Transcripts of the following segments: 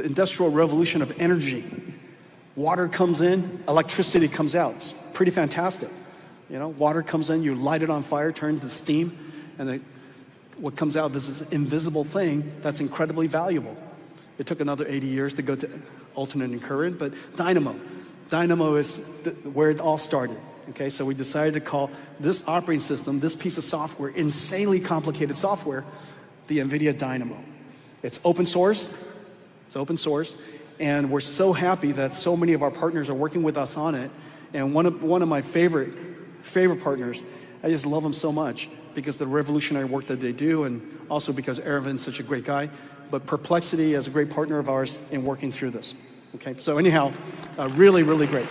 the industrial revolution of energy. Water comes in, electricity comes out. It's pretty fantastic. You know, water comes in, you light it on fire, turn it to steam, and what comes out, this is invisible thing that's incredibly valuable. It took another 80 years to go to alternating current, but Dynamo is where it all started. Okay, so we decided to call this operating system, this piece of software, insanely complicated software, the NVIDIA Dynamo. It's open source. It's open source, and we're so happy that so many of our partners are working with us on it. And one of my favorite partners, I just love them so much because of the revolutionary work that they do, and also because Aravin's such a great guy. But Perplexity is a great partner of ours in working through this. Okay, so anyhow, really, really great.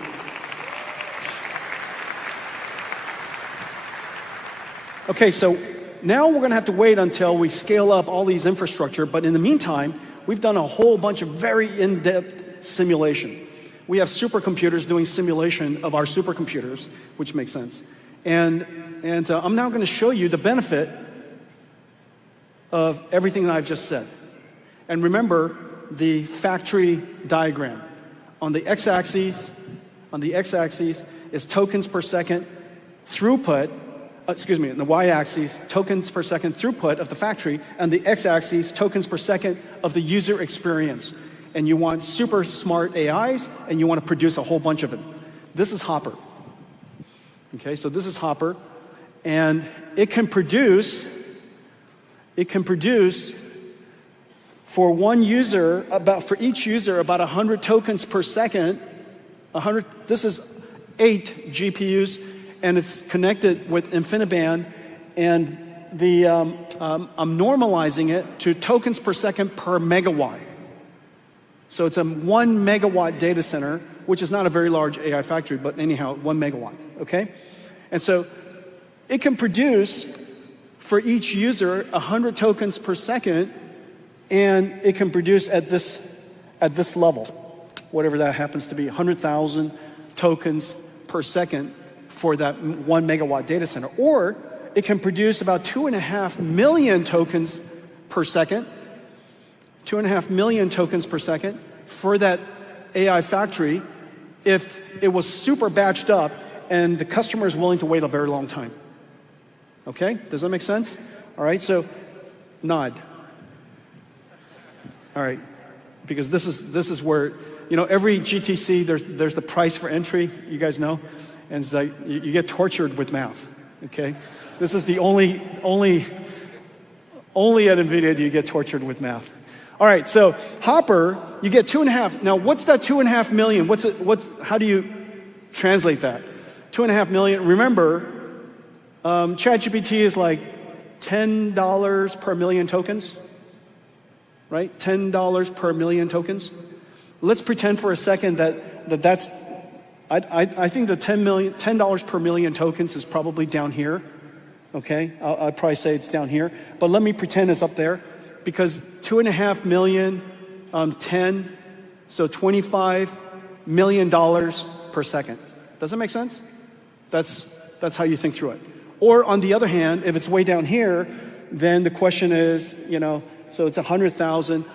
Okay, so now we're going to have to wait until we scale up all these infrastructure, but in the meantime, we've done a whole bunch of very in-depth simulation. We have supercomputers doing simulation of our supercomputers, which makes sense. And I'm now going to show you the benefit of everything that I've just said. And remember the factory diagram. On the x-axis is tokens per second throughput. In the y-axis, tokens per second throughput of the factory, and the x-axis, tokens per second of the user experience. And you want super smart AIs, and you want to produce a whole bunch of it. This is Hopper. Okay, so this is Hopper, and it can produce for one user, for each user, about 100 tokens per second. This is 8 GPUs. And it's connected with InfiniBand, and I'm normalizing it to tokens per second per megawatt. So it's a 1 megawatt data center, which is not a very large AI factory, but anyhow, 1 megawatt, okay? And so it can produce for each user 100 tokens per second, and it can produce at this level, whatever that happens to be, 100,000 tokens per second for that 1 megawatt data center. Or it can produce about 2.5 million tokens per second, 2.5 million tokens per second for that AI factory if it was super batched up and the customer is willing to wait a very long time. Okay, does that make sense? All right, so nod. All right, because this is where, you know, every GTC, there's the price for entry, you guys know. And it's like, you get tortured with math, okay? This is the only at NVIDIA do you get tortured with math. All right, so Hopper, you get 2.5. Now, what's that 2.5 million? How do you translate that? 2.5 million, remember, ChatGPT is like $10 per million tokens, right? $10 per million tokens. Let's pretend for a second that's I think the $10 per million tokens is probably down here, okay? I'd probably say it's down here, but let me pretend it's up there, because 2.5 million, 10, so $25 million per second. Does that make sense? That's how you think through it. Or on the other hand, if it's way down here, then the question is, you know, so it's 100,000,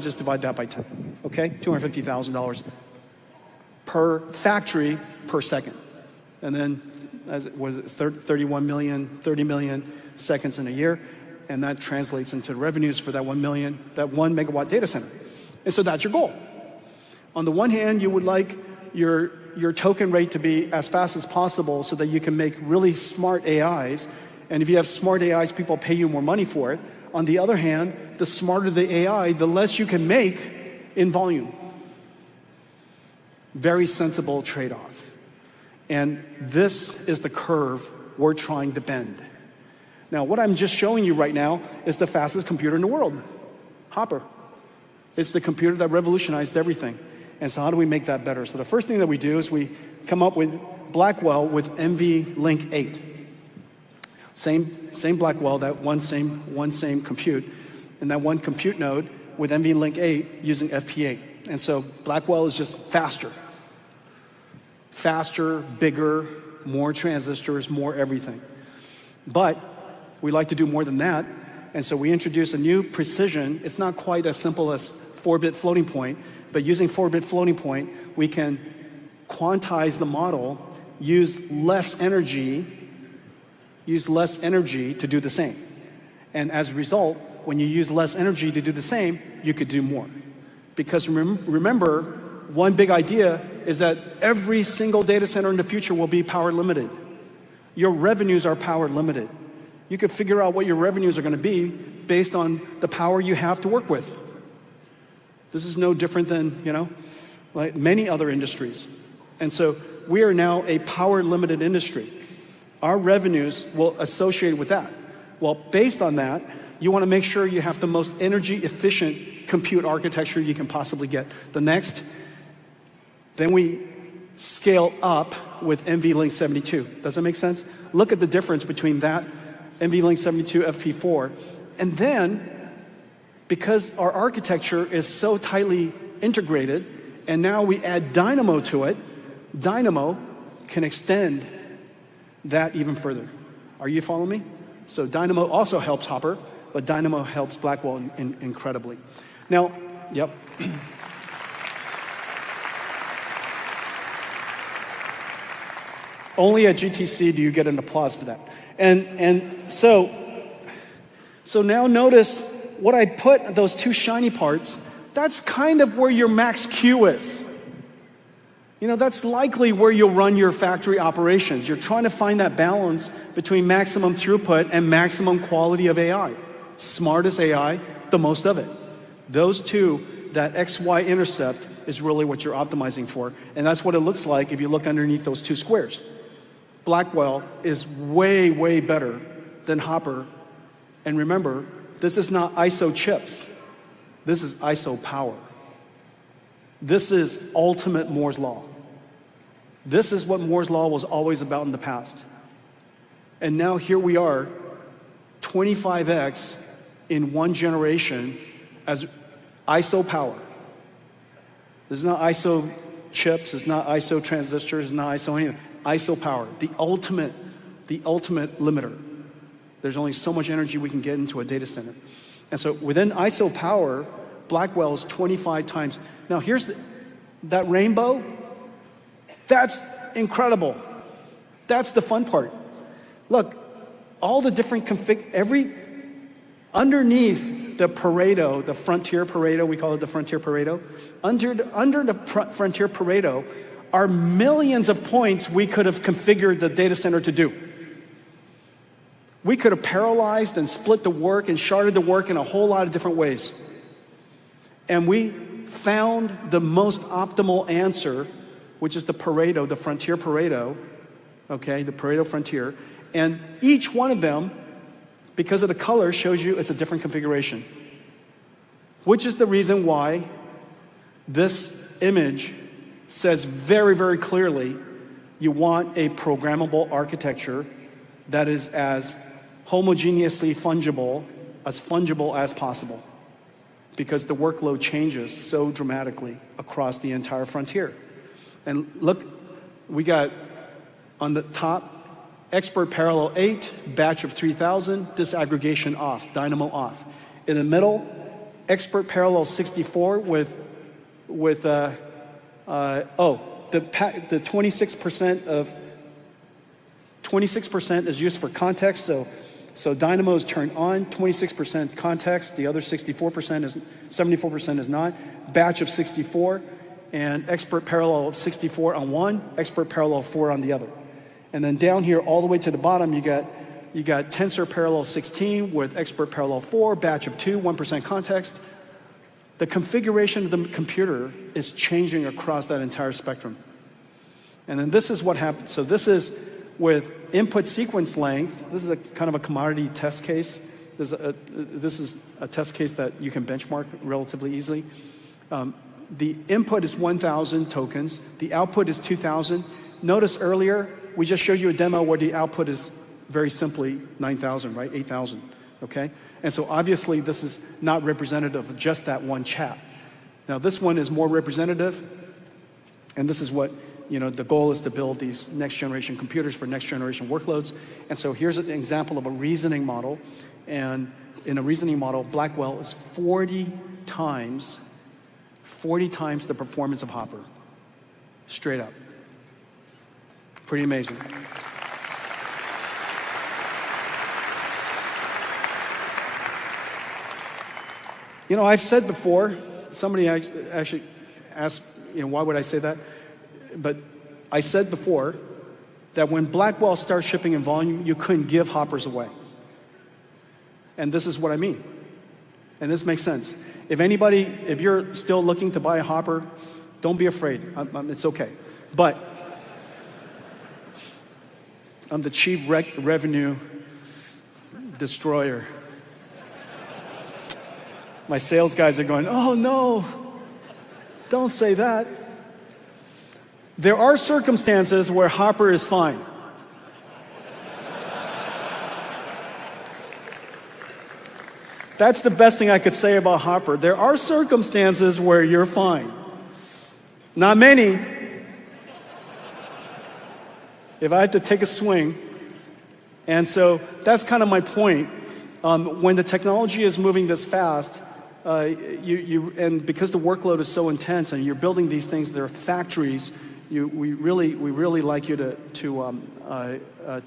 just divide that by 10, okay? $250,000 per factory per second. And then, as it was, 30 million seconds in a year, and that translates into revenues for that 1 megawatt data center. And so that's your goal. On the one hand, you would like your token rate to be as fast as possible so that you can make really smart AIs. And if you have smart AIs, people pay you more money for it. On the other hand, the smarter the AI, the less you can make in volume. Very sensible trade-off. And this is the curve we're trying to bend. Now, what I'm just showing you right now is the fastest computer in the world, Hopper. It's the computer that revolutionized everything. And so how do we make that better? So the first thing that we do is we come up with Blackwell with NVLink 8. Same Blackwell, that one same compute, and that one compute node with NVLink 8 using FP8. And so Blackwell is just faster. Faster, bigger, more transistors, more everything. But we like to do more than that. And so we introduced a new precision. It's not quite as simple as 4-bit floating point, but using 4-bit floating point, we can quantize the model, use less energy to do the same. And as a result, when you use less energy to do the same, you could do more. Because remember, one big idea is that every single data center in the future will be power limited. Your revenues are power limited. You could figure out what your revenues are going to be based on the power you have to work with. This is no different than, like many other industries. And so we are now a power limited industry. Our revenues will associate with that. Well, based on that, you want to make sure you have the most energy efficient compute architecture you can possibly get. Then we scale up with NVLink 72. Does that make sense? Look at the difference between that NVLink 72 FP4, and then, because our architecture is so tightly integrated, and now we add Dynamo to it, Dynamo can extend that even further. Are you following me? So Dynamo also helps Hopper, but Dynamo helps Blackwell incredibly. Now, yep. Only at GTC do you get an applause for that. And so now notice what I put, those two shiny parts, that's kind of where your max Q is. That's likely where you'll run your factory operations. You're trying to find that balance between maximum throughput and maximum quality of AI. Smartest AI, the most of it. Those two, that XY intercept is really what you're optimizing for. And that's what it looks like if you look underneath those two squares. Blackwell is way, way better than Hopper. And remember, this is not ISO chips. This is ISO power. This is ultimate Moore's Law. This is what Moore's Law was always about in the past. And now here we are, 25x in one generation as ISO power. This is not ISO chips, it's not ISO transistors, it's not ISO anything. ISO power, the ultimate limiter. There's only so much energy we can get into a data center. And so within ISO power, Blackwell is 25 times. Now here's that rainbow. That's incredible. That's the fun part. Look, all the different underneath the Pareto, the frontier Pareto, we call it the frontier Pareto, under the frontier Pareto are millions of points we could have configured the data center to do. We could have parallelized and split the work and sharded the work in a whole lot of different ways. And we found the most optimal answer, which is the Pareto, the frontier Pareto, okay, the Pareto frontier. And each one of them, because of the color, shows you it's a different configuration. Which is the reason why this image says very, very clearly you want a programmable architecture that is as homogeneously fungible as possible, because the workload changes so dramatically across the entire frontier. And look, we got on the top, expert parallel 8, batch of 3000, disaggregation off, Dynamo off. In the middle, expert parallel 64 with the 26% is used for context, so Dynamo is turned on, 26% context, the other 74% is not. Batch of 64, and expert parallel of 64 on one, expert parallel 4 on the other. And then down here, all the way to the bottom, you got tensor parallel 16 with expert parallel 4, batch of 2, 1% context. The configuration of the computer is changing across that entire spectrum. And then this is what happens. So this is with input sequence length. This is a kind of a commodity test case. This is a test case that you can benchmark relatively easily. The input is 1,000 tokens. The output is 2,000. Notice earlier, we just showed you a demo where the output is very simply 9,000, right? 8,000, okay? And so obviously this is not representative of just that one chat. Now this one is more representative, and this is what, the goal is to build these next generation computers for next generation workloads. And so here's an example of a reasoning model. And in a reasoning model, Blackwell is 40 times the performance of Hopper. Straight up. Pretty amazing. You know, I've said before, somebody actually asked, you know, why would I say that? But I said before that when Blackwell starts shipping in volume, you couldn't give Hoppers away. And this is what I mean. And this makes sense. If you're still looking to buy a Hopper, don't be afraid. It's okay. But I'm the chief revenue destroyer. My sales guys are going, oh no, don't say that. There are circumstances where Hopper is fine. That's the best thing I could say about Hopper. There are circumstances where you're fine. Not many. If I had to take a swing. And so that's kind of my point. When the technology is moving this fast, and because the workload is so intense and you're building these things, they're factories, we really like you to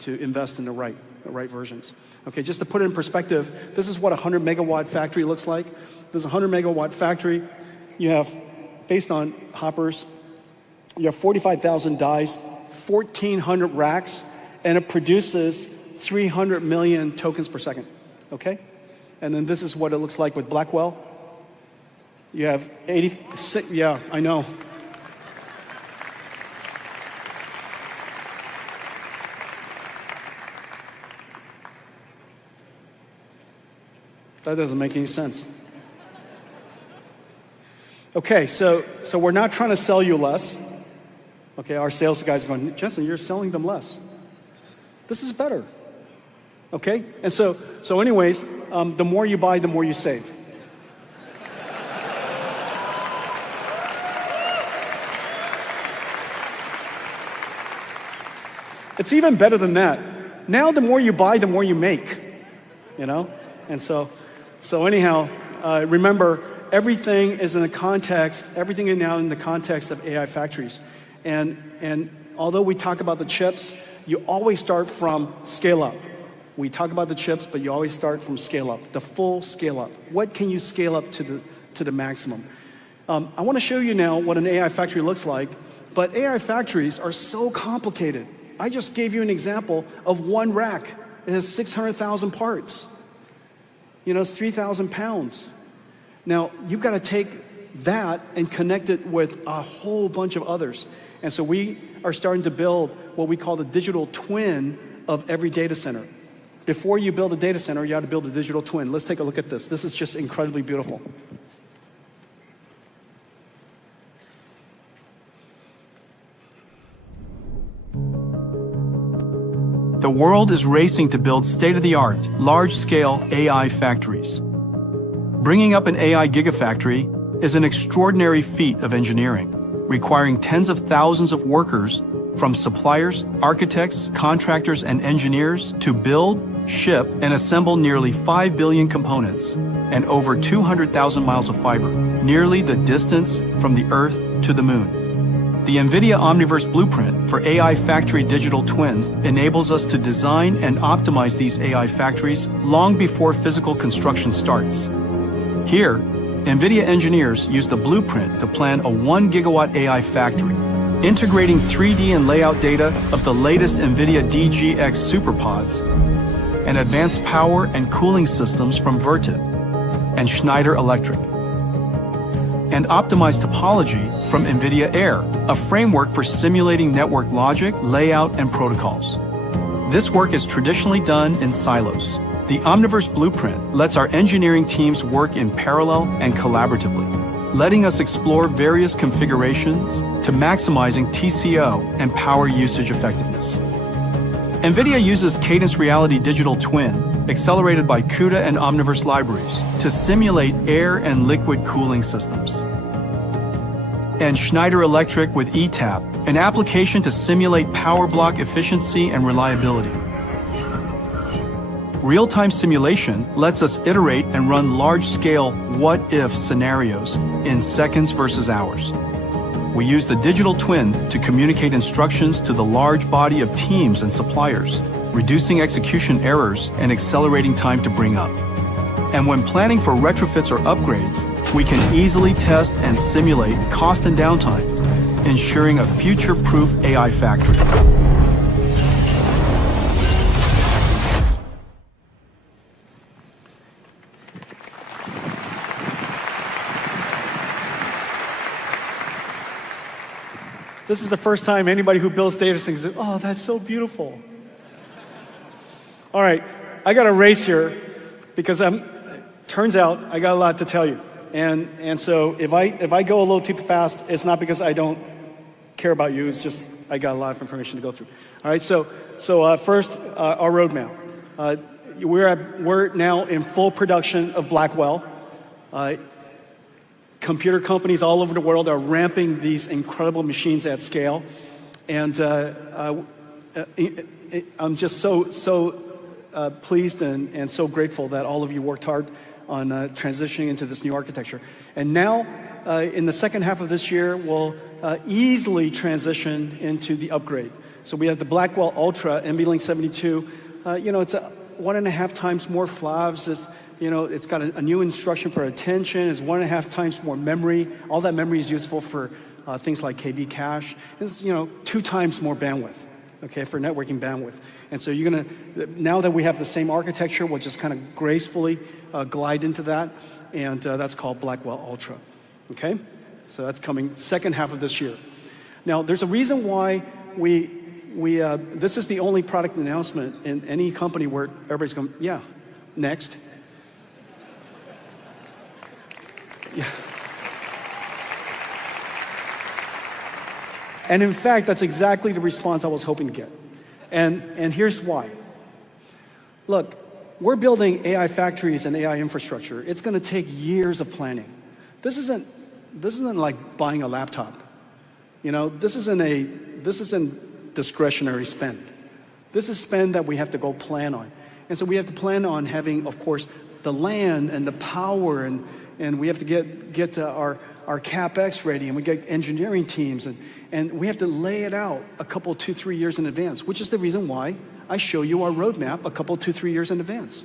invest in the right versions. Okay, just to put it in perspective, this is what a 100 megawatt factory looks like. There's a 100 megawatt factory. You have, based on Hoppers, you have 45,000 dies, 1,400 racks, and it produces 300 million tokens per second. Okay? And then this is what it looks like with Blackwell. You have 86, yeah, I know. That doesn't make any sense. Okay, so we're not trying to sell you less. Okay, our sales guys are going, Jensen, you're selling them less. This is better. Okay, and so anyways, the more you buy, the more you save. It's even better than that. Now the more you buy, the more you make. You know, and so anyhow, remember, everything is in the context, everything is now in the context of AI factories. And although we talk about the chips, you always start from scale up. We talk about the chips, but you always start from scale up, the full scale up. What can you scale up to the maximum? I want to show you now what an AI factory looks like, but AI factories are so complicated. I just gave you an example of one rack. It has 600,000 parts. You know, it's 3,000 pounds. Now, you've got to take that and connect it with a whole bunch of others. And so we are starting to build what we call the digital twin of every data center. Before you build a data center, you have to build a digital twin. Let's take a look at this. This is just incredibly beautiful. The world is racing to build state-of-the-art, large-scale AI factories. Bringing up an AI gigafactory is an extraordinary feat of engineering, requiring tens of thousands of workers, from suppliers, architects, contractors, and engineers, to build, ship, and assemble nearly 5 billion components and over 200,000 miles of fiber, nearly the distance from the Earth to the Moon. The NVIDIA Omniverse blueprint for AI factory digital twins enables us to design and optimize these AI factories long before physical construction starts. Here, NVIDIA engineers use the blueprint to plan a 1 gigawatt AI factory, integrating 3D and layout data of the latest NVIDIA DGX SuperPods and advanced power and cooling systems from Vertiv and Schneider Electric, and optimized topology from NVIDIA Air, a framework for simulating network logic, layout, and protocols. This work is traditionally done in silos. The Omniverse blueprint lets our engineering teams work in parallel and collaboratively, letting us explore various configurations to maximizing TCO and power usage effectiveness. NVIDIA uses Cadence Reality Digital Twin, accelerated by CUDA and Omniverse libraries, to simulate air and liquid cooling systems. And Schneider Electric with ETAP, an application to simulate power block efficiency and reliability. Real-time simulation lets us iterate and run large-scale what-if scenarios in seconds versus hours. We use the digital twin to communicate instructions to the large body of teams and suppliers, reducing execution errors and accelerating time to bring up. And when planning for retrofits or upgrades, we can easily test and simulate cost and downtime, ensuring a future-proof AI factory. This is the first time anybody who builds data centers says, oh, that's so beautiful. All right, I got a race here because turns out I got a lot to tell you. And so if I go a little too fast, it's not because I don't care about you, it's just I got a lot of information to go through. All right, so first, our roadmap. We're now in full production of Blackwell. Computer companies all over the world are ramping these incredible machines at scale. And I'm just so pleased and so grateful that all of you worked hard on transitioning into this new architecture. And now, in the second half of this year, we'll easily transition into the upgrade. So we have the Blackwell Ultra NVLink 72. It's 1.5 times more FLOPS. It's got a new instruction for attention. It's 1.5 times more memory. All that memory is useful for things like KV cache. It's 2 times more bandwidth, okay, for networking bandwidth. And so now that we have the same architecture, we'll just kind of gracefully glide into that, and that's called Blackwell Ultra, okay? So that's coming second half of this year. Now, there's a reason why this is the only product announcement in any company where everybody's going, yeah, next. Yeah. And in fact, that's exactly the response I was hoping to get. And here's why. Look, we're building AI factories and AI infrastructure. It's going to take years of planning. This isn't like buying a laptop. This isn't discretionary spend. This is spend that we have to go plan on. And so we have to plan on having, of course, the land and the power, and we have to get our CapEx ready, and we get engineering teams, and we have to lay it out a couple, 2-3 years in advance, which is the reason why I show you our roadmap a couple, 2-3 years in advance,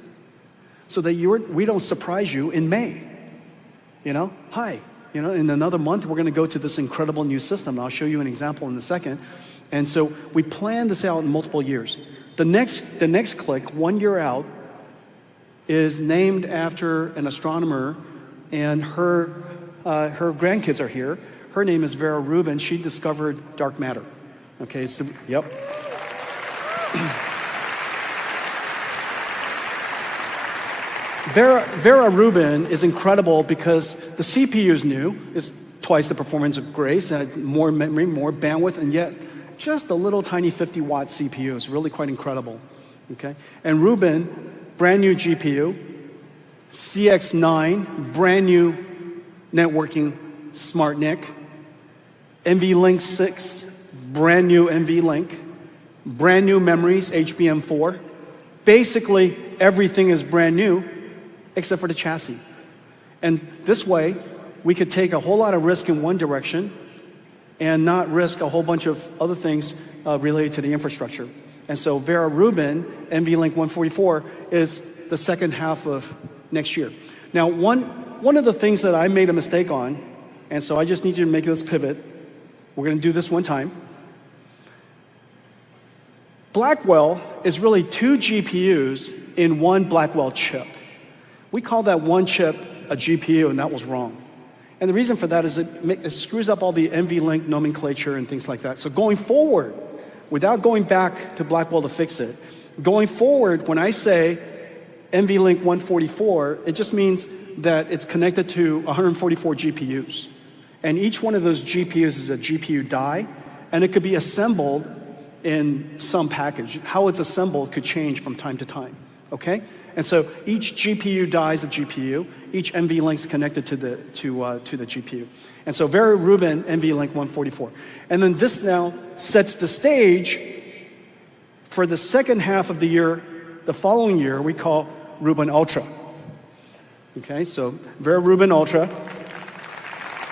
so that we don't surprise you in May. Hi, in another month we're going to go to this incredible new system. I'll show you an example in a second. And so we plan this out in multiple years. The next click, 1 year out, is named after an astronomer, and her grandkids are here. Her name is Vera Rubin. She discovered dark matter. Okay, yep. Vera Rubin is incredible because the CPU is new. It's twice the performance of Grace, and more memory, more bandwidth, and yet just a little tiny 50-watt CPU. It's really quite incredible. Okay, and Rubin, brand new GPU, CX9, brand new networking smart NIC, NVLink 6, brand new NVLink, brand new memories, HBM4. Basically, everything is brand new except for the chassis. And this way, we could take a whole lot of risk in one direction and not risk a whole bunch of other things related to the infrastructure. And so Vera Rubin, NVLink 144, is the second half of next year. Now, one of the things that I made a mistake on, and so I just need you to make this pivot. We're going to do this one time. Blackwell is really 2 GPUs in one Blackwell chip. We call that one chip a GPU, and that was wrong. And the reason for that is it screws up all the NVLink nomenclature and things like that. So going forward, without going back to Blackwell to fix it, going forward, when I say NVLink 144, it just means that it's connected to 144 GPUs. And each one of those GPUs is a GPU die, and it could be assembled in some package. How it's assembled could change from time to time, okay? And so each GPU die is a GPU. Each NVLink is connected to the GPU. And so Vera Rubin, NVLink 144. And then this now sets the stage for the second half of the year The following year, we call Rubin Ultra. Okay, so Vera Rubin Ultra.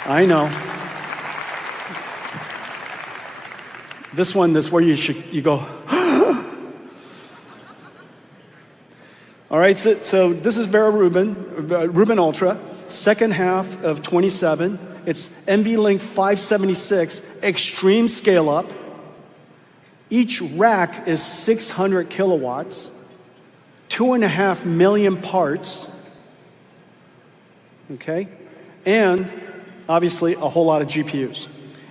I know. This one is where you go, all right, so this is Vera Rubin Ultra, second half of 27. It's NVLink 576, extreme scale up. Each rack is 600 kilowatts, 2.5 million parts, okay? And obviously a whole lot of GPUs.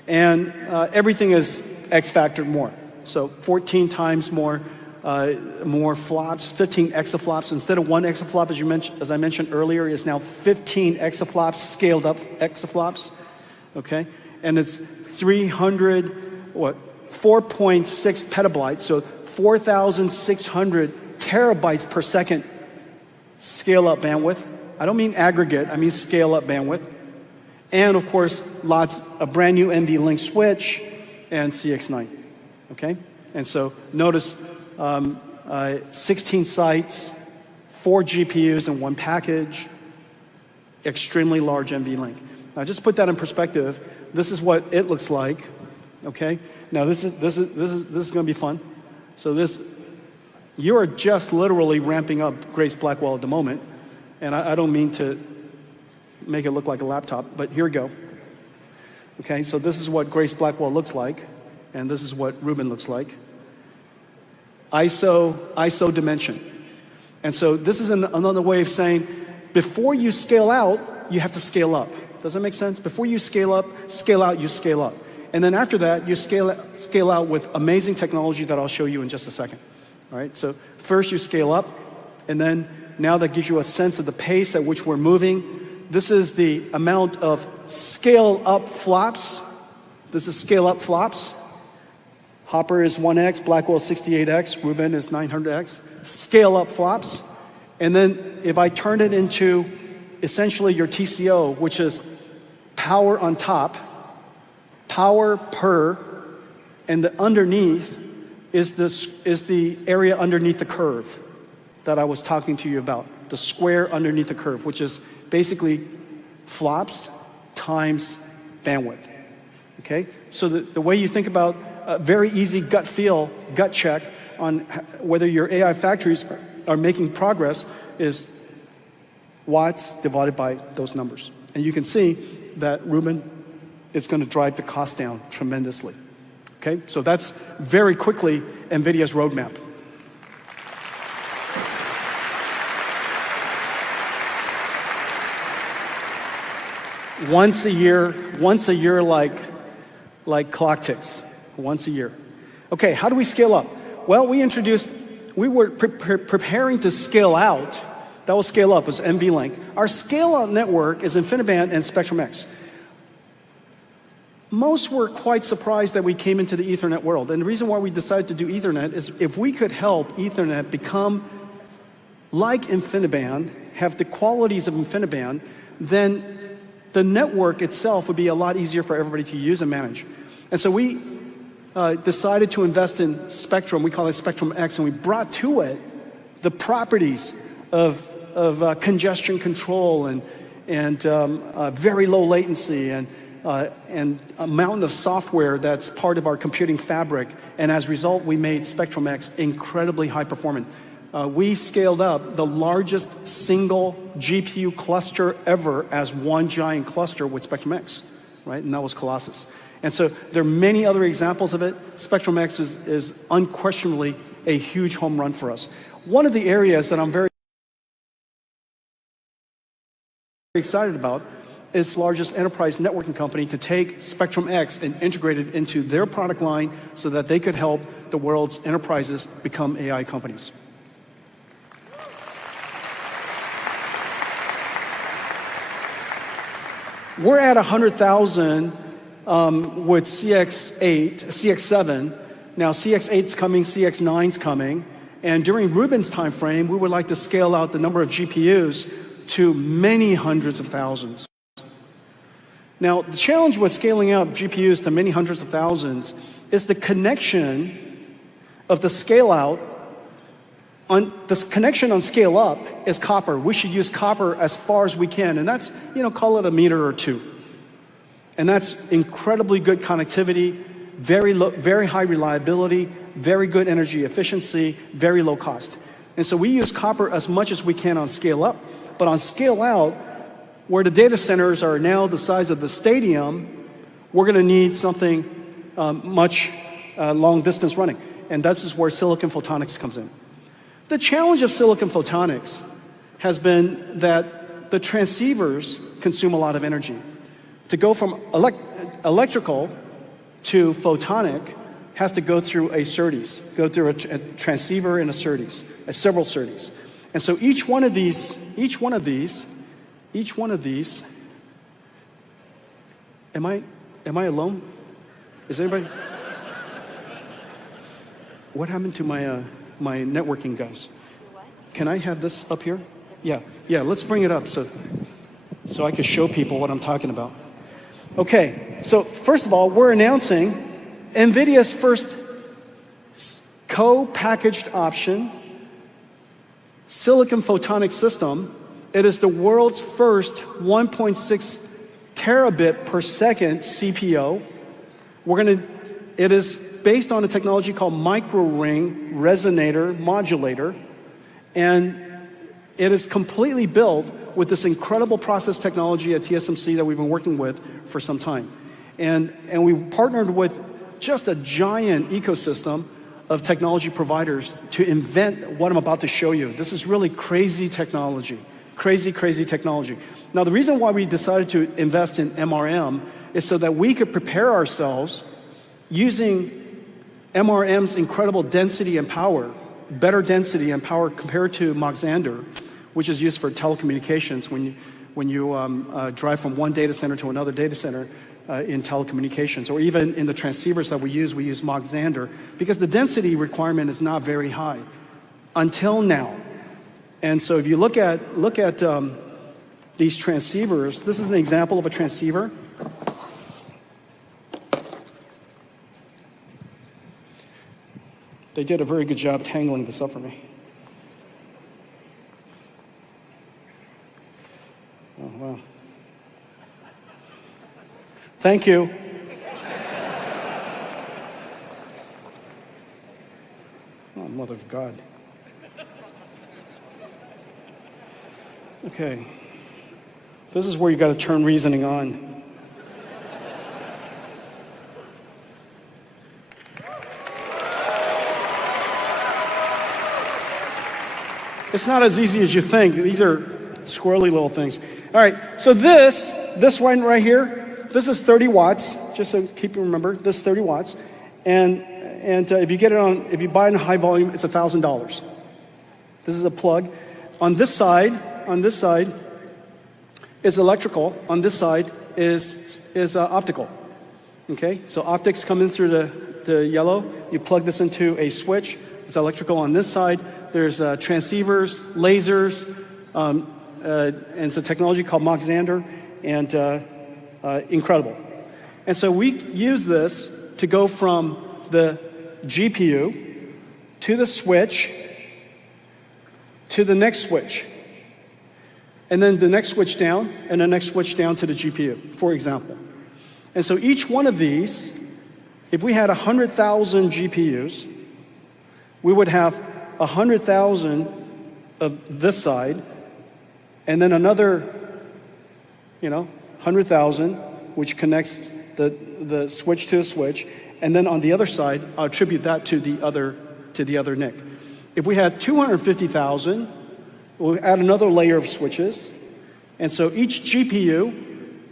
And everything is X factored more. So 14 times more flops, 15 exaflops. Instead of 1 exaflop, as I mentioned earlier, is now 15 exaflops, scaled up exaflops, okay? And it's 4.6 petabytes, so 4,600 terabytes per second scale up bandwidth. I don't mean aggregate, I mean scale up bandwidth. And of course, a brand new NVLink switch and CX9, okay? And so notice 16 sites, 4 GPUs in one package, extremely large NVLink. Now just put that in perspective. This is what it looks like, okay? Now this is going to be fun. So you are just literally ramping up Grace Blackwell at the moment, and I don't mean to make it look like a laptop, but here we go. Okay, so this is what Grace Blackwell looks like, and this is what Rubin looks like. ISO dimension. And so this is another way of saying, before you scale out, you have to scale up. Does that make sense? Before you scale out, you scale up. And then after that, you scale out with amazing technology that I'll show you in just a second. All right, so first you scale up, and then now that gives you a sense of the pace at which we're moving. This is the amount of scale up flops. This is scale up flops. Hopper is 1x, Blackwell is 68x, Rubin is 900x. Scale up flops. And then if I turn it into essentially your TCO, which is power on top, power per, and the underneath is the area underneath the curve that I was talking to you about, the square underneath the curve, which is basically flops times bandwidth, okay? So the way you think about a very easy gut check on whether your AI factories are making progress is watts divided by those numbers. And you can see that Rubin is going to drive the cost down tremendously, okay? So that's very quickly NVIDIA's roadmap. Once a year like clock ticks, once a year. Okay, how do we scale up? Well, we were preparing to scale out. That was scale up, was NVLink. Our scale out network is InfiniBand and Spectrum-X. Most were quite surprised that we came into the Ethernet world. And the reason why we decided to do Ethernet is if we could help Ethernet become like InfiniBand, have the qualities of InfiniBand, then the network itself would be a lot easier for everybody to use and manage. And so we decided to invest in Spectrum. We call it Spectrum-X, and we brought to it the properties of congestion control and very low latency and a mountain of software that's part of our computing fabric. And as a result, we made Spectrum-X incredibly high performant. We scaled up the largest single GPU cluster ever as one giant cluster with Spectrum-X, right? And that was Colossus. And so there are many other examples of it. Spectrum-X is unquestionably a huge home run for us. One of the areas that I'm very excited about is the largest enterprise networking company to take Spectrum-X and integrate it into their product line so that they could help the world's enterprises become AI companies. We're at 100,000 with CX7. Now CX8's coming, CX9's coming, and during Rubin's time frame, we would like to scale out the number of GPUs to many hundreds of thousands. Now, the challenge with scaling out GPUs to many hundreds of thousands is the connection of the scale out On this connection on scale up is copper. We should use copper as far as we can, and that's, call it a meter or two. And that's incredibly good connectivity, very high reliability, very good energy efficiency, very low cost. And so we use copper as much as we can on scale up, but on scale out, where the data centers are now the size of the stadium, we're going to need something much long distance running. And that's where silicon photonics comes in. The challenge of silicon photonics has been that the transceivers consume a lot of energy. To go from electrical to photonic has to go through a SerDes, go through a transceiver and a SerDes, several SerDes. And so each one of these, am I alone? Is anybody? What happened to my networking guys? Can I have this up here? Yeah, let's bring it up so I can show people what I'm talking about. Okay, so first of all, we're announcing NVIDIA's first co-packaged option silicon photonic system. It is the world's first 1.6 terabit per second CPO. It is based on a technology called micro-ring resonator modulator, and it is completely built with this incredible process technology at TSMC that we've been working with for some time. And we partnered with just a giant ecosystem of technology providers to invent what I'm about to show you. This is really crazy technology, crazy technology. Now, the reason why we decided to invest in MRM is so that we could prepare ourselves using MRM's incredible density and power, better density and power compared to Mach Zehnder, which is used for telecommunications when you drive from one data center to another data center in telecommunications, or even in the transceivers that we use Mach Zehnder, because the density requirement is not very high until now. And so if you look at these transceivers, this is an example of a transceiver. They did a very good job tangling this up for me. Oh, wow. Thank you. Oh, mother of God. Okay. This is where you got to turn reasoning on. It's not as easy as you think. These are squirrely little things. All right, so this one right here, this is 30 watts, just so keep you remember, this is 30 watts. And if you buy it in high volume, it's $1,000. This is a plug. On this side is electrical. On this side is optical. Okay, so optics come in through the yellow. You plug this into a switch. It's electrical on this side. There's transceivers, lasers, and it's a technology called Mach Zehnder, and incredible. And so we use this to go from the GPU to the switch to the next switch, and then the next switch down, and the next switch down to the GPU, for example. And so each one of these, if we had 100,000 GPUs, we would have 100,000 of this side, and then another, 100,000, which connects the switch to the switch, and then on the other side, I'll attribute that to the other NIC. If we had 250,000, we'll add another layer of switches, and so each GPU,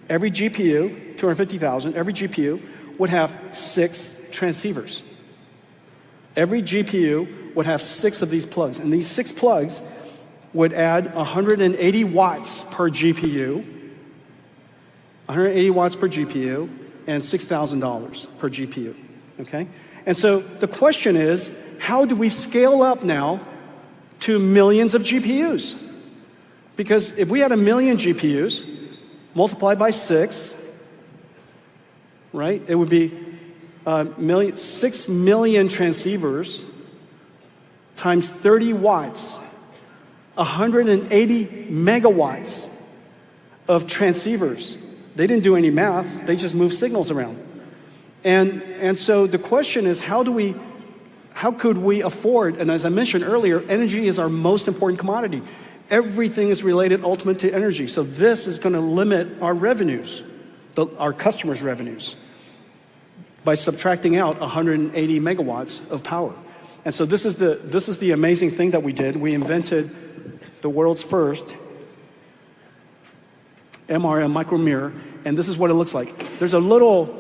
every GPU, 250,000, every GPU would have 6 transceivers. Every GPU would have 6 of these plugs, and these 6 plugs would add 180 watts per GPU, 180 watts per GPU, and $6,000 per GPU, okay? And so the question is, how do we scale up now to millions of GPUs? Because if we had 1 million GPUs, multiplied by 6, right, it would be 6 million transceivers times 30 watts, 180 megawatts of transceivers. They didn't do any math, they just moved signals around. And so the question is, how could we afford, and as I mentioned earlier, energy is our most important commodity. Everything is related ultimately to energy. So this is going to limit our revenues, our customers' revenues, by subtracting out 180 megawatts of power. And so this is the amazing thing that we did. We invented the world's first MRM micromirror, and this is what it looks like. There's a little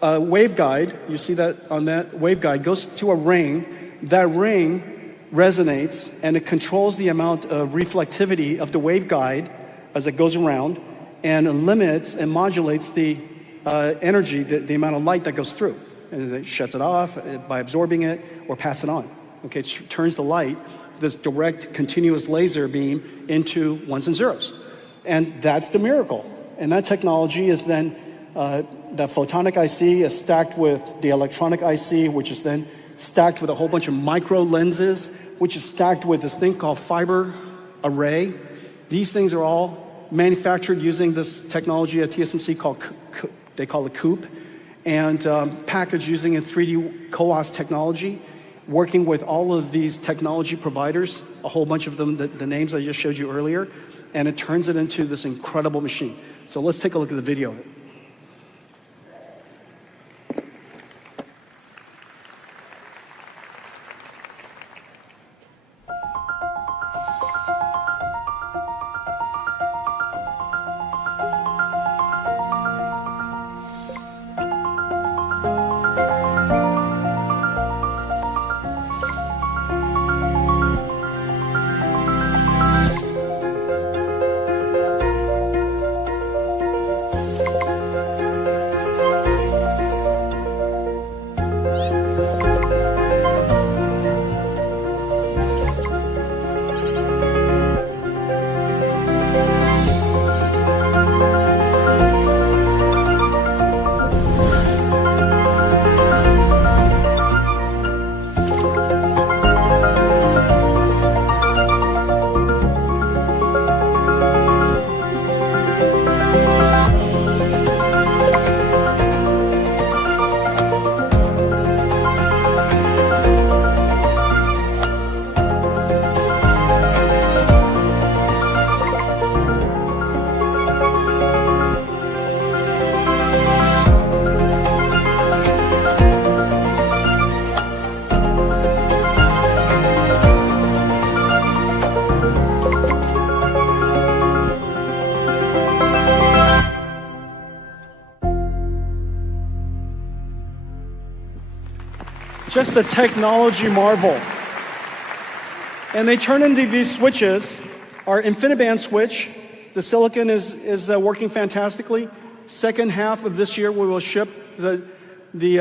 waveguide. You see that on that waveguide goes to a ring. That ring resonates, and it controls the amount of reflectivity of the waveguide as it goes around, and it limits and modulates the energy, the amount of light that goes through. And it shuts it off by absorbing it or pass it on. Okay, it turns the light, this direct continuous laser beam, into ones and zeros. And that's the miracle. And that technology is then, that photonic IC is stacked with the electronic IC, which is then stacked with a whole bunch of micro lenses, which is stacked with this thing called fiber array. These things are all manufactured using this technology at TSMC called, they call it COUPE, and packaged using a 3D CoWoS technology, working with all of these technology providers, a whole bunch of them, the names I just showed you earlier, and it turns it into this incredible machine. So let's take a look at the video of it. Just a technology marvel. And they turn into these switches. Our InfiniBand switch, the silicon is working fantastically. Second half of this year, we will ship the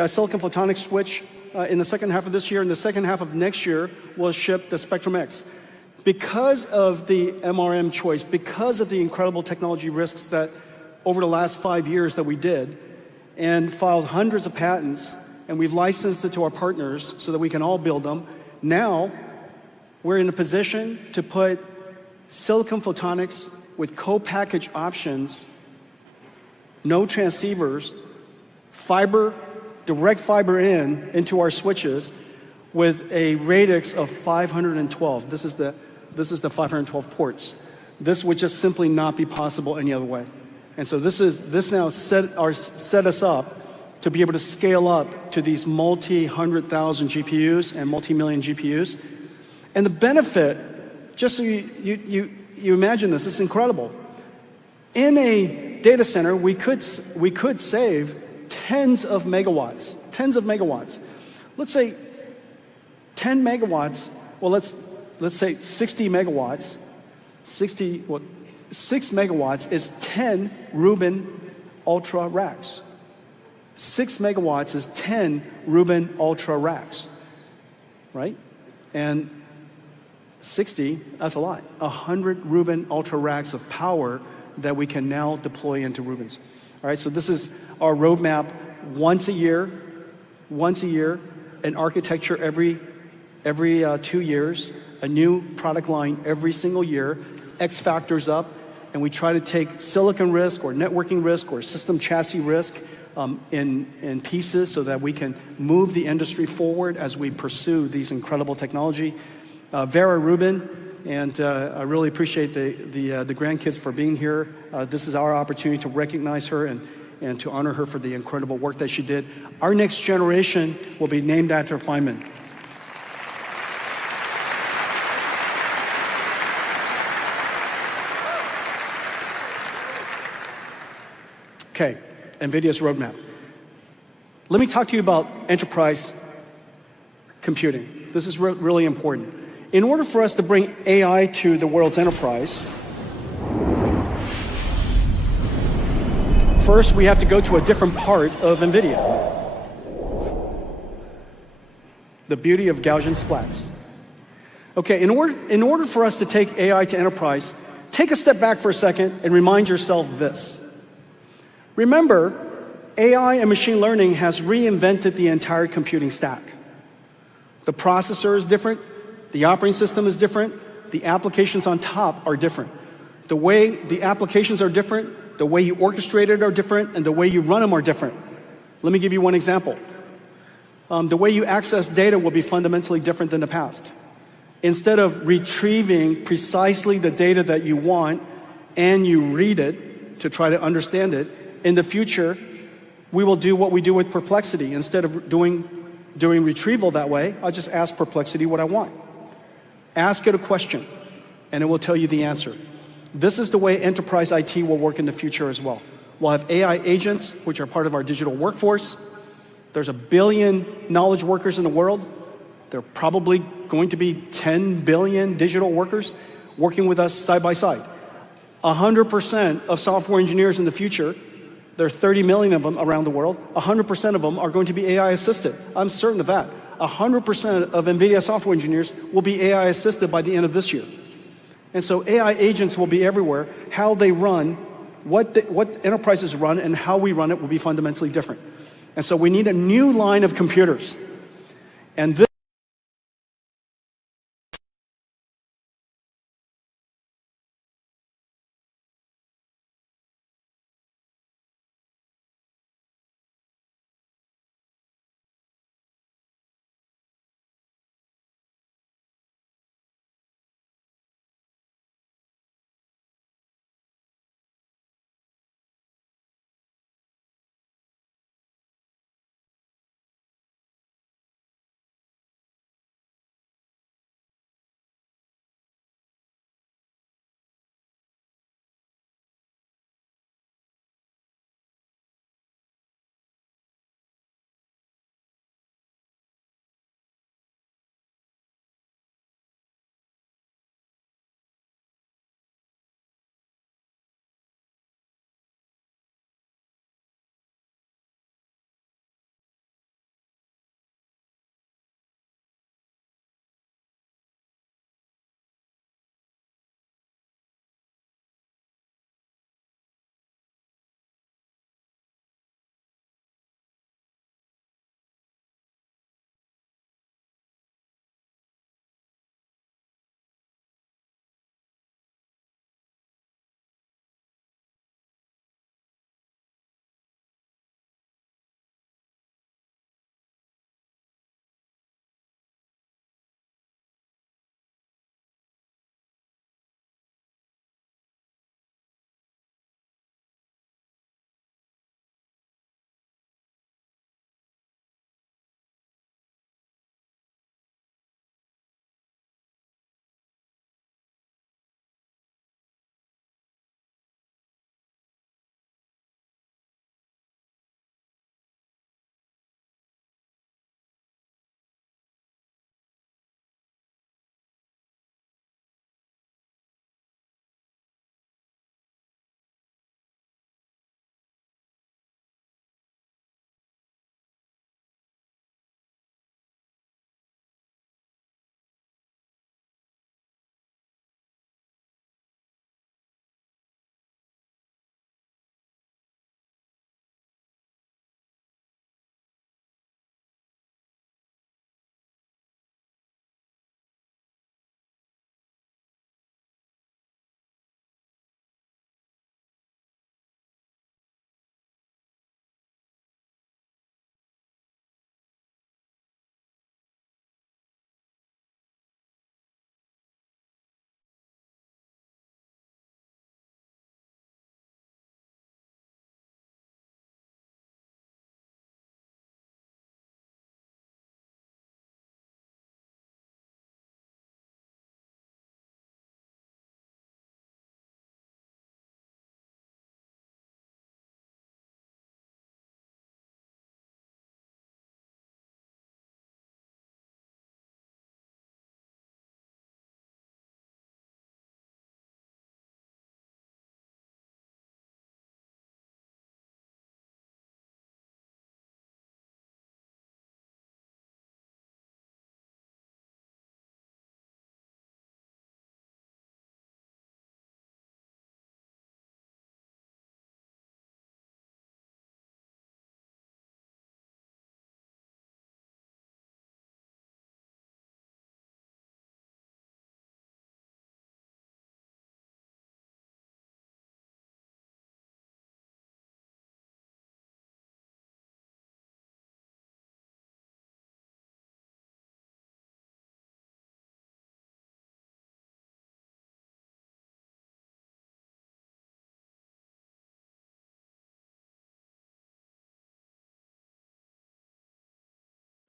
silicon photonics switch in the second half of this year. In the second half of next year, we'll ship the Spectrum X. Because of the MRM choice, because of the incredible technology risks that over the last 5 years that we did, and filed hundreds of patents, and we've licensed it to our partners so that we can all build them. Now, we're in a position to put silicon photonics with co-packaged options, no transceivers, fiber, direct fiber into our switches with a radix of 512. This is the 512 ports. This would just simply not be possible any other way. And so this now set us up to be able to scale up to these multi-100,000 GPUs and multi-million GPUs. And the benefit, just so you imagine this is incredible. In a data center, we could save tens of megawatts. Let's say 10 megawatts, well, let's say 60 megawatts. 6 megawatts is 10 Rubin Ultra racks. 6 megawatts is 10 Rubin Ultra racks, right? And 60, that's a lot. 100 Rubin Ultra racks of power that we can now deploy into Rubins. All right, so this is our roadmap. Once a year, an architecture every every 2 years, a new product line every single year, X factors up, and we try to take silicon risk or networking risk or system chassis risk in pieces so that we can move the industry forward as we pursue these incredible technology. Vera Rubin, and I really appreciate the grandkids for being here. This is our opportunity to recognize her and to honor her for the incredible work that she did. Our next generation will be named after Feynman. Okay, NVIDIA's roadmap. Let me talk to you about enterprise computing. This is really important. In order for us to bring AI to the world's enterprise, first we have to go to a different part of NVIDIA. The beauty of Gaussian splats. Okay, in order for us to take AI to enterprise, take a step back for a second and remind yourself this. Remember, AI and machine learning has reinvented the entire computing stack. The processor is different, the operating system is different, the applications on top are different. The way the applications are different, the way you orchestrate it are different, and the way you run them are different. Let me give you one example. The way you access data will be fundamentally different than the past. Instead of retrieving precisely the data that you want and you read it to try to understand it, in the future, we will do what we do with Perplexity. Instead of doing retrieval that way, I'll just ask Perplexity what I want. Ask it a question, and it will tell you the answer. This is the way enterprise IT will work in the future as well. We'll have AI agents, which are part of our digital workforce. There's 1 billion knowledge workers in the world. There are probably going to be 10 billion digital workers working with us side by side. 100% of software engineers in the future, there are 30 million of them around the world, 100% of them are going to be AI assisted. I'm certain of that. 100% of NVIDIA software engineers will be AI assisted by the end of this year. And so AI agents will be everywhere. How they run, what enterprises run, and how we run it will be fundamentally different. And so we need a new line of computers. And this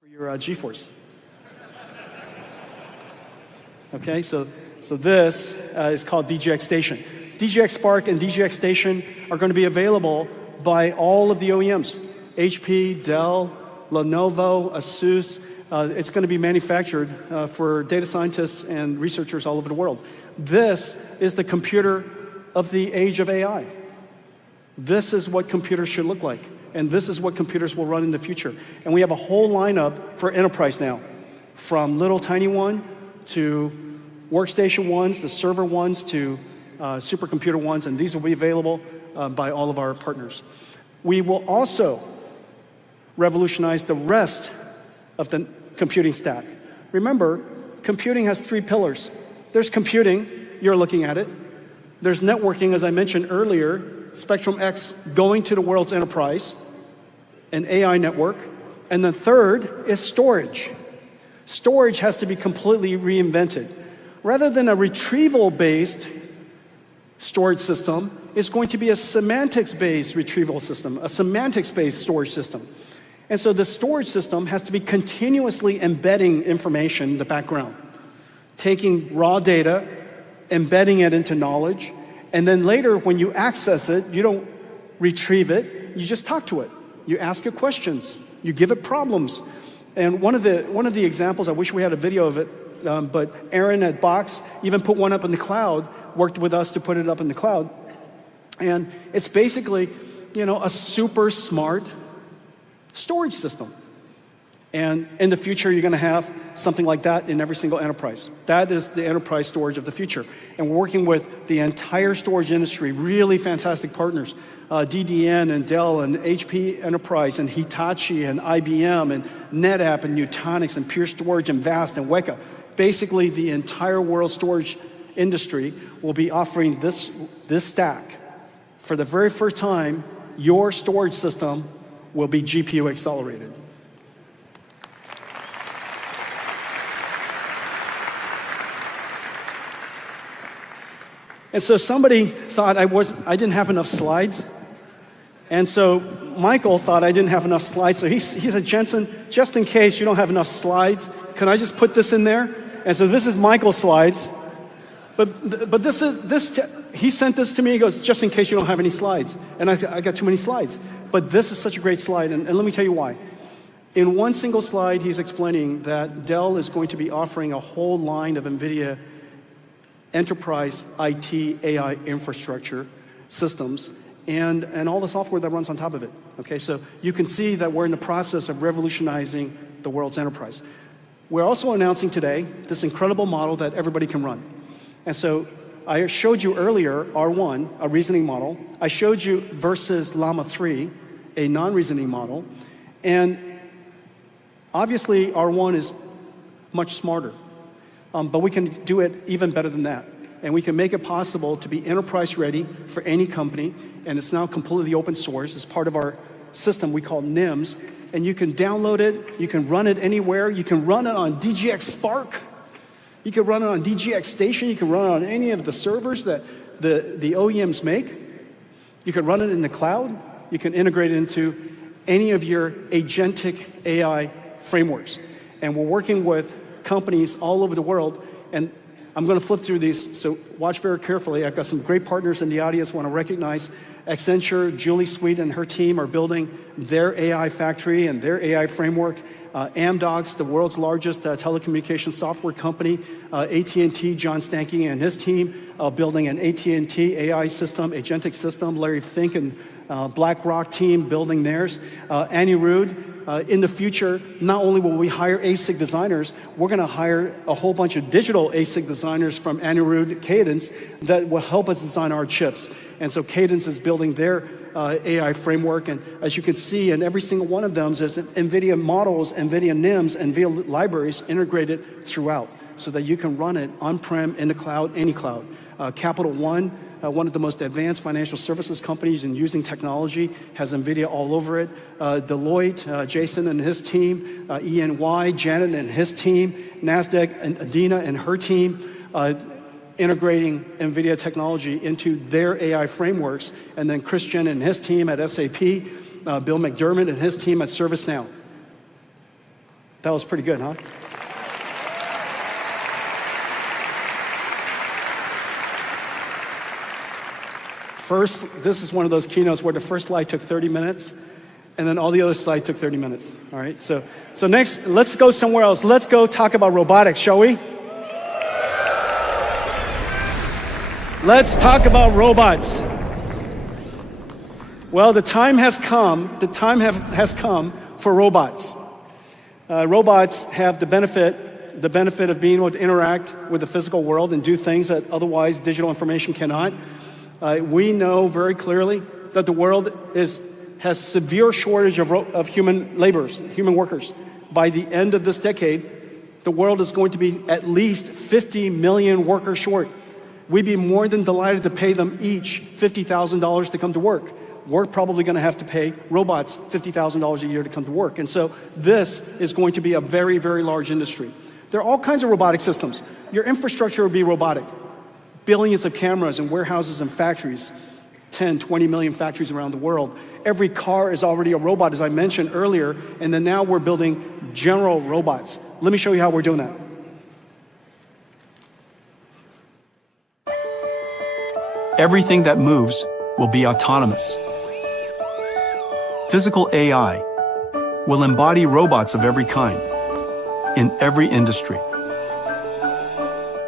your GeForce. Okay, so this is called DGX Station. DGX Spark and DGX Station are going to be available by all of the OEMs. HP, Dell, Lenovo, Asus. It's going to be manufactured for data scientists and researchers all over the world. This is the computer of the age of AI. This is what computers should look like. And this is what computers will run in the future. And we have a whole lineup for enterprise now, from little tiny one to workstation ones, the server ones, to supercomputer ones, and these will be available by all of our partners. We will also revolutionize the rest of the computing stack. Remember, computing has 3 pillars. There's computing, you're looking at it. There's networking, as I mentioned earlier, Spectrum-X going to the world's enterprise, an AI network. And the third is storage. Storage has to be completely reinvented. Rather than a retrieval-based storage system, it's going to be a semantics-based retrieval system, a semantics-based storage system. And so the storage system has to be continuously embedding information in the background, taking raw data, embedding it into knowledge, and then later when you access it, you don't retrieve it, you just talk to it. You ask it questions, you give it problems. And one of the examples, I wish we had a video of it, but Aaron at Box even put one up in the cloud, worked with us to put it up in the cloud. And it's basically, a super smart storage system. And in the future, you're going to have something like that in every single enterprise. That is the enterprise storage of the future. And we're working with the entire storage industry, really fantastic partners, DDN and Dell and HP Enterprise and Hitachi and IBM and NetApp and Nutanix and Pure Storage and Vast and Weka. Basically, the entire world storage industry will be offering this stack. For the very first time, your storage system will be GPU accelerated. And so somebody thought I didn't have enough slides. And so Michael thought I didn't have enough slides. So he said, Jensen, just in case you don't have enough slides, can I just put this in there? And so this is Michael's slides. But he sent this to me. He goes, just in case you don't have any slides. And I got too many slides. But this is such a great slide. And let me tell you why. In one single slide, he's explaining that Dell is going to be offering a whole line of NVIDIA enterprise IT AI infrastructure systems and all the software that runs on top of it. Okay, so you can see that we're in the process of revolutionizing the world's enterprise. We're also announcing today this incredible model that everybody can run. And so I showed you earlier R1, a reasoning model. I showed you versus Llama 3, a non-reasoning model. And obviously R1 is much smarter. But we can do it even better than that. And we can make it possible to be enterprise ready for any company. And it's now completely open source. It's part of our system we call NIMS. And you can download it. You can run it anywhere. You can run it on DGX Spark. You can run it on DGX Station. You can run it on any of the servers that the OEMs make. You can run it in the cloud. You can integrate it into any of your agentic AI frameworks. And we're working with companies all over the world, and I'm going to flip through these, so watch very carefully. I've got some great partners in the audience I want to recognize. Accenture, Julie Sweet and her team are building their AI factory and their AI framework. Amdocs, the world's largest telecommunications software company. AT&T, John Stankey and his team building an AT&T AI system, agentic system. Larry Fink and BlackRock team building theirs. Anirudh. In the future, not only will we hire ASIC designers, we're going to hire a whole bunch of digital ASIC designers from Anirudh Cadence that will help us design our chips. And so Cadence is building their AI framework. And as you can see, in every single one of them, there's NVIDIA models, NVIDIA NIMs, NVIDIA libraries integrated throughout so that you can run it on-prem, in the cloud, any cloud. Capital One, one of the most advanced financial services companies in using technology, has NVIDIA all over it. Deloitte, Jason and his team, EY, Janet and his team, NASDAQ and Adina and her team, integrating NVIDIA technology into their AI frameworks, and then Christian and his team at SAP, Bill McDermott and his team at ServiceNow. That was pretty good, huh? First, this is one of those keynotes where the first slide took 30 minutes, and then all the other slides took 30 minutes, all right? So next, let's go somewhere else. Let's go talk about robotics, shall we? Let's talk about robots. Well, the time has come for robots. Robots have the benefit of being able to interact with the physical world and do things that otherwise digital information cannot. We know very clearly that the world has severe shortage of human laborers, human workers. By the end of this decade, the world is going to be at least 50 million workers short. We'd be more than delighted to pay them each $50,000 to come to work. We're probably going to have to pay robots $50,000 a year to come to work. And so this is going to be a very, very large industry. There are all kinds of robotic systems. Your infrastructure will be robotic. Billions of cameras in warehouses and factories, 10, 20 million factories around the world. Every car is already a robot, as I mentioned earlier, and then now we're building general robots. Let me show you how we're doing that. Everything that moves will be autonomous. Physical AI will embody robots of every kind, in every industry.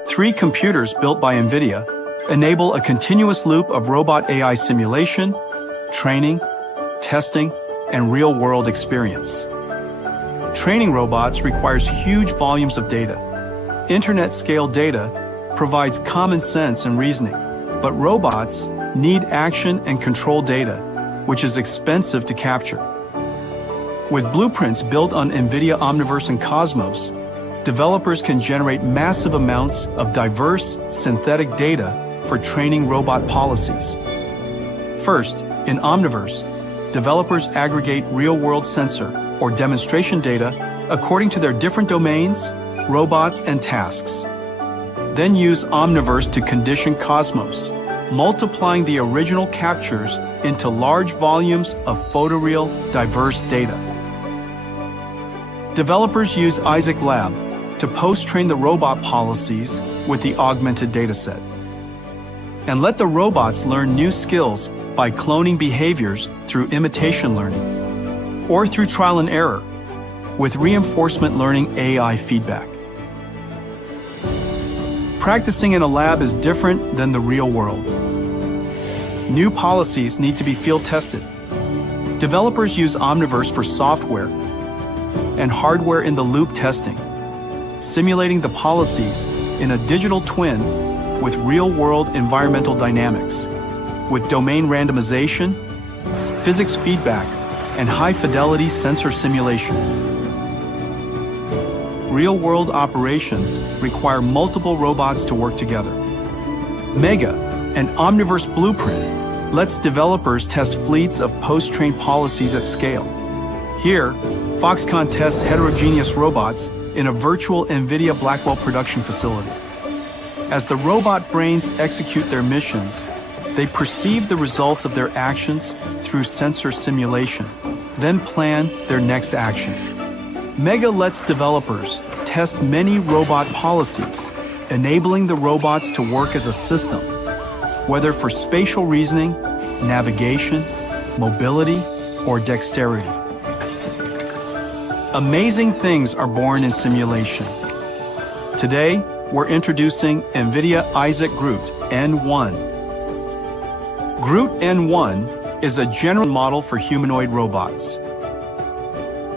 3 computers built by NVIDIA enable a continuous loop of robot AI simulation, training, testing, and real-world experience. Training robots requires huge volumes of data. Internet-scale data provides common sense and reasoning, but robots need action and control data, which is expensive to capture. With blueprints built on NVIDIA Omniverse and Cosmos, developers can generate massive amounts of diverse, synthetic data for training robot policies. First, in Omniverse, developers aggregate real-world sensor or demonstration data according to their different domains, robots, and tasks. Then use Omniverse to condition Cosmos, multiplying the original captures into large volumes of photoreal, diverse data. Developers use Isaac Lab to post-train the robot policies with the augmented dataset. And let the robots learn new skills by cloning behaviors through imitation learning, or through trial and error, with reinforcement learning AI feedback. Practicing in a lab is different than the real world. New policies need to be field tested. Developers use Omniverse for software and hardware-in-the-loop testing, simulating the policies in a digital twin with real-world environmental dynamics, with domain randomization, physics feedback, and high-fidelity sensor simulation. Real-world operations require multiple robots to work together. Mega, an Omniverse blueprint, lets developers test fleets of post-trained policies at scale. Here, Foxconn tests heterogeneous robots in a virtual NVIDIA Blackwell production facility. As the robot brains execute their missions, they perceive the results of their actions through sensor simulation, then plan their next action. Mega lets developers test many robot policies, enabling the robots to work as a system, whether for spatial reasoning, navigation, mobility, or dexterity. Amazing things are born in simulation. Today, we're introducing NVIDIA Isaac GR00T N1. GR00T N1 is a general model for humanoid robots.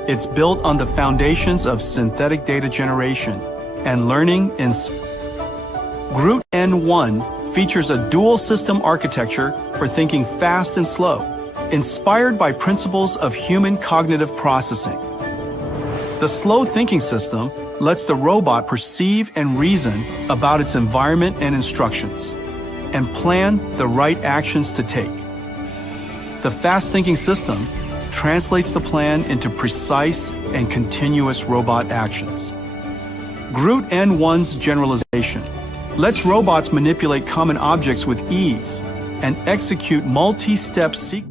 It's built on the foundations of synthetic data generation and learning in GR00T N1 features a dual system architecture for thinking fast and slow, inspired by principles of human cognitive processing. The slow thinking system lets the robot perceive and reason about its environment and instructions, and plan the right actions to take. The fast thinking system translates the plan into precise and continuous robot actions. GR00T N1's generalization lets robots manipulate common objects with ease and execute multi-step sequences.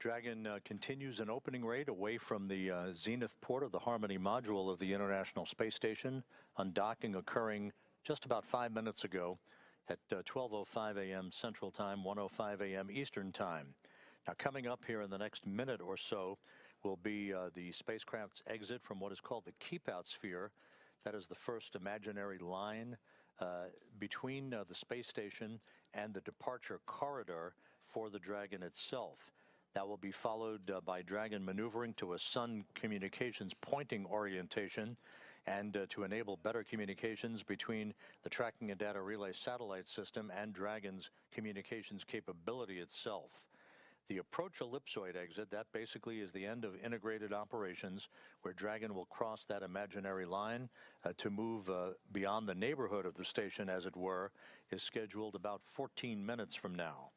Dragon continues an opening rate away from the zenith port of the Harmony module of the International Space Station. Undocking occurring just about 5 minutes ago at 12:05 a.m. Central Time, 1:05 a.m. Eastern Time. Now, coming up here in the next minute or so will be the spacecraft's exit from what is called the keep-out sphere. That is the first imaginary line between the space station and the departure corridor for the Dragon itself. That will be followed by Dragon maneuvering to a Sun communications pointing orientation and to enable better communications between the tracking and data relay satellite system and Dragon's communications capability itself. The approach ellipsoid exit, that basically is the end of integrated operations, where Dragon will cross that imaginary line to move beyond the neighborhood of the station, as it were, is scheduled about 14 minutes from now.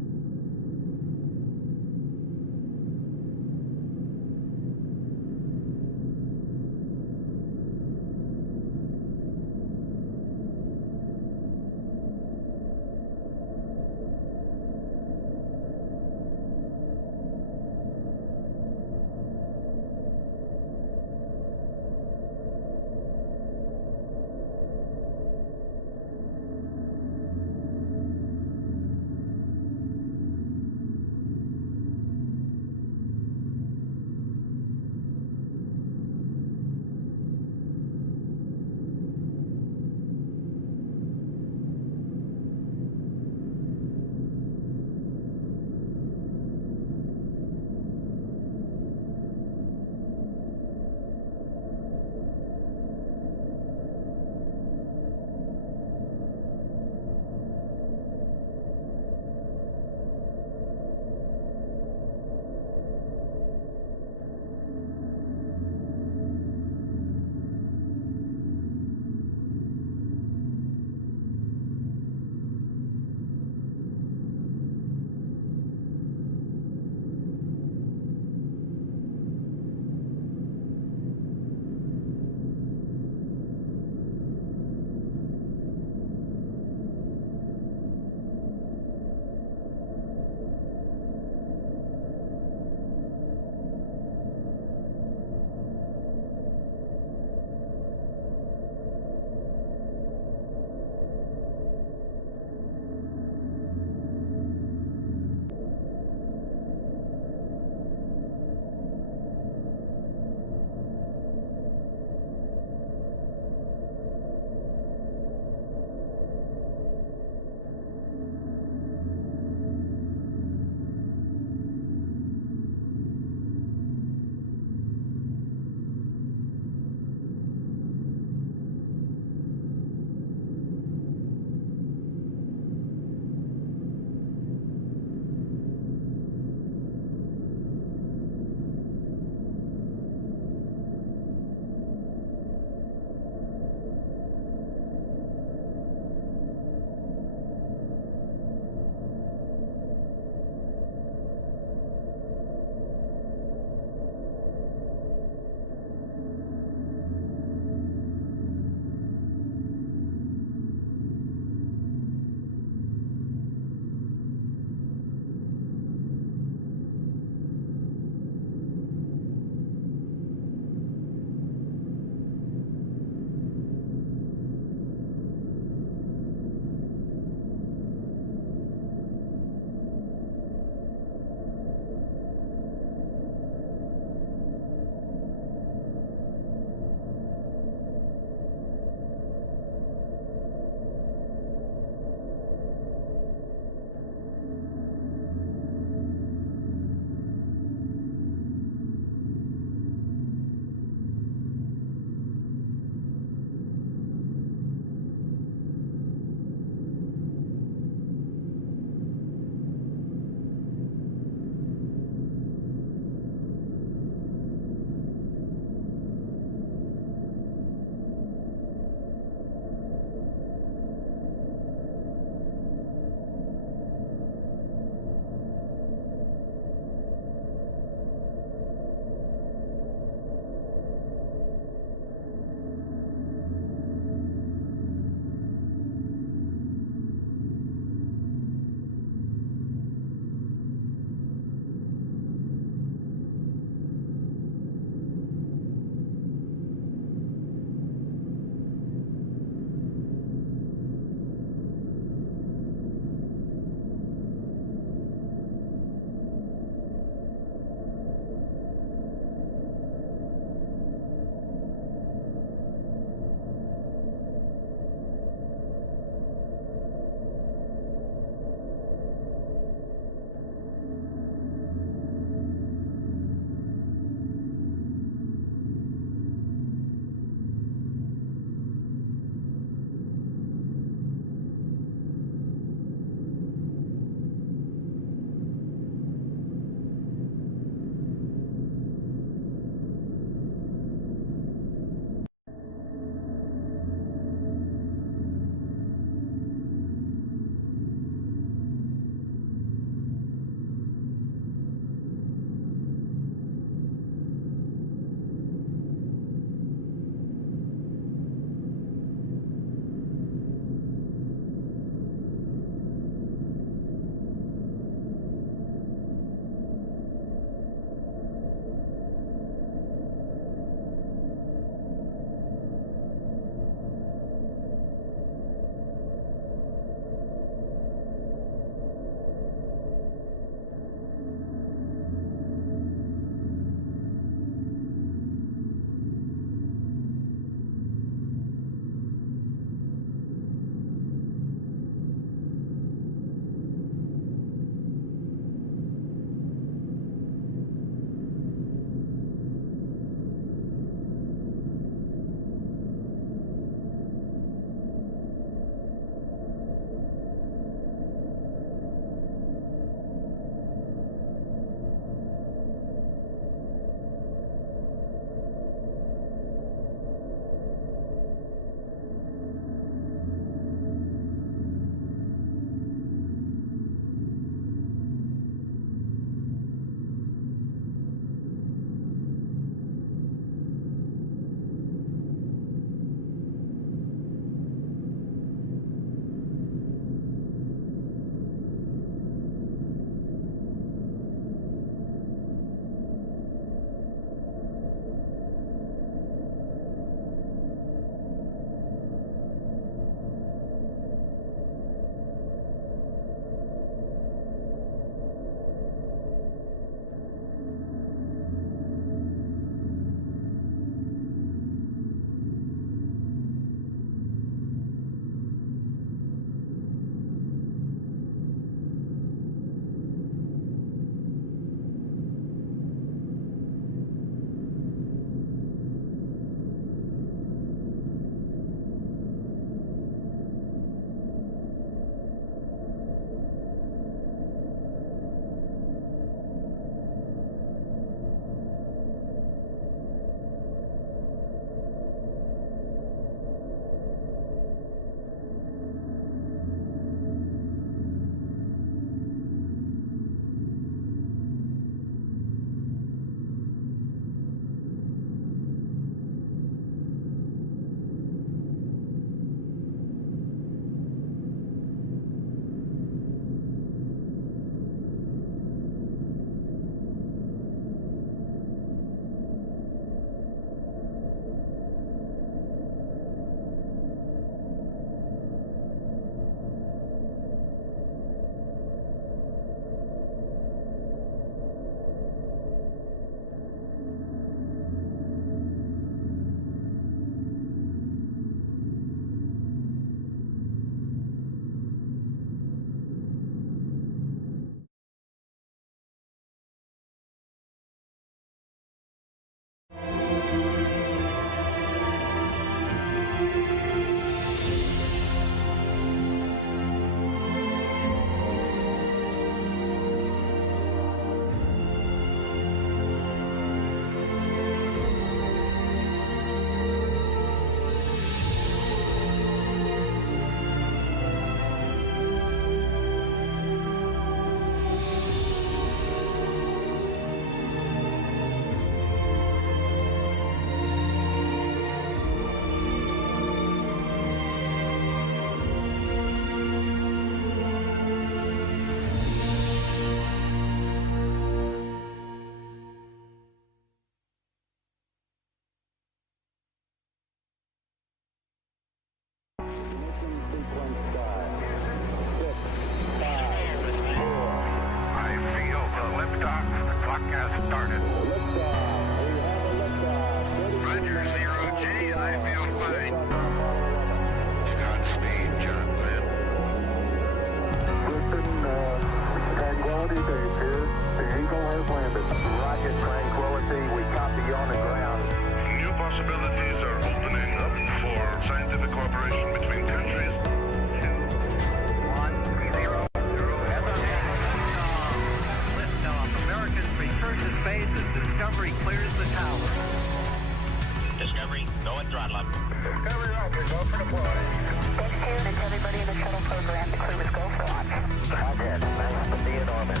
and throttle up. Every roger, go for deploy. And everybody in the shuttle program, the crew is go for launch. Roger, nice to be in orbit.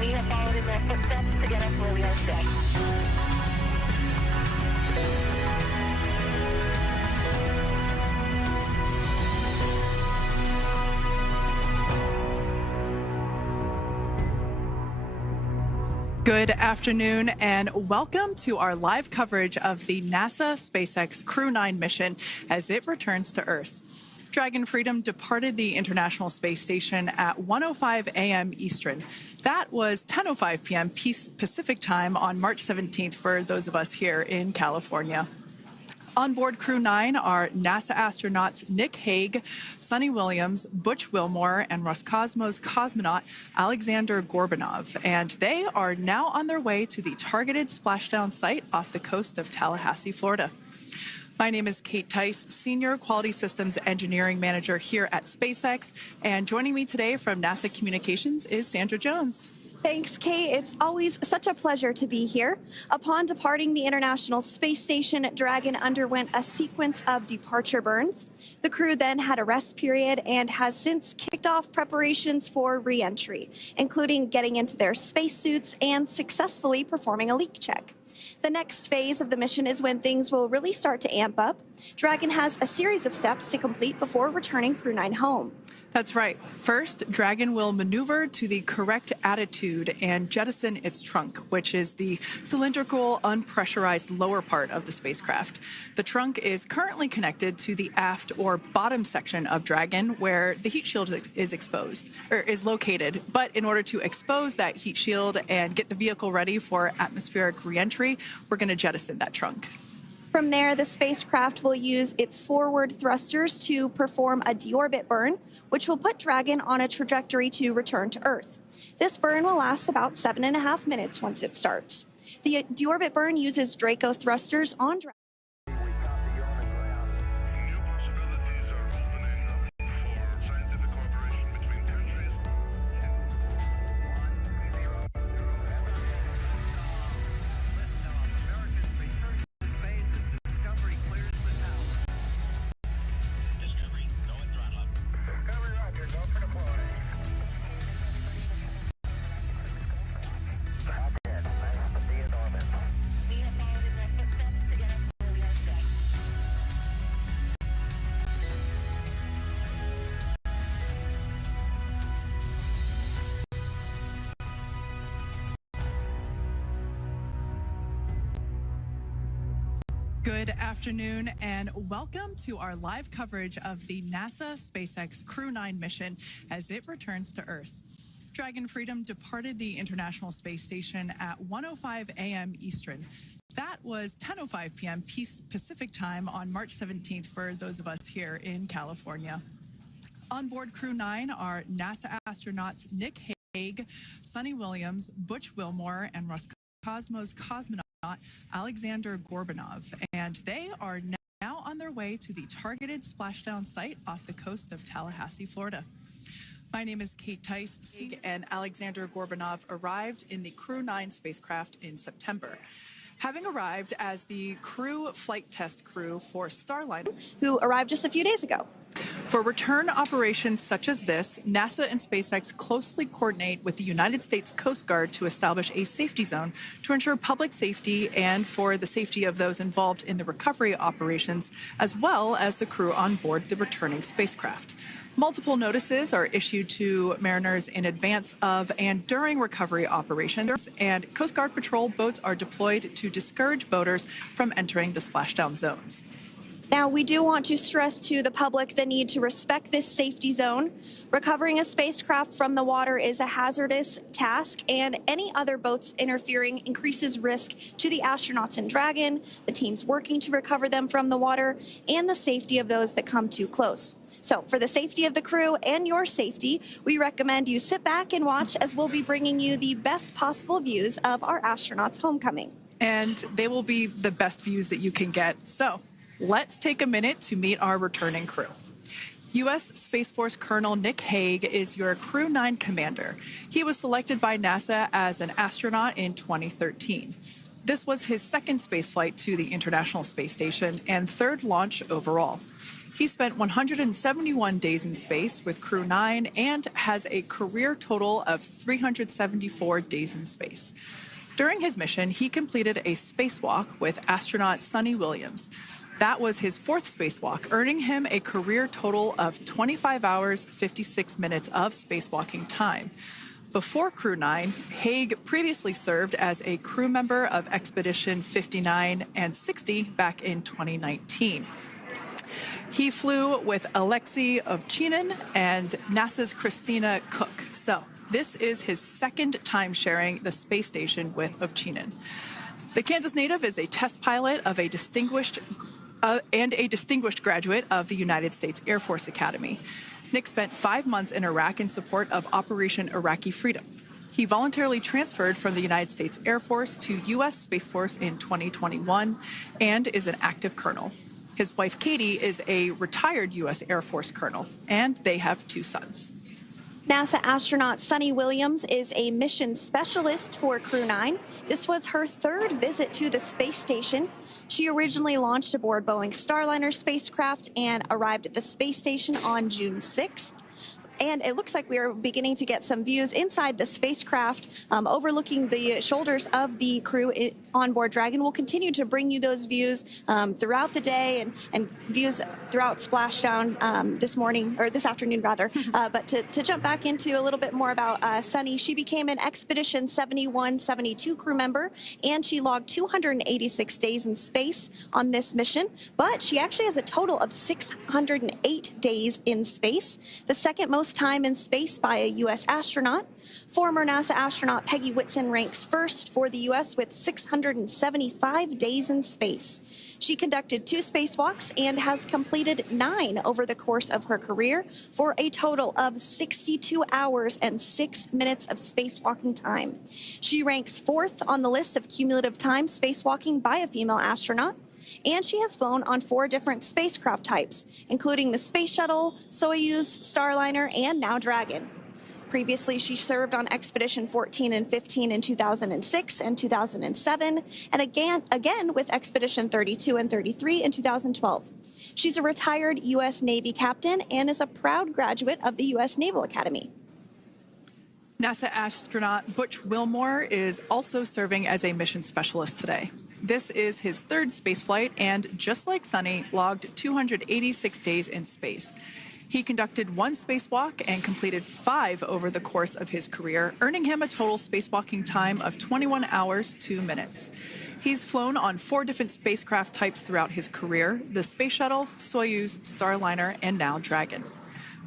We have followed in their footsteps to get us where we are today. Good afternoon and welcome to our live coverage of the NASA SpaceX Crew 9 mission as it returns to Earth. Dragon Freedom departed the International Space Station at 1:05 a.m. Eastern. That was 10:05 p.m. Pacific time on March 17th for those of us here in California. On board Crew 9 are NASA astronauts Nick Hague, Sonny Williams, Butch Wilmore, and Roscosmos cosmonaut Alexander Gorbanov. And they are now on their way to the targeted splashdown site off the coast of Tallahassee, Florida. My name is Kate Tice, Senior Quality Systems Engineering Manager here at SpaceX. And joining me today from NASA Communications is Sandra Jones. Thanks, Kate. It's always such a pleasure to be here. Upon departing the International Space Station, Dragon underwent a sequence of departure burns. The crew then had a rest period and has since kicked off preparations for re-entry, including getting into their spacesuits and successfully performing a leak check. The next phase of the mission is when things will really start to amp up. Dragon has a series of steps to complete before returning Crew 9 home. That's right. First, Dragon will maneuver to the correct attitude and jettison its trunk, which is the cylindrical, unpressurized lower part of the spacecraft. The trunk is currently connected to the aft or bottom section of Dragon, where the heat shield is located. But in order to expose that heat shield and get the vehicle ready for atmospheric reentry, we're going to jettison that trunk. From there, the spacecraft will use its forward thrusters to perform a deorbit burn, which will put Dragon on a trajectory to return to Earth. This burn will last about 7.5 minutes once it starts. The deorbit burn uses Draco thrusters on Dragon. Good afternoon and welcome to our live coverage of the NASA SpaceX Crew 9 mission as it returns to Earth. Dragon Freedom departed the International Space Station at 1:05 a.m. Eastern. That was 10:05 p.m. Pacific time on March 17th for those of us here in California. On board Crew 9 are NASA astronauts Nick Hague, Sonny Williams, Butch Wilmore, and Roscosmos cosmonaut Alexander Gorbanov, and they are now on their way to the targeted splashdown site off the coast of Tallahassee, Florida. My name is Kate Tice, and Alexander Gorbanov arrived in the Crew 9 spacecraft in September, having arrived as the crew flight test crew for Starliner, who arrived just a few days ago. For return operations such as this, NASA and SpaceX closely coordinate with the United States Coast Guard to establish a safety zone to ensure public safety and for the safety of those involved in the recovery operations, as well as the crew on board the returning spacecraft. Multiple notices are issued to mariners in advance of and during recovery operations, and Coast Guard patrol boats are deployed to discourage boaters from entering the splashdown zones. Now, we do want to stress to the public the need to respect this safety zone. Recovering a spacecraft from the water is a hazardous task, and any other boats interfering increases risk to the astronauts in Dragon, the teams working to recover them from the water, and the safety of those that come too close. So for the safety of the crew and your safety, we recommend you sit back and watch as we'll be bringing you the best possible views of our astronauts' homecoming. And they will be the best views that you can get. So let's take a minute to meet our returning crew. U.S. Space Force Colonel Nick Hague is your Crew 9 commander. He was selected by NASA as an astronaut in 2013. This was his second spaceflight to the International Space Station and third launch overall. He spent 171 days in space with Crew 9 and has a career total of 374 days in space. During his mission, he completed a spacewalk with astronaut Suni Williams. That was his fourth spacewalk, earning him a career total of 25 hours, 56 minutes of spacewalking time. Before Crew 9, Haig previously served as a crew member of Expedition 59 and 60 back in 2019. He flew with Alexei Ovchinin and NASA's Christina Koch. So this is his second time sharing the space station with Ovchinin. The Kansas native is a test pilot of a distinguished graduate of the United States Air Force Academy. Nick spent 5 months in Iraq in support of Operation Iraqi Freedom. He voluntarily transferred from the United States Air Force to U.S. Space Force in 2021 and is an active colonel. His wife, Katie, is a retired U.S. Air Force colonel, and they have 2 sons. NASA astronaut Suni Williams is a mission specialist for Crew 9. This was her third visit to the space station. She originally launched aboard Boeing Starliner spacecraft and arrived at the space station on June 6th. And it looks like we are beginning to get some views inside the spacecraft, overlooking the shoulders of the crew on board Dragon. We'll continue to bring you those views throughout the day and views throughout Splashdown this morning, or this afternoon rather. But to jump back into a little bit more about Suni, she became an Expedition 71-72 crew member, and she logged 286 days in space on this mission. But she actually has a total of 608 days in space, the second most time in space by a U.S. astronaut. Former NASA astronaut Peggy Whitson ranks first for the U.S. with 675 days in space. She conducted 2 spacewalks and has completed 9 over the course of her career for a total of 62 hours and 6 minutes of spacewalking time. She ranks 4th on the list of cumulative time spacewalking by a female astronaut. And she has flown on 4 different spacecraft types, including the Space Shuttle, Soyuz, Starliner, and now Dragon. Previously, she served on Expedition 14 and 15 in 2006 and 2007, and again with Expedition 32 and 33 in 2012. She's a retired U.S. Navy captain and is a proud graduate of the U.S. Naval Academy. NASA astronaut Butch Wilmore is also serving as a mission specialist today. This is his 3rd spaceflight and, just like Suni, logged 286 days in space. He conducted 1 spacewalk and completed 5 over the course of his career, earning him a total spacewalking time of 21 hours, 2 minutes. He's flown on 4 different spacecraft types throughout his career: the Space Shuttle, Soyuz, Starliner, and now Dragon.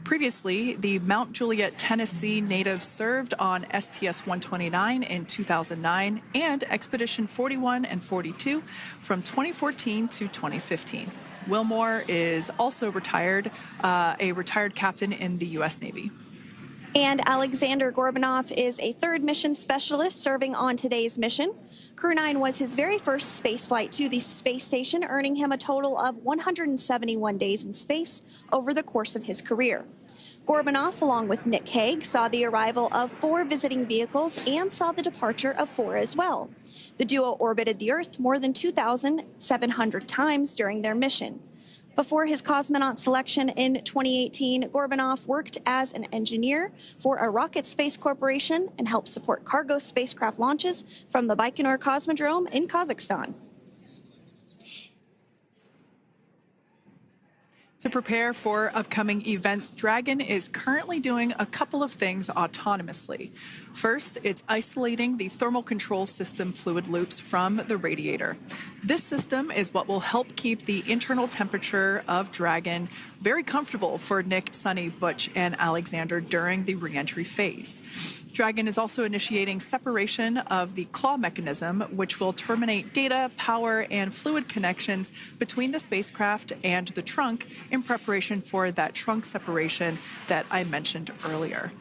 Previously, the Mount Juliet, Tennessee native served on STS-129 in 2009 and Expedition 41 and 42 from 2014 to 2015. Wilmore is also retired, a retired captain in the U.S. Navy. And Alexander Gorbanov is a 3rd mission specialist serving on today's mission. Crew 9 was his very first spaceflight to the space station, earning him a total of 171 days in space over the course of his career. Gorbanov, along with Nick Haig, saw the arrival of 4 visiting vehicles and saw the departure of 4 as well. The duo orbited the Earth more than 2,700 times during their mission. Before his cosmonaut selection in 2018, Gorbanov worked as an engineer for a rocket space corporation and helped support cargo spacecraft launches from the Baikonur Cosmodrome in Kazakhstan. To prepare for upcoming events, Dragon is currently doing a couple of things autonomously. First, it's isolating the thermal control system fluid loops from the radiator. This system is what will help keep the internal temperature of Dragon very comfortable for Nick, Suni, Butch, and Alexander during the re-entry phase. Dragon is also initiating separation of the claw mechanism, which will terminate data, power, and fluid connections between the spacecraft and the trunk in preparation for that trunk separation that I mentioned earlier.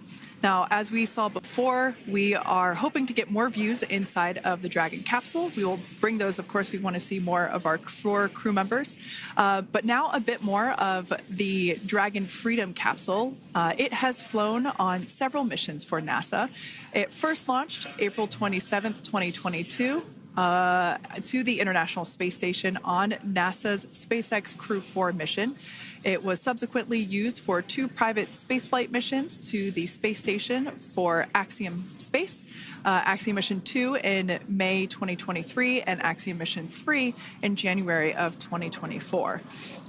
Now, as we saw before, we are hoping to get more views inside of the Dragon capsule. We will bring those, of course. We want to see more of our 4 crew members. But now a bit more of the Dragon Freedom capsule. It has flown on several missions for NASA. It first launched April 27th, 2022. to the International Space Station on NASA's SpaceX Crew 4 mission. It was subsequently used for 2 private spaceflight missions to the space station for Axiom Space, Axiom Mission 2 in May 2023, and Axiom Mission 3 in January of 2024.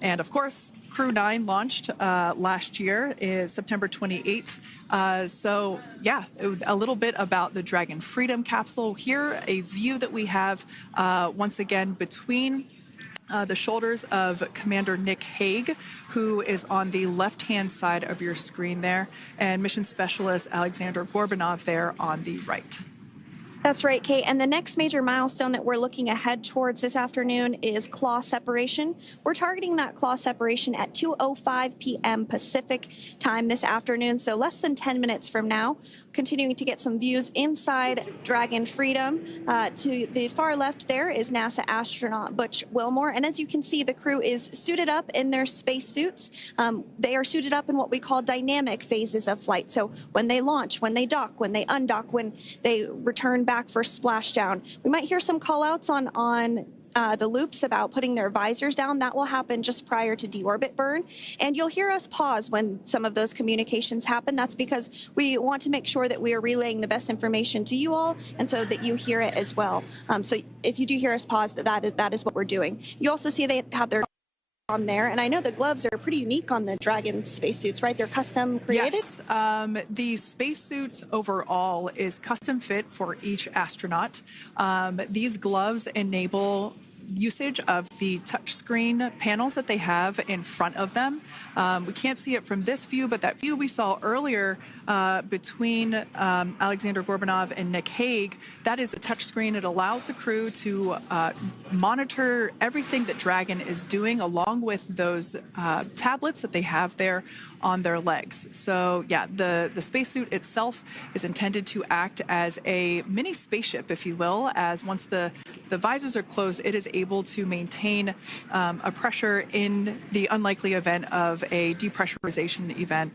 And of course, Crew 9 launched last year, is September 28th. So yeah, a little bit about the Dragon Freedom capsule. Here, a view that we have once again between the shoulders of Commander Nick Hague, who is on the left-hand side of your screen there, and Mission Specialist Alexander Gorbanov there on the right. That's right, Kate. And the next major milestone that we're looking ahead towards this afternoon is claw separation. We're targeting that claw separation at 2:05 p.m. Pacific time this afternoon, so less than 10 minutes from now. Continuing to get some views inside Dragon Freedom. To the far left there is NASA astronaut Butch Wilmore. And as you can see, the crew is suited up in their space suits. They are suited up in what we call dynamic phases of flight. So when they launch, when they dock, when they undock, when they return back for splashdown. We might hear some call outs on the loops about putting their visors down. That will happen just prior to deorbit burn. And you'll hear us pause when some of those communications happen. That's because we want to make sure that we are relaying the best information to you all, and so that you hear it as well. So if you do hear us pause, that is what we're doing. You also see they have their on there, and I know the gloves are pretty unique on the Dragon spacesuits, right? They're custom created? Yes, the spacesuit overall is custom fit for each astronaut. These gloves enable usage of the touchscreen panels that they have in front of them. We can't see it from this view, but that view we saw earlier between Alexander Gorbanov and Nick Hague, that is a touchscreen. It allows the crew to monitor everything that Dragon is doing, along with those tablets that they have there on their legs. So yeah, the spacesuit itself is intended to act as a mini spaceship, if you will, as once the visors are closed, it is able to maintain a pressure in the unlikely event of a depressurization event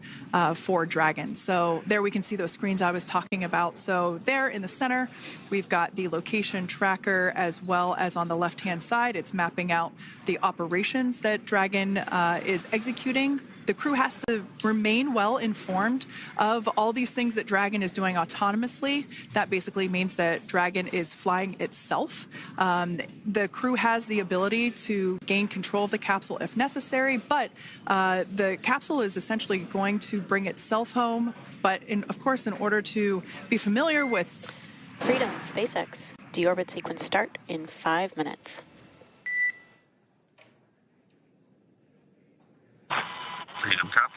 for Dragon. So there we can see those screens I was talking about. So there in the center, we've got the location tracker, as well as on the left-hand side, it's mapping out the operations that Dragon is executing. The crew has to remain well informed of all these things that Dragon is doing autonomously. That basically means that Dragon is flying itself. The crew has the ability to gain control of the capsule if necessary, but the capsule is essentially going to bring itself home. But of course, in order to be familiar with Freedom, SpaceX, deorbit sequence start in 5 minutes. Freedom Cup.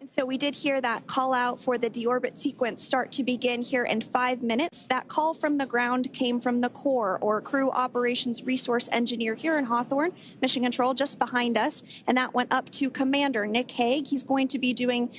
And so we did hear that call out for the deorbit sequence start to begin here in 5 minutes. That call from the ground came from the core, or Crew Operations Resource Engineer here in Hawthorne, Mission Control just behind us. And that went up to Commander Nick Hague. He's going to be doing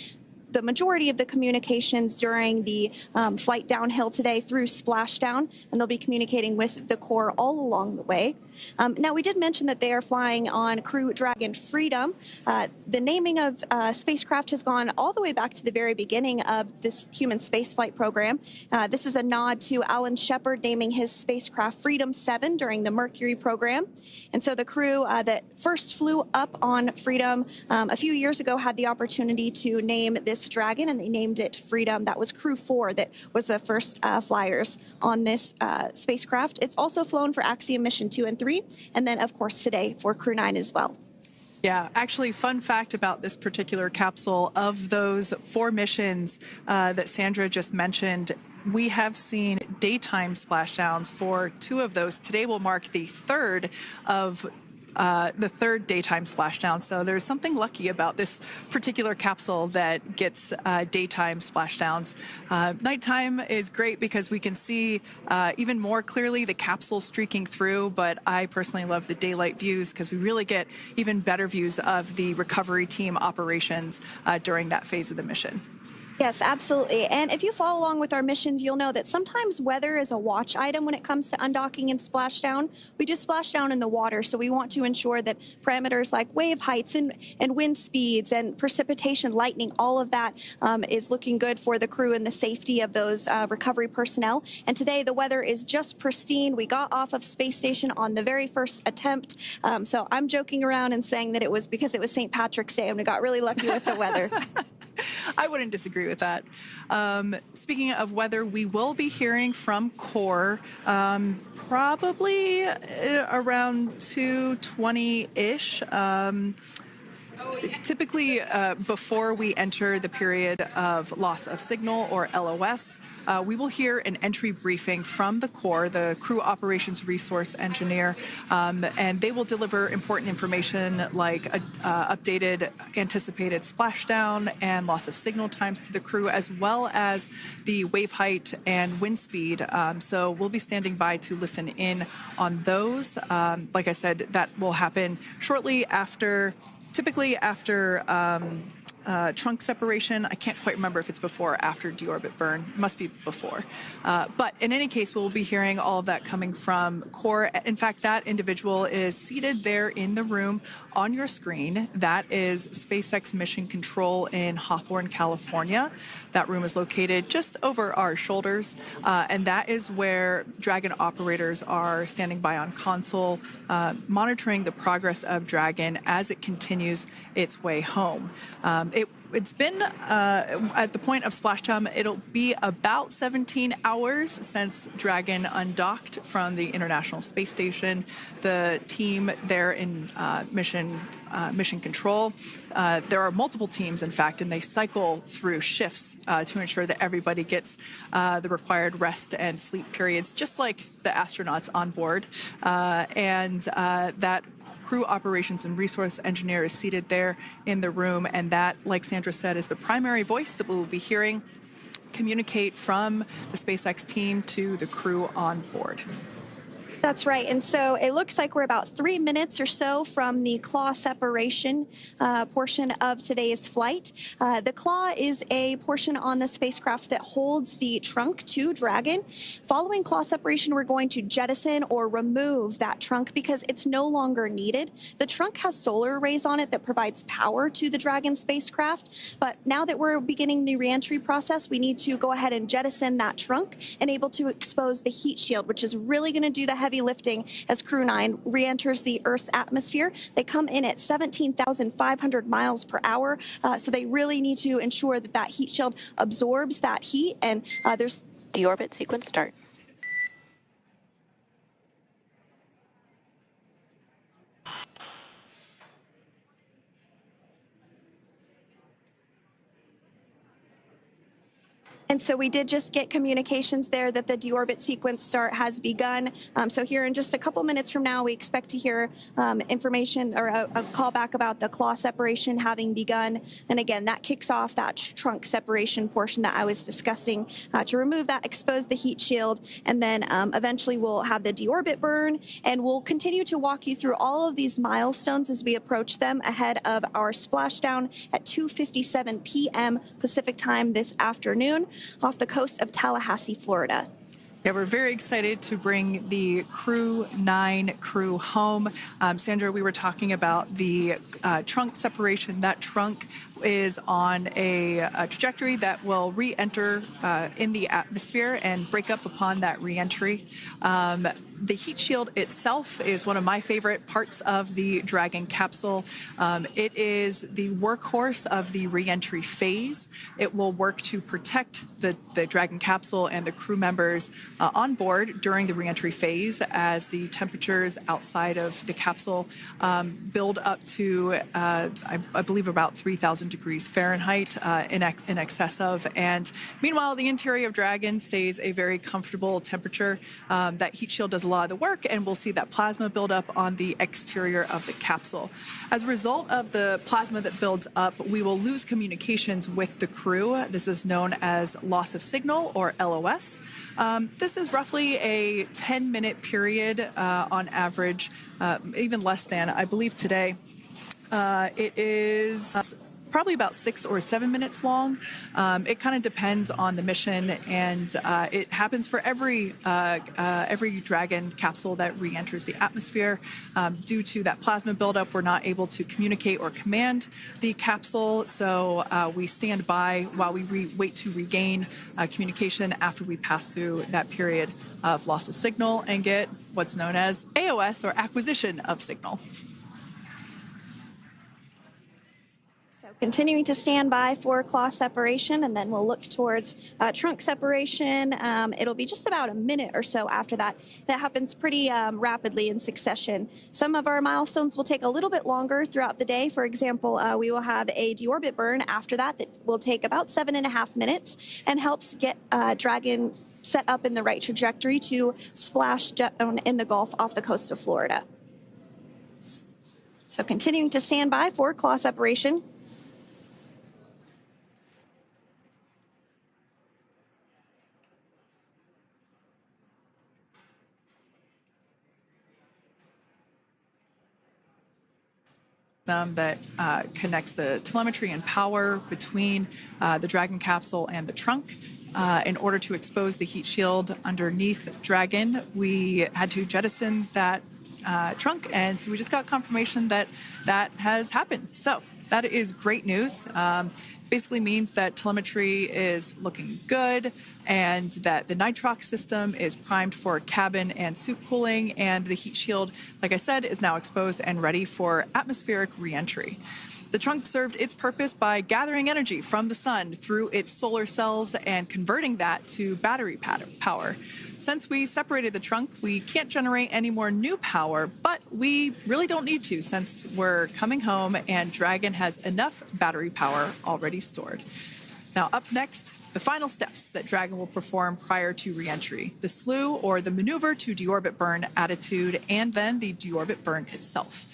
the majority of the communications during the flight downhill today through Splashdown, and they'll be communicating with the core all along the way. Now, we did mention that they are flying on Crew Dragon Freedom. The naming of spacecraft has gone all the way back to the very beginning of this human spaceflight program. This is a nod to Alan Shepard naming his spacecraft Freedom 7 during the Mercury program. And so the crew that first flew up on Freedom a few years ago had the opportunity to name this Dragon, and they named it Freedom. That was Crew 4 that was the first flyers on this spacecraft. It's also flown for Axiom Mission 2 and 3, and then, of course, today for Crew 9 as well. Yeah, actually, fun fact about this particular capsule, of those 4 missions that Sandra just mentioned, we have seen daytime splashdowns for 2 of those. Today will mark the third of the third daytime splashdown. So there's something lucky about this particular capsule that gets daytime splashdowns. Nighttime is great because we can see even more clearly the capsule streaking through, but I personally love the daylight views because we really get even better views of the recovery team operations during that phase of the mission. Yes, absolutely. And if you follow along with our missions, you'll know that sometimes weather is a watch item when it comes to undocking and splashdown. We do splashdown in the water, so we want to ensure that parameters like wave heights and wind speeds and precipitation, lightning, all of that is looking good for the crew and the safety of those recovery personnel. And today the weather is just pristine. We got off of space station on the very first attempt. So I'm joking around and saying that it was because it was St. Patrick's Day and we got really lucky with the weather. I wouldn't disagree with that. Speaking of weather, we will be hearing from CORE probably around 2:20-ish. Typically, before we enter the period of loss of signal, or LOS, we will hear an entry briefing from the CORE, the Crew Operations Resource Engineer, and they will deliver important information like updated anticipated splashdown and loss of signal times to the crew, as well as the wave height and wind speed. So we'll be standing by to listen in on those. Like I said, that will happen shortly after. Typically after trunk separation. I can't quite remember if it's before or after deorbit burn. It must be before. But in any case, we'll be hearing all of that coming from CORE. In fact, that individual is seated there in the room on your screen. That is SpaceX Mission Control in Hawthorne, California. That room is located just over our shoulders, and that is where Dragon operators are standing by on console, monitoring the progress of Dragon as it continues its way home. It's been, at the point of splashdown, it'll be about 17 hours since Dragon undocked from the International Space Station. The team there in mission control, there are multiple teams, in fact, and they cycle through shifts to ensure that everybody gets the required rest and sleep periods, just like the astronauts on board. And that Crew Operations and Resource Engineer is seated there in the room, and that, like Sandra said, is the primary voice that we will be hearing communicate from the SpaceX team to the crew on board. That's right. And so it looks like we're about 3 minutes or so from the claw separation portion of today's flight. The claw is a portion on the spacecraft that holds the trunk to Dragon. Following claw separation, we're going to jettison or remove that trunk because it's no longer needed. The trunk has solar arrays on it that provides power to the Dragon spacecraft. But now that we're beginning the reentry process, we need to go ahead and jettison that trunk and able to expose the heat shield, which is really going to do the heavy lifting as Crew 9 re-enters the Earth's atmosphere. They come in at 17,500 miles per hour, so they really need to ensure that that heat shield absorbs that heat, and there's... Deorbit sequence start. And so we did just get communications there that the deorbit sequence start has begun. So here in just a couple minutes from now, we expect to hear information or a call back about the claw separation having begun. And again, that kicks off that trunk separation portion that I was discussing to remove that, expose the heat shield, and then eventually we'll have the deorbit burn. And we'll continue to walk you through all of these milestones as we approach them ahead of our splashdown at 2:57 p.m. Pacific time this afternoon, off the coast of Tallahassee, Florida. Yeah, we're very excited to bring the Crew 9 crew home. Sandra, we were talking about the trunk separation. That trunk is on a trajectory that will re-enter in the atmosphere and break up upon that re-entry. The heat shield itself is one of my favorite parts of the Dragon capsule. It is the workhorse of the re-entry phase. It will work to protect the Dragon capsule and the crew members on board during the re-entry phase as the temperatures outside of the capsule build up to, I believe, about 3,000 degrees Fahrenheit in excess of. And meanwhile, the interior of Dragon stays a very comfortable temperature. That heat shield does a lot of the work, and we'll see that plasma build up on the exterior of the capsule. As a result of the plasma that builds up, we will lose communications with the crew. This is known as loss of signal, or LOS. This is roughly a 10-minute period on average, even less than. I believe today it is probably about 6 or 7 minutes long. It kind of depends on the mission, and it happens for every Dragon capsule that re-enters the atmosphere. Due to that plasma buildup, we're not able to communicate or command the capsule, so we stand by while we wait to regain communication after we pass through that period of loss of signal and get what's known as AOS, or acquisition of signal. Continuing to stand by for claw separation, and then we'll look towards trunk separation. It'll be just about a minute or so after that. That happens pretty rapidly in succession. Some of our milestones will take a little bit longer throughout the day. For example, we will have a deorbit burn after that will take about 7.5 minutes and helps get Dragon set up in the right trajectory to splash down in the Gulf off the coast of Florida. So continuing to stand by for claw separation. That connects the telemetry and power between the Dragon capsule and the trunk. In order to expose the heat shield underneath Dragon, we had to jettison that trunk, and so we just got confirmation that that has happened. So that is great news. Basically means that telemetry is looking good and that the nitrox system is primed for cabin and suit cooling, and the heat shield, like I said, is now exposed and ready for atmospheric re-entry. The trunk served its purpose by gathering energy from the sun through its solar cells and converting that to battery power. Since we separated the trunk, we can't generate any more new power, but we really don't need to since we're coming home and Dragon has enough battery power already stored. Now, up next, the final steps that Dragon will perform prior to re-entry: the slew, or the maneuver to deorbit burn attitude, and then the deorbit burn itself.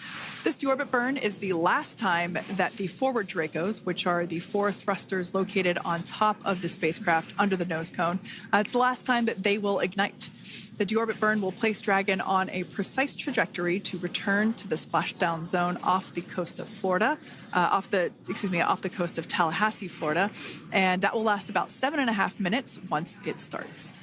This deorbit burn is the last time that the forward Dracos, which are the 4 thrusters located on top of the spacecraft under the nose cone, it's the last time that they will ignite. The deorbit burn will place Dragon on a precise trajectory to return to the splashdown zone off the coast of Florida, off the coast of Tallahassee, Florida, and that will last about 7.5 minutes once it starts.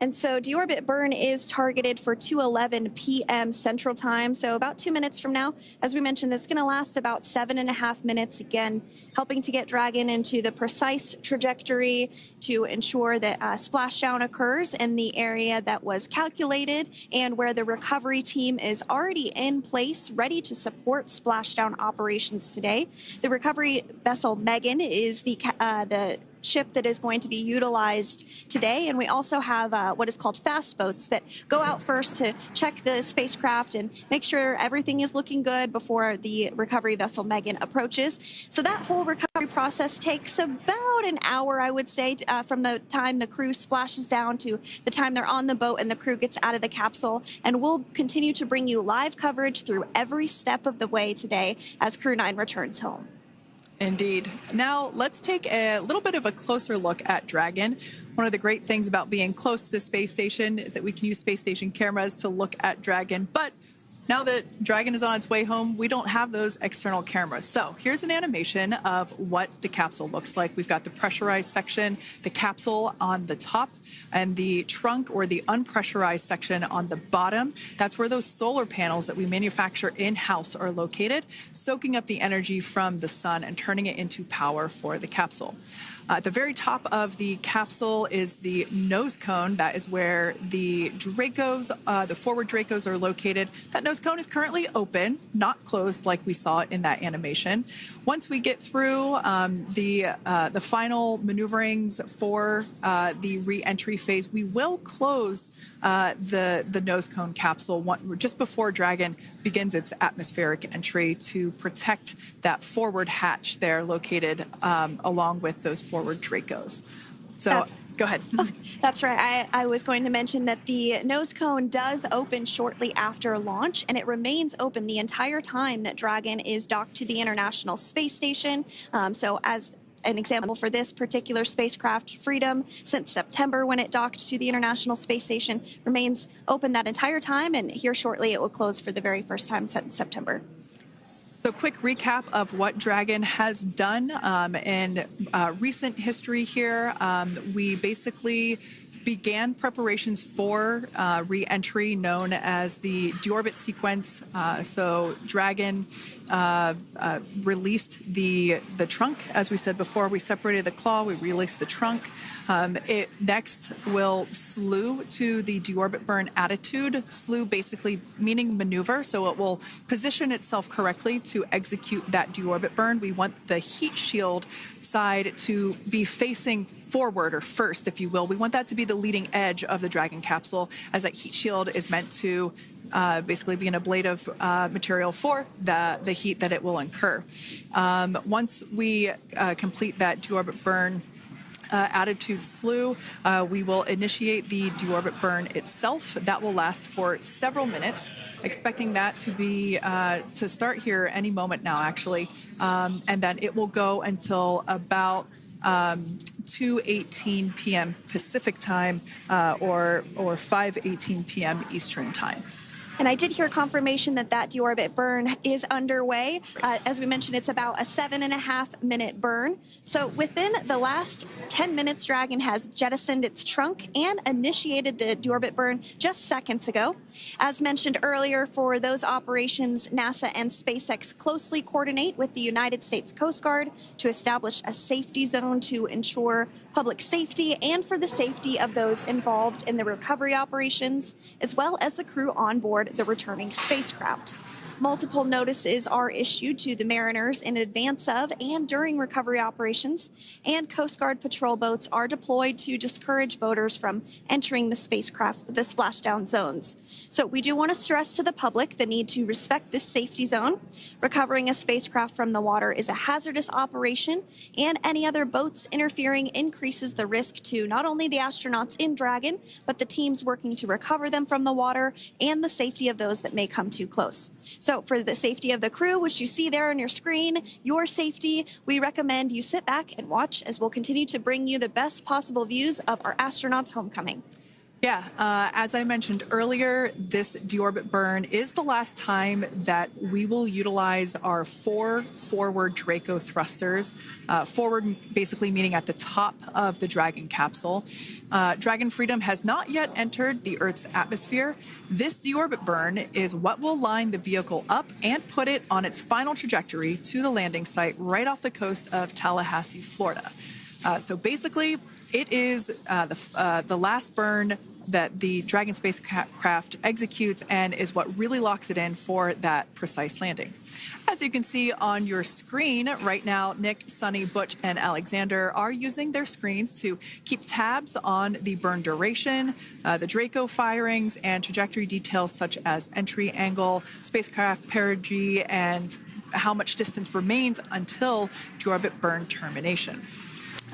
And so deorbit burn is targeted for 2:11 p.m. Central Time, so about 2 minutes from now. As we mentioned, it's going to last about 7.5 minutes, again, helping to get Dragon into the precise trajectory to ensure that splashdown occurs in the area that was calculated and where the recovery team is already in place, ready to support splashdown operations today. The recovery vessel Megan is the ship that is going to be utilized today, and we also have what is called fast boats that go out first to check the spacecraft and make sure everything is looking good before the recovery vessel Megan approaches. So that whole recovery process takes about an hour, I would say, from the time the crew splashes down to the time they're on the boat and the crew gets out of the capsule. And we'll continue to bring you live coverage through every step of the way today as Crew 9 returns home. Indeed. Now, let's take a little bit of a closer look at Dragon. One of the great things about being close to the space station is that we can use space station cameras to look at Dragon. But now that Dragon is on its way home, we don't have those external cameras. So here's an animation of what the capsule looks like. We've got the pressurized section, the capsule on the top, and the trunk, or the unpressurized section, on the bottom. That's where those solar panels that we manufacture in-house are located, soaking up the energy from the sun and turning it into power for the capsule. At the very top of the capsule is the nose cone. That is where the Dracos, the forward Dracos, are located. That nose cone is currently open, not closed like we saw in that animation. Once we get through the final maneuverings for the re-entry phase, we will close the nose cone capsule just before Dragon begins its atmospheric entry to protect that forward hatch there located along with those forward Dracos. So go ahead. Oh, that's right. I was going to mention that the nose cone does open shortly after launch, and it remains open the entire time that Dragon is docked to the International Space Station. So as an example for this particular spacecraft, Freedom, since September when it docked to the International Space Station, remains open that entire time, and here shortly it will close for the very first time since September. So quick recap of what Dragon has done in recent history here. We basically began preparations for re-entry known as the deorbit sequence. So Dragon released the trunk. As we said before, we separated the claw, we released the trunk. It next will slew to the deorbit burn attitude. Slew basically meaning maneuver, so it will position itself correctly to execute that deorbit burn. We want the heat shield side to be facing forward, or first, if you will. We want that to be the leading edge of the Dragon capsule, as that heat shield is meant to basically be an ablative material for the heat that it will incur. Once we complete that deorbit burn attitude slew, we will initiate the deorbit burn itself. That will last for several minutes, expecting that to be to start here any moment now, actually, and then it will go until about 2:18 p.m. Pacific time or 5:18 p.m. Eastern time. And I did hear confirmation that deorbit burn is underway. As we mentioned, it's about a 7.5-minute burn. So within the last 10 minutes, Dragon has jettisoned its trunk and initiated the deorbit burn just seconds ago. As mentioned earlier, for those operations, NASA and SpaceX closely coordinate with the United States Coast Guard to establish a safety zone to ensure public safety and for the safety of those involved in the recovery operations, as well as the crew on board the returning spacecraft. Multiple notices are issued to the mariners in advance of and during recovery operations, and Coast Guard patrol boats are deployed to discourage boaters from entering the splashdown zones. So we do want to stress to the public the need to respect this safety zone. Recovering a spacecraft from the water is a hazardous operation, and any other boats interfering increases the risk to not only the astronauts in Dragon, but the teams working to recover them from the water and the safety of those that may come too close. So for the safety of the crew, which you see there on your screen, your safety, we recommend you sit back and watch as we'll continue to bring you the best possible views of our astronauts' homecoming. Yeah, as I mentioned earlier, this deorbit burn is the last time that we will utilize our 4 forward Draco thrusters. Forward basically meaning at the top of the Dragon capsule. Dragon Freedom has not yet entered the Earth's atmosphere. This deorbit burn is what will line the vehicle up and put it on its final trajectory to the landing site right off the coast of Tallahassee, Florida. So basically, it is the last burn that the Dragon spacecraft executes and is what really locks it in for that precise landing. As you can see on your screen right now, Nick, Sunny, Butch, and Alexander are using their screens to keep tabs on the burn duration, the Draco firings, and trajectory details such as entry angle, spacecraft perigee, and how much distance remains until deorbit burn termination.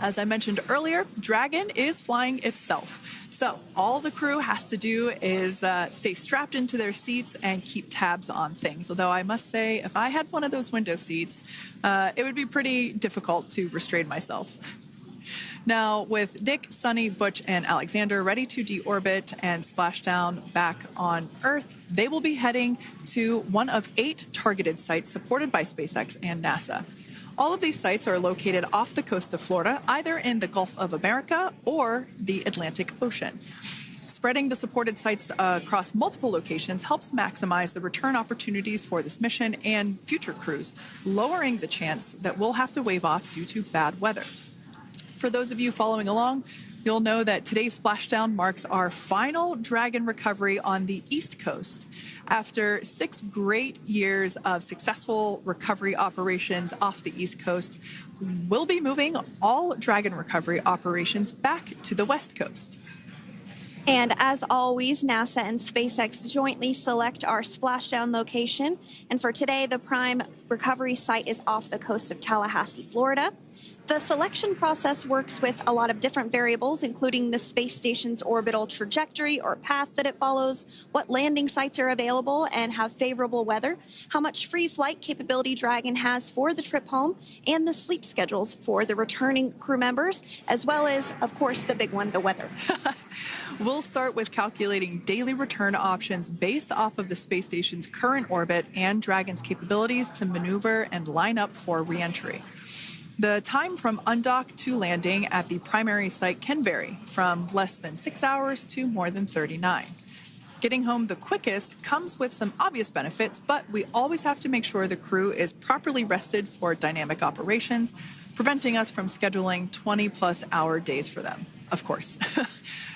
As I mentioned earlier, Dragon is flying itself. So all the crew has to do is stay strapped into their seats and keep tabs on things. Although I must say, if I had one of those window seats, it would be pretty difficult to restrain myself. Now, with Nick, Sunny, Butch, and Alexander ready to deorbit and splash down back on Earth, they will be heading to one of 8 targeted sites supported by SpaceX and NASA. All of these sites are located off the coast of Florida, either in the Gulf of America or the Atlantic Ocean. Spreading the supported sites across multiple locations helps maximize the return opportunities for this mission and future crews, lowering the chance that we'll have to wave off due to bad weather. For those of you following along, you'll know that today's splashdown marks our final Dragon recovery on the East Coast. After 6 great years of successful recovery operations off the East Coast, we'll be moving all Dragon recovery operations back to the West Coast. And as always, NASA and SpaceX jointly select our splashdown location. And for today, the prime recovery site is off the coast of Tallahassee, Florida. The selection process works with a lot of different variables, including the space station's orbital trajectory or path that it follows, what landing sites are available and have favorable weather, how much free flight capability Dragon has for the trip home, and the sleep schedules for the returning crew members, as well as, of course, the big one, the weather. We'll We'll start with calculating daily return options based off of the space station's current orbit and Dragon's capabilities to maneuver and line up for re-entry. The time from undock to landing at the primary site can vary from less than 6 hours to more than 39. Getting home the quickest comes with some obvious benefits, but we always have to make sure the crew is properly rested for dynamic operations, preventing us from scheduling 20-plus hour days for them, of course.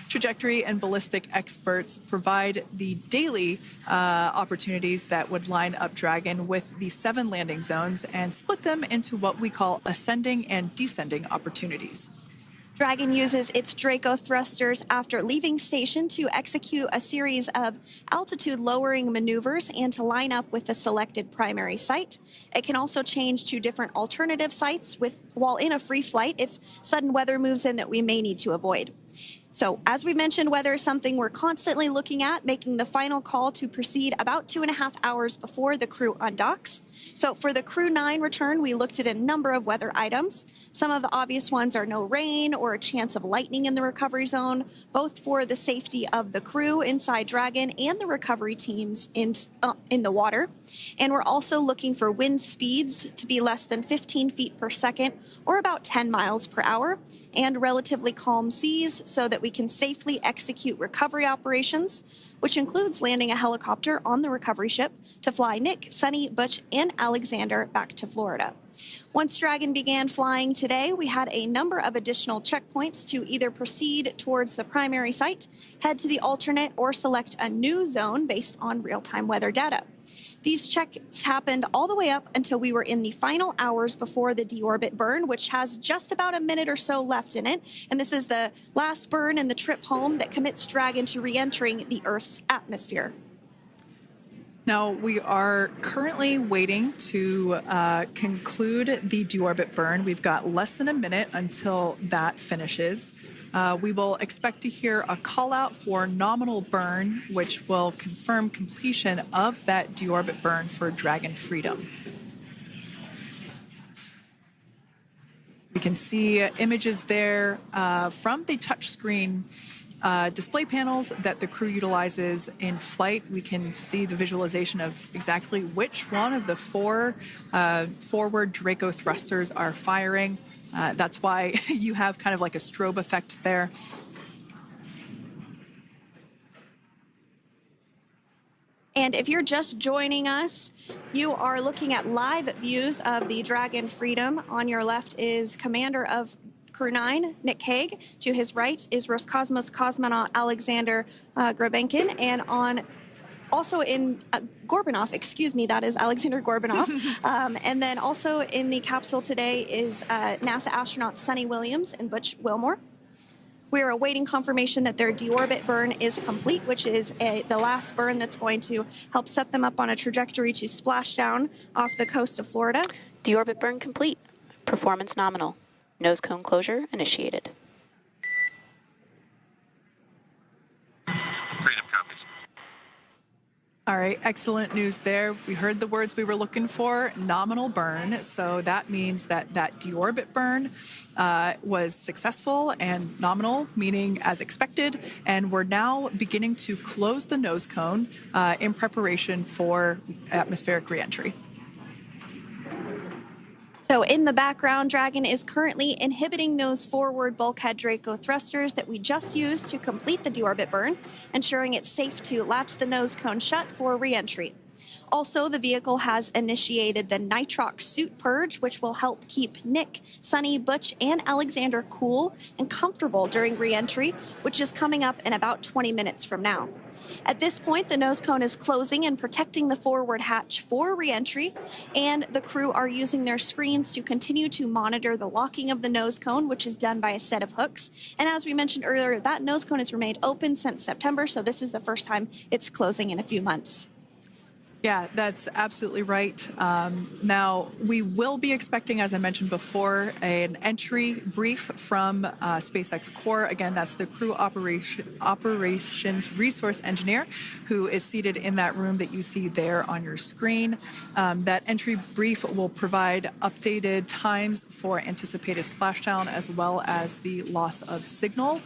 Trajectory and ballistic experts provide the daily opportunities that would line up Dragon with the 7 landing zones and split them into what we call ascending and descending opportunities. Dragon uses its Draco thrusters after leaving station to execute a series of altitude-lowering maneuvers and to line up with the selected primary site. It can also change to different alternative sites while in a free flight if sudden weather moves in that we may need to avoid. So, as we mentioned, weather is something we're constantly looking at, making the final call to proceed about 2.5 hours before the crew undocks. So, for the Crew 9 return, we looked at a number of weather items. Some of the obvious ones are no rain or a chance of lightning in the recovery zone, both for the safety of the crew inside Dragon and the recovery teams in the water. And we're also looking for wind speeds to be less than 15 feet per second or about 10 miles per hour, and relatively calm seas so that we can safely execute recovery operations, which includes landing a helicopter on the recovery ship to fly Nick, Sunny, Butch, and Alexander back to Florida. Once Dragon began flying today, we had a number of additional checkpoints to either proceed towards the primary site, head to the alternate, or select a new zone based on real-time weather data. These checks happened all the way up until we were in the final hours before the deorbit burn, which has just about a minute or so left in it. And this is the last burn in the trip home that commits Dragon to re-entering the Earth's atmosphere. Now, we are currently waiting to conclude the deorbit burn. We've got less than a minute until that finishes. We will expect to hear a call out for nominal burn, which will confirm completion of that deorbit burn for Dragon Freedom. We can see images there from the touchscreen display panels that the crew utilizes in flight. We can see the visualization of exactly which one of the 4 forward Draco thrusters are firing. That's why you have kind of like a strobe effect there. And if you're just joining us, you are looking at live views of the Dragon Freedom. On your left is Commander of Crew 9, Nick Hague. To his right is Roscosmos cosmonaut Alexander Grabenkin. And also in Gorbanov, that is Alexander Gorbanov. And then also in the capsule today is NASA astronauts Sunny Williams and Butch Wilmore. We are awaiting confirmation that their deorbit burn is complete, which is the last burn that's going to help set them up on a trajectory to Splashdown off the coast of Florida. Deorbit burn complete. Performance nominal. Nose cone closure initiated. Freedom copies. All right, excellent news there. We heard the words we were looking for, nominal burn. So that means that deorbit burn was successful and nominal, meaning as expected. And we're now beginning to close the nose cone in preparation for atmospheric reentry. So in the background, Dragon is currently inhibiting those forward bulkhead Draco thrusters that we just used to complete the deorbit burn, ensuring it's safe to latch the nose cone shut for re-entry. Also, the vehicle has initiated the nitrox suit purge, which will help keep Nick, Sunny, Butch, and Alexander cool and comfortable during re-entry, which is coming up in about 20 minutes from now. At this point, the nose cone is closing and protecting the forward hatch for re-entry, and the crew are using their screens to continue to monitor the locking of the nose cone, which is done by a set of hooks. And as we mentioned earlier, that nose cone has remained open since September, so this is the first time it's closing in a few months. Yeah, that's absolutely right. Now, we will be expecting, as I mentioned before, an entry brief from SpaceX Core. Again, that's the crew operations resource engineer who is seated in that room that you see there on your screen. That entry brief will provide updated times for anticipated splashdown as well as the loss of signal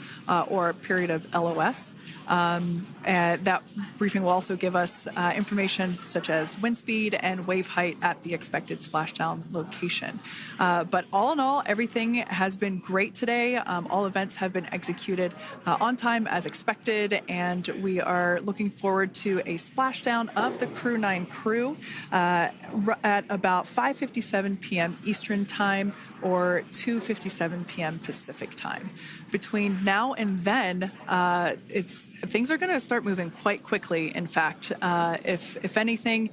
or period of LOS. And that briefing will also give us information such as wind speed and wave height at the expected splashdown location. But all in all, everything has been great today. All events have been executed on time as expected, and we are looking forward to a splashdown of the Crew 9 crew at about 5:57 p.m. Eastern Time or 2:57 p.m. Pacific Time. Between now and then, things are going to start moving quite quickly. In fact, if anything,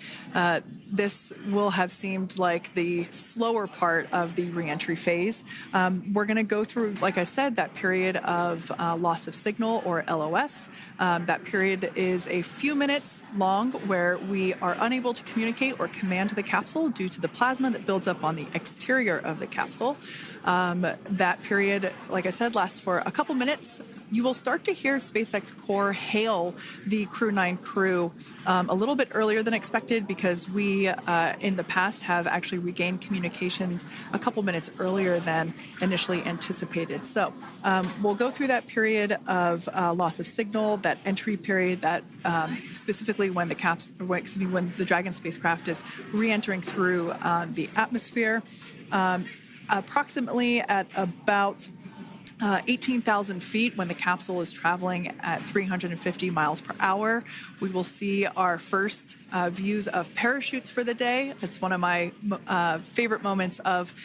this will have seemed like the slower part of the reentry phase. We're going to go through, like I said, that period of loss of signal or LOS. That period is a few minutes long where we are unable to communicate or command the capsule due to the plasma that builds up on the exterior of the capsule. That period, like I said, lasts for a couple minutes. You will start to hear SpaceX Core hail the Crew 9 crew a little bit earlier than expected because we, in the past, have actually regained communications a couple minutes earlier than initially anticipated. So we'll go through that period of loss of signal, that entry period, that specifically when the Dragon spacecraft is re-entering through the atmosphere. Approximately at about 18,000 feet when the capsule is traveling at 350 miles per hour. We will see our first views of parachutes for the day. It's one of my favorite moments of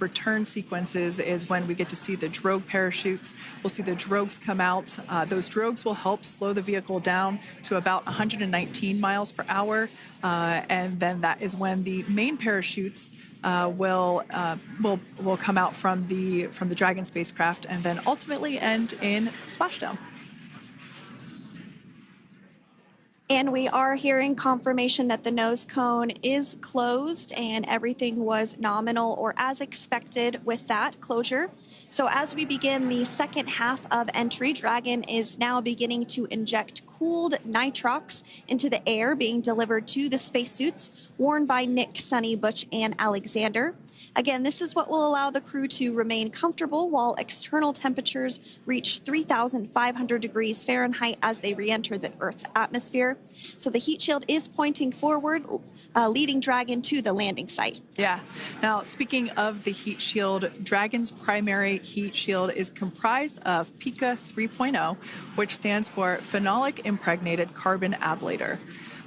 return sequences is when we get to see the drogue parachutes. We'll see the drogues come out. Those drogues will help slow the vehicle down to about 119 miles per hour. And then that is when the main parachutes will come out from the Dragon spacecraft and then ultimately end in splashdown. And we are hearing confirmation that the nose cone is closed and everything was nominal or as expected with that closure. So as we begin the second half of entry, Dragon is now beginning to inject cooled nitrox into the air being delivered to the spacesuits worn by Nick, Sunny, Butch, and Alexander. Again, this is what will allow the crew to remain comfortable while external temperatures reach 3,500 degrees Fahrenheit as they re-enter the Earth's atmosphere. So the heat shield is pointing forward, leading Dragon to the landing site. Yeah. Now, speaking of the heat shield, Dragon's primary heat shield is comprised of PICA 3.0, which stands for Phenolic Impregnated Carbon Ablator.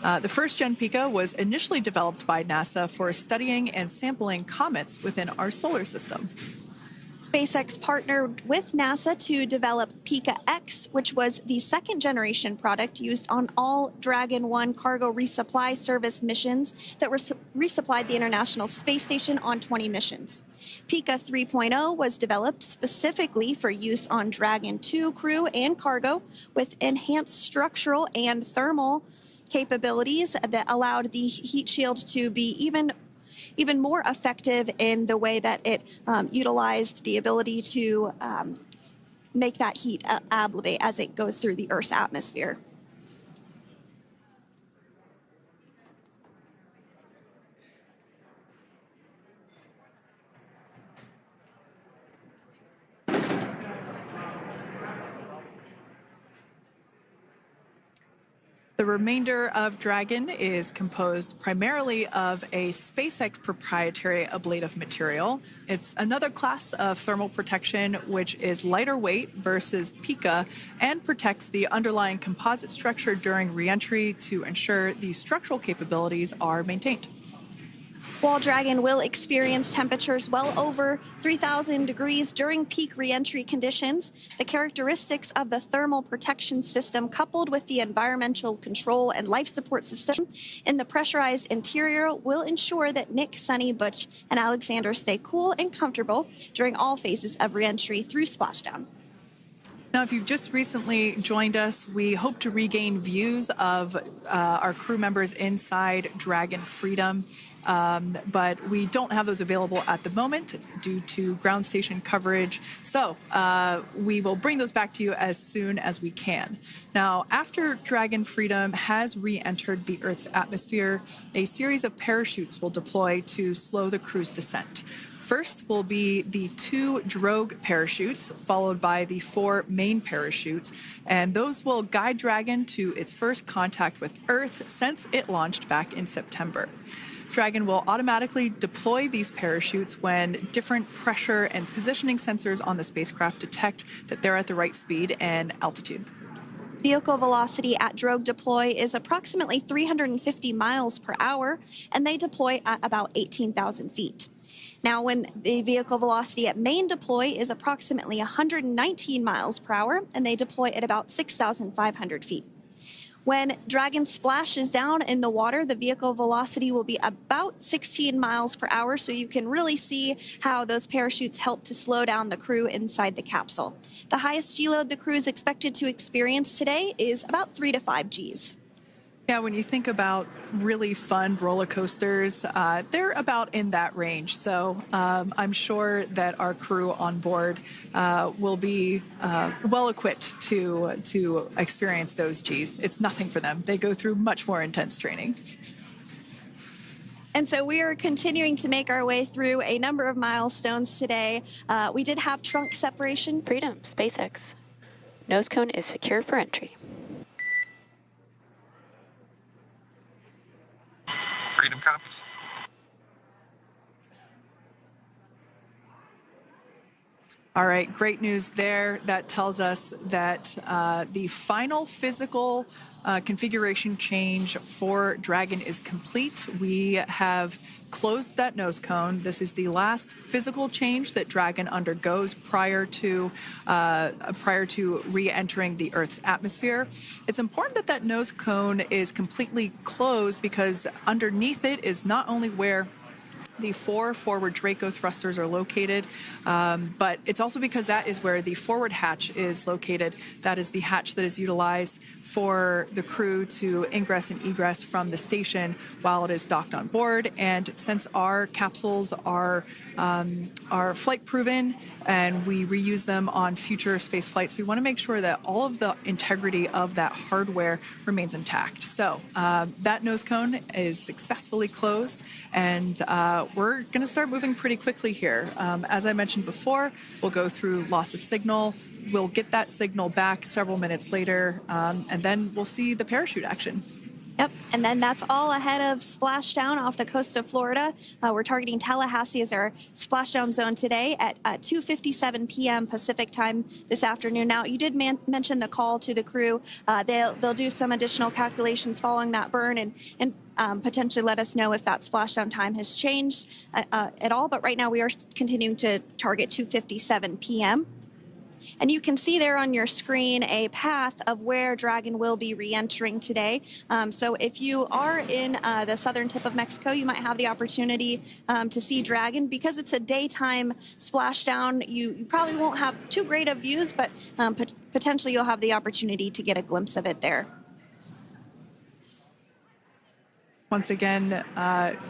The first-gen PICA was initially developed by NASA for studying and sampling comets within our solar system. SpaceX partnered with NASA to develop PICA X, which was the second-generation product used on all Dragon 1 cargo resupply service missions that resupplied the International Space Station on 20 missions. PICA 3.0 was developed specifically for use on Dragon 2 crew and cargo with enhanced structural and thermal capabilities that allowed the heat shield to be even more effective in the way that it utilized the ability to make that heat ablevate as it goes through the Earth's atmosphere. The remainder of Dragon is composed primarily of a SpaceX proprietary ablative material. It's another class of thermal protection which is lighter weight versus PICA and protects the underlying composite structure during reentry to ensure the structural capabilities are maintained. While Dragon will experience temperatures well over 3,000 degrees during peak reentry conditions, the characteristics of the thermal protection system coupled with the environmental control and life support system in the pressurized interior will ensure that Nick, Sunny, Butch, and Alexander stay cool and comfortable during all phases of reentry through splashdown. Now, if you've just recently joined us, we hope to regain views of our crew members inside Dragon Freedom, but we don't have those available at the moment due to ground station coverage. So we will bring those back to you as soon as we can. Now, after Dragon Freedom has re-entered the Earth's atmosphere, a series of parachutes will deploy to slow the crew's descent. First will be the 2 drogue parachutes, followed by the 4 main parachutes, and those will guide Dragon to its first contact with Earth since it launched back in September. Dragon will automatically deploy these parachutes when different pressure and positioning sensors on the spacecraft detect that they're at the right speed and altitude. Vehicle velocity at drogue deploy is approximately 350 miles per hour, and they deploy at about 18,000 feet. Now, when the vehicle velocity at main deploy is approximately 119 miles per hour, and they deploy at about 6,500 feet. When Dragon splashes down in the water, the vehicle velocity will be about 16 miles per hour, so you can really see how those parachutes help to slow down the crew inside the capsule. The highest G-load the crew is expected to experience today is about 3 to 5 Gs. Yeah, when you think about really fun roller coasters, they're about in that range. So I'm sure that our crew on board will be well equipped to experience those Gs. It's nothing for them. They go through much more intense training. And so we are continuing to make our way through a number of milestones today. We did have trunk separation. Freedom, SpaceX. Nose cone is secure for entry. Freedom copies. All right, great news there. That tells us that the final physical configuration change for Dragon is complete. We have closed that nose cone. This is the last physical change that Dragon undergoes prior to re-entering the Earth's atmosphere. It's important that that nose cone is completely closed because underneath it is not only where the 4 forward Draco thrusters are located, but it's also because that is where the forward hatch is located. That is the hatch that is utilized for the crew to ingress and egress from the station while it is docked on board. And since our capsules are flight proven and we reuse them on future space flights, we want to make sure that all of the integrity of that hardware remains intact. So that nose cone is successfully closed, and we're going to start moving pretty quickly here. As I mentioned before, we'll go through loss of signal. We'll get that signal back several minutes later, and then we'll see the parachute action. Yep, and then that's all ahead of Splashdown off the coast of Florida. We're targeting Tallahassee as our splashdown zone today at 2:57 p.m. Pacific time this afternoon. Now, you did mention the call to the crew. They'll do some additional calculations following that burn and potentially let us know if that splashdown time has changed at all. But right now, we are continuing to target 2:57 p.m. And you can see there on your screen a path of where Dragon will be re-entering today. So if you are in the southern tip of Mexico, you might have the opportunity to see Dragon. Because it's a daytime splashdown, you probably won't have too great of views, but potentially you'll have the opportunity to get a glimpse of it there. Once again,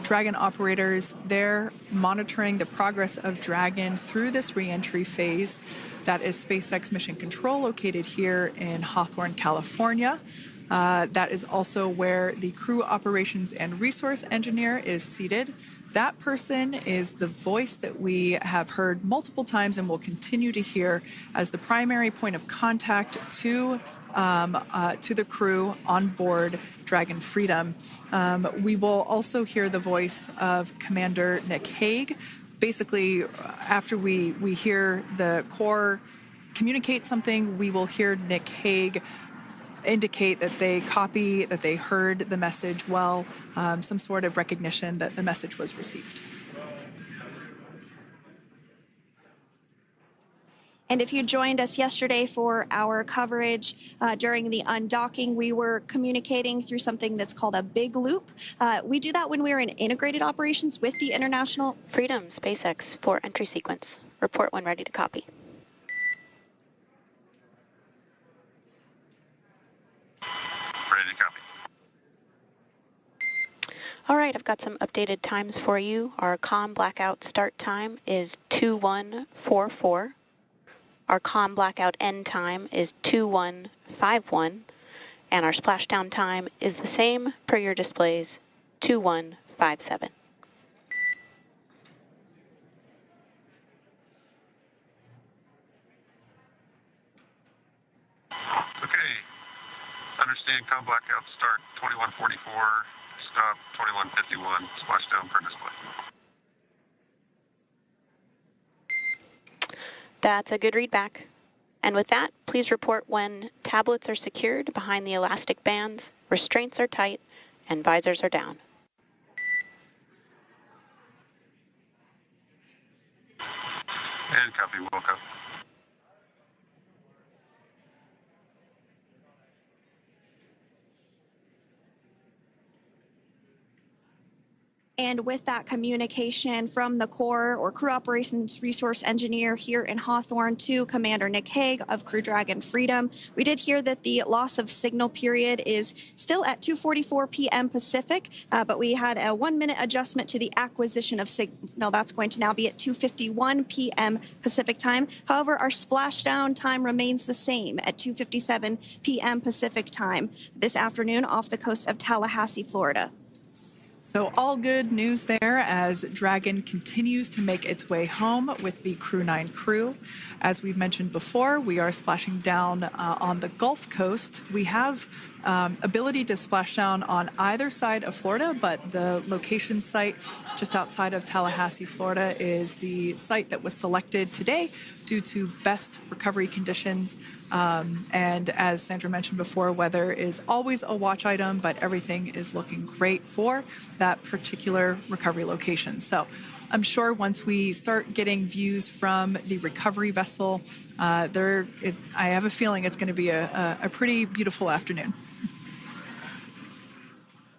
Dragon operators, they're monitoring the progress of Dragon through this re-entry phase. That is SpaceX Mission Control, located here in Hawthorne, California. That is also where the crew operations and resource engineer is seated. That person is the voice that we have heard multiple times and will continue to hear as the primary point of contact to the crew on board Dragon Freedom. We will also hear the voice of Commander Nick Hague. Basically, after we hear the Corps communicate something, we will hear Nick Hague indicate that they copy, that they heard the message well, some sort of recognition that the message was received. And if you joined us yesterday for our coverage during the undocking, we were communicating through something that's called a big loop. We do that when we're in integrated operations with the International Freedom, SpaceX, for entry sequence. Report when ready to copy. All right, I've got some updated times for you. Our COM blackout start time is 2144. Our COM blackout end time is 2151. And our splashdown time is the same per your displays, 2157. Okay. Understand com blackout start 2144, stop 2151, splashdown per display. That's a good readback. And with that, please report when tablets are secured behind the elastic bands, restraints are tight, and visors are down. And copy, Wilco. And with that communication from the Corps or Crew Operations Resource Engineer here in Hawthorne to Commander Nick Hague of Crew Dragon Freedom, we did hear that the loss of signal period is still at 2:44 p.m. Pacific, but we had a 1-minute adjustment to the acquisition of signal. That's going to now be at 2:51 p.m. Pacific time. However, our splashdown time remains the same at 2:57 p.m. Pacific time this afternoon off the coast of Tallahassee, Florida. So all good news there as Dragon continues to make its way home with the Crew 9 crew. As we've mentioned before, we are splashing down on the Gulf Coast. We have ability to splash down on either side of Florida, but the location site just outside of Tallahassee, Florida is the site that was selected today due to best recovery conditions. And as Sandra mentioned before, weather is always a watch item, but everything is looking great for that particular recovery location. So I'm sure once we start getting views from the recovery vessel, I have a feeling it's going to be a pretty beautiful afternoon.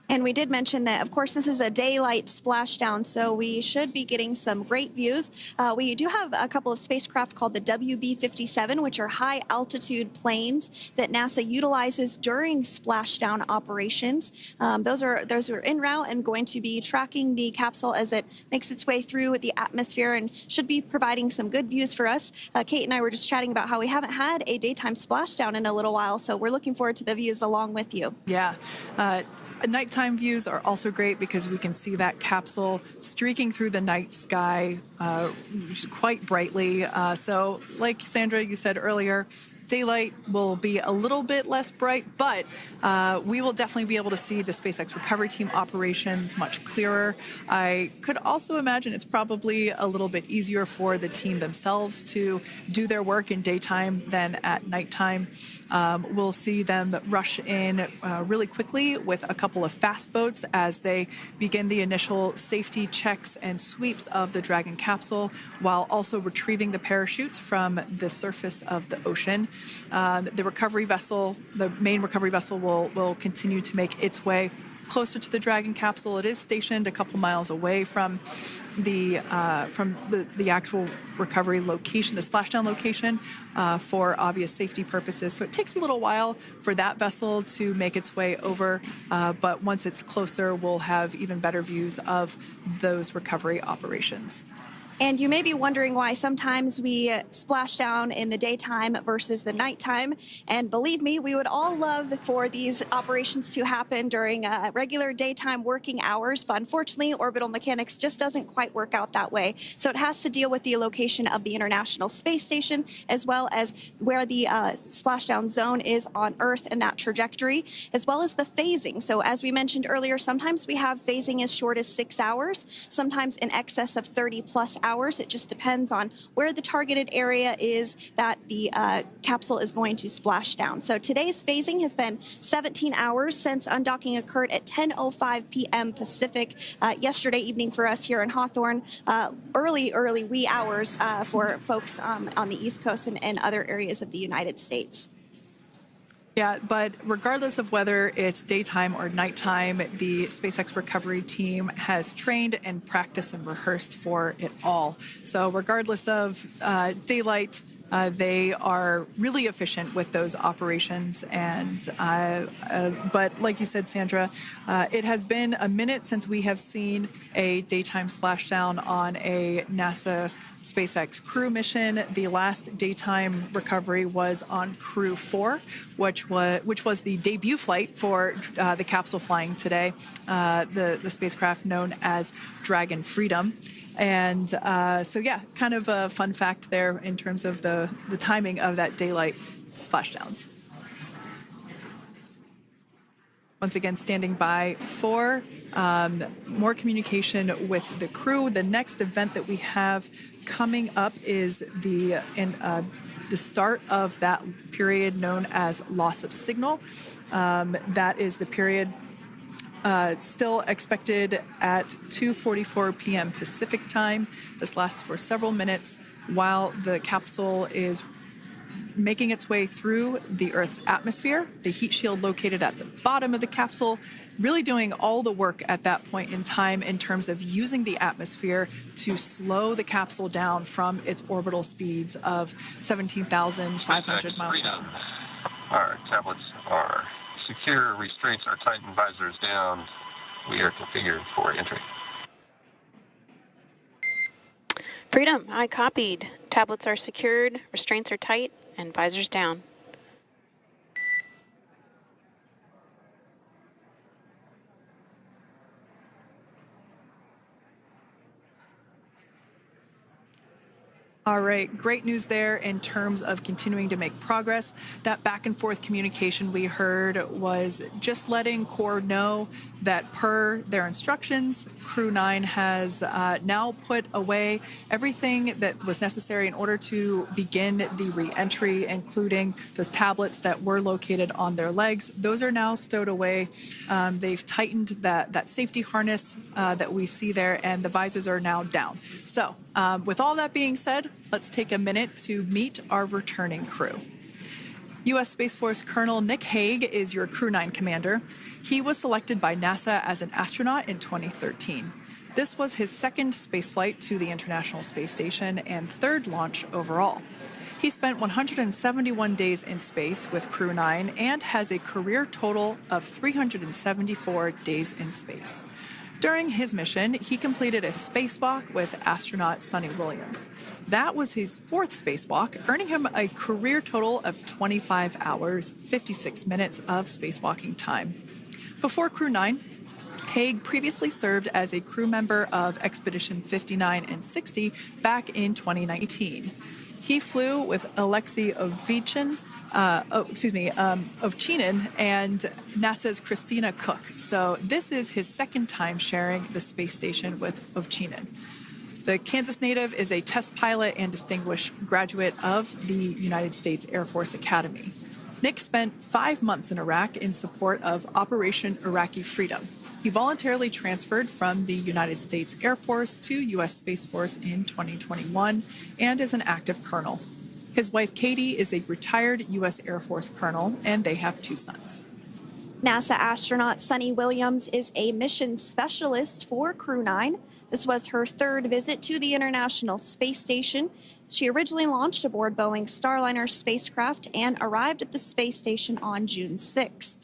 And we did mention that, of course, this is a daylight splashdown, so we should be getting some great views. We do have a couple of spacecraft called the WB-57, which are high-altitude planes that NASA utilizes during splashdown operations. Those are en route and going to be tracking the capsule as it makes its way through the atmosphere and should be providing some good views for us. Kate and I were just chatting about how we haven't had a daytime splashdown in a little while, so we're looking forward to the views along with you. Yeah. Nighttime views are also great because we can see that capsule streaking through the night sky quite brightly. So like Sandra, you said earlier, daylight will be a little bit less bright, but we will definitely be able to see the SpaceX recovery team operations much clearer. I could also imagine it's probably a little bit easier for the team themselves to do their work in daytime than at nighttime. We'll see them rush in really quickly with a couple of fast boats as they begin the initial safety checks and sweeps of the Dragon capsule while also retrieving the parachutes from the surface of the ocean. The recovery vessel, the main recovery vessel, will continue to make its way closer to the Dragon capsule. It is stationed a couple miles away from the actual recovery location, the splashdown location, for obvious safety purposes. So it takes a little while for that vessel to make its way over, but once it's closer, we'll have even better views of those recovery operations. And you may be wondering why sometimes we splash down in the daytime versus the nighttime. And believe me, we would all love for these operations to happen during regular daytime working hours. But unfortunately, orbital mechanics just doesn't quite work out that way. So it has to deal with the location of the International Space Station, as well as where the splashdown zone is on Earth and that trajectory, as well as the phasing. So as we mentioned earlier, sometimes we have phasing as short as 6 hours, sometimes in excess of 30 plus hours. It just depends on where the targeted area is that the capsule is going to splash down. So today's phasing has been 17 hours since undocking occurred at 10:05 p.m. Pacific yesterday evening for us here in Hawthorne. Early wee hours for folks on the East Coast and other areas of the United States. Yeah, but regardless of whether it's daytime or nighttime, the SpaceX recovery team has trained and practiced and rehearsed for it all. So regardless of daylight, They are really efficient with those operations. And but like you said, Sandra, it has been a minute since we have seen a daytime splashdown on a NASA SpaceX crew mission. The last daytime recovery was on Crew 4, which was the debut flight for the capsule flying today, the spacecraft known as Dragon Freedom. And so, yeah, kind of a fun fact there in terms of the timing of that daylight splashdowns. Once again, standing by for more communication with the crew. The next event that we have coming up is the start of that period known as loss of signal. That is the period still expected at 2:44 p.m. Pacific time. This lasts for several minutes while the capsule is making its way through the Earth's atmosphere. The heat shield located at the bottom of the capsule, really doing all the work at that point in time in terms of using the atmosphere to slow the capsule down from its orbital speeds of 17,500 miles per hour. Our tablets are secure, restraints are tightened, visors down. We are configured for entry. Freedom, I copied. Tablets are secured, restraints are tight, and visors down. All right, great news there in terms of continuing to make progress. That back and forth communication we heard was just letting Core know that per their instructions, Crew 9 has now put away everything that was necessary in order to begin the re-entry, including those tablets that were located on their legs. Those are now stowed away. They've tightened that safety harness that we see there, and the visors are now down. So with all that being said, let's take a minute to meet our returning crew. U.S. Space Force Colonel Nick Hague is your Crew 9 commander. He was selected by NASA as an astronaut in 2013. This was his second spaceflight to the International Space Station and third launch overall. He spent 171 days in space with Crew 9 and has a career total of 374 days in space. During his mission, he completed a spacewalk with astronaut Suni Williams. That was his fourth spacewalk, earning him a career total of 25 hours, 56 minutes of spacewalking time. Before Crew 9, Hague previously served as a crew member of Expedition 59 and 60 back in 2019. He flew with Alexei Ovchinin and NASA's Christina Cook. So this is his second time sharing the space station with Ovchinin. The Kansas native is a test pilot and distinguished graduate of the United States Air Force Academy. Nick spent 5 months in Iraq in support of Operation Iraqi Freedom. He voluntarily transferred from the United States Air Force to U.S. Space Force in 2021 and is an active colonel. His wife, Katie, is a retired U.S. Air Force colonel, and they have 2 sons. NASA astronaut Suni Williams is a mission specialist for Crew 9. This was her third visit to the International Space Station. She originally launched aboard Boeing's Starliner spacecraft and arrived at the space station on June 6th.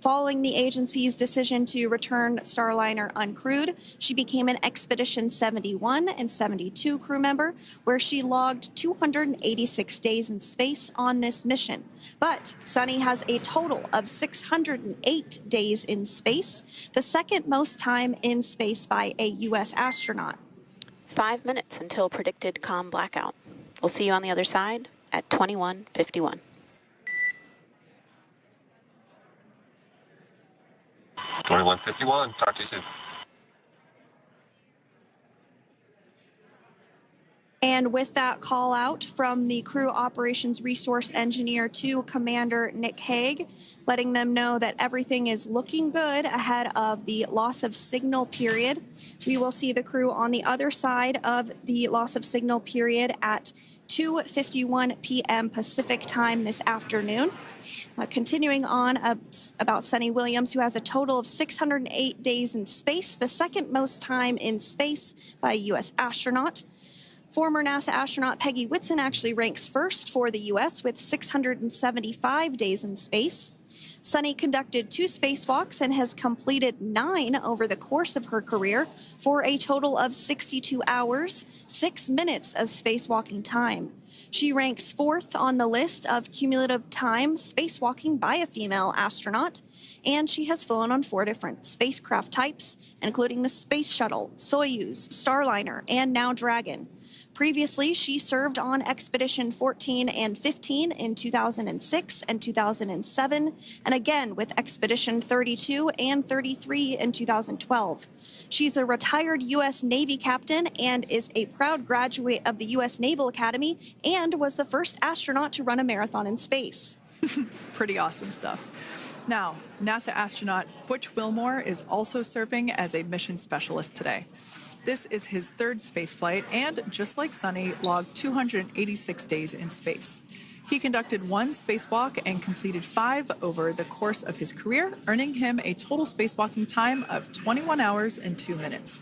Following the agency's decision to return Starliner uncrewed, she became an Expedition 71 and 72 crew member, where she logged 286 days in space on this mission. But Suni has a total of 608 days in space, the second most time in space by a U.S. astronaut. 5 minutes until predicted comm blackout. We'll see you on the other side at 21:51. 21:51. Talk to you soon. And with that call out from the crew operations resource engineer to Commander Nick Hague, letting them know that everything is looking good ahead of the loss of signal period. We will see the crew on the other side of the loss of signal period at 2:51 p.m. Pacific time this afternoon. Continuing on about Suni Williams, who has a total of 608 days in space, the second most time in space by a U.S. astronaut. Former NASA astronaut Peggy Whitson actually ranks first for the U.S. with 675 days in space. Sunny conducted 2 spacewalks and has completed 9 over the course of her career for a total of 62 hours, 6 minutes of spacewalking time. She ranks 4th on the list of cumulative time spacewalking by a female astronaut, and she has flown on 4 different spacecraft types, including the Space Shuttle, Soyuz, Starliner, and now Dragon. Previously, she served on Expedition 14 and 15 in 2006 and 2007, and again with Expedition 32 and 33 in 2012. She's a retired U.S. Navy captain and is a proud graduate of the U.S. Naval Academy and was the first astronaut to run a marathon in space. Pretty awesome stuff. Now, NASA astronaut Butch Wilmore is also serving as a mission specialist today. This is his 3rd spaceflight and, just like Sunny, logged 286 days in space. He conducted 1 spacewalk and completed 5 over the course of his career, earning him a total spacewalking time of 21 hours and 2 minutes.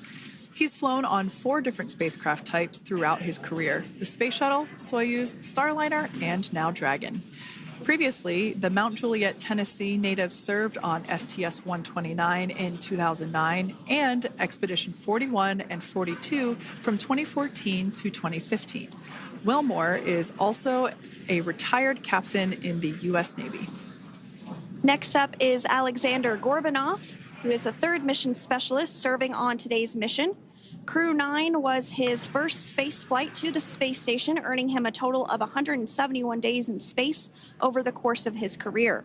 He's flown on 4 different spacecraft types throughout his career: the Space Shuttle, Soyuz, Starliner, and now Dragon. Previously, the Mount Juliet, Tennessee native served on STS-129 in 2009 and Expedition 41 and 42 from 2014 to 2015. Wilmore is also a retired captain in the U.S. Navy. Next up is Alexander Gorbanov, who is the 3rd mission specialist serving on today's mission. Crew 9 was his first space flight to the space station, earning him a total of 171 days in space over the course of his career.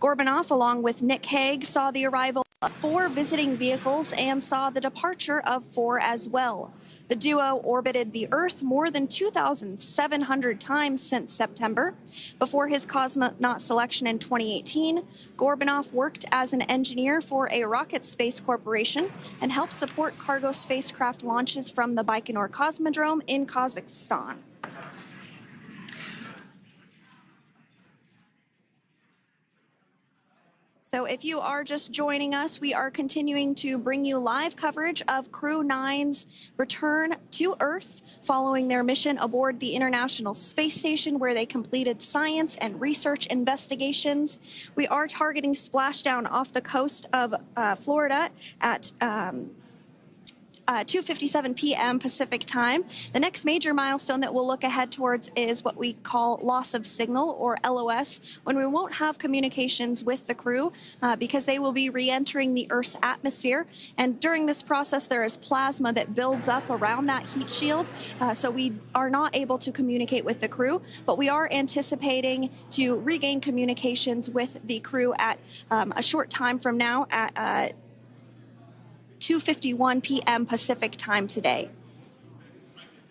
Gorbanov, along with Nick Hague, saw the arrival of 4 visiting vehicles and saw the departure of 4 as well. The duo orbited the Earth more than 2,700 times since September. Before his cosmonaut selection in 2018, Gorbanov worked as an engineer for a rocket space corporation and helped support cargo spacecraft launches from the Baikonur Cosmodrome in Kazakhstan. So if you are just joining us, we are continuing to bring you live coverage of Crew 9's return to Earth following their mission aboard the International Space Station, where they completed science and research investigations. We are targeting splashdown off the coast of Florida at 2:57 p.m. Pacific time. The next major milestone that we'll look ahead towards is what we call loss of signal, or LOS, when we won't have communications with the crew because they will be re-entering the Earth's atmosphere. And during this process, there is plasma that builds up around that heat shield, so we are not able to communicate with the crew, but we are anticipating to regain communications with the crew at a short time from now at 2:51 p.m. Pacific time today.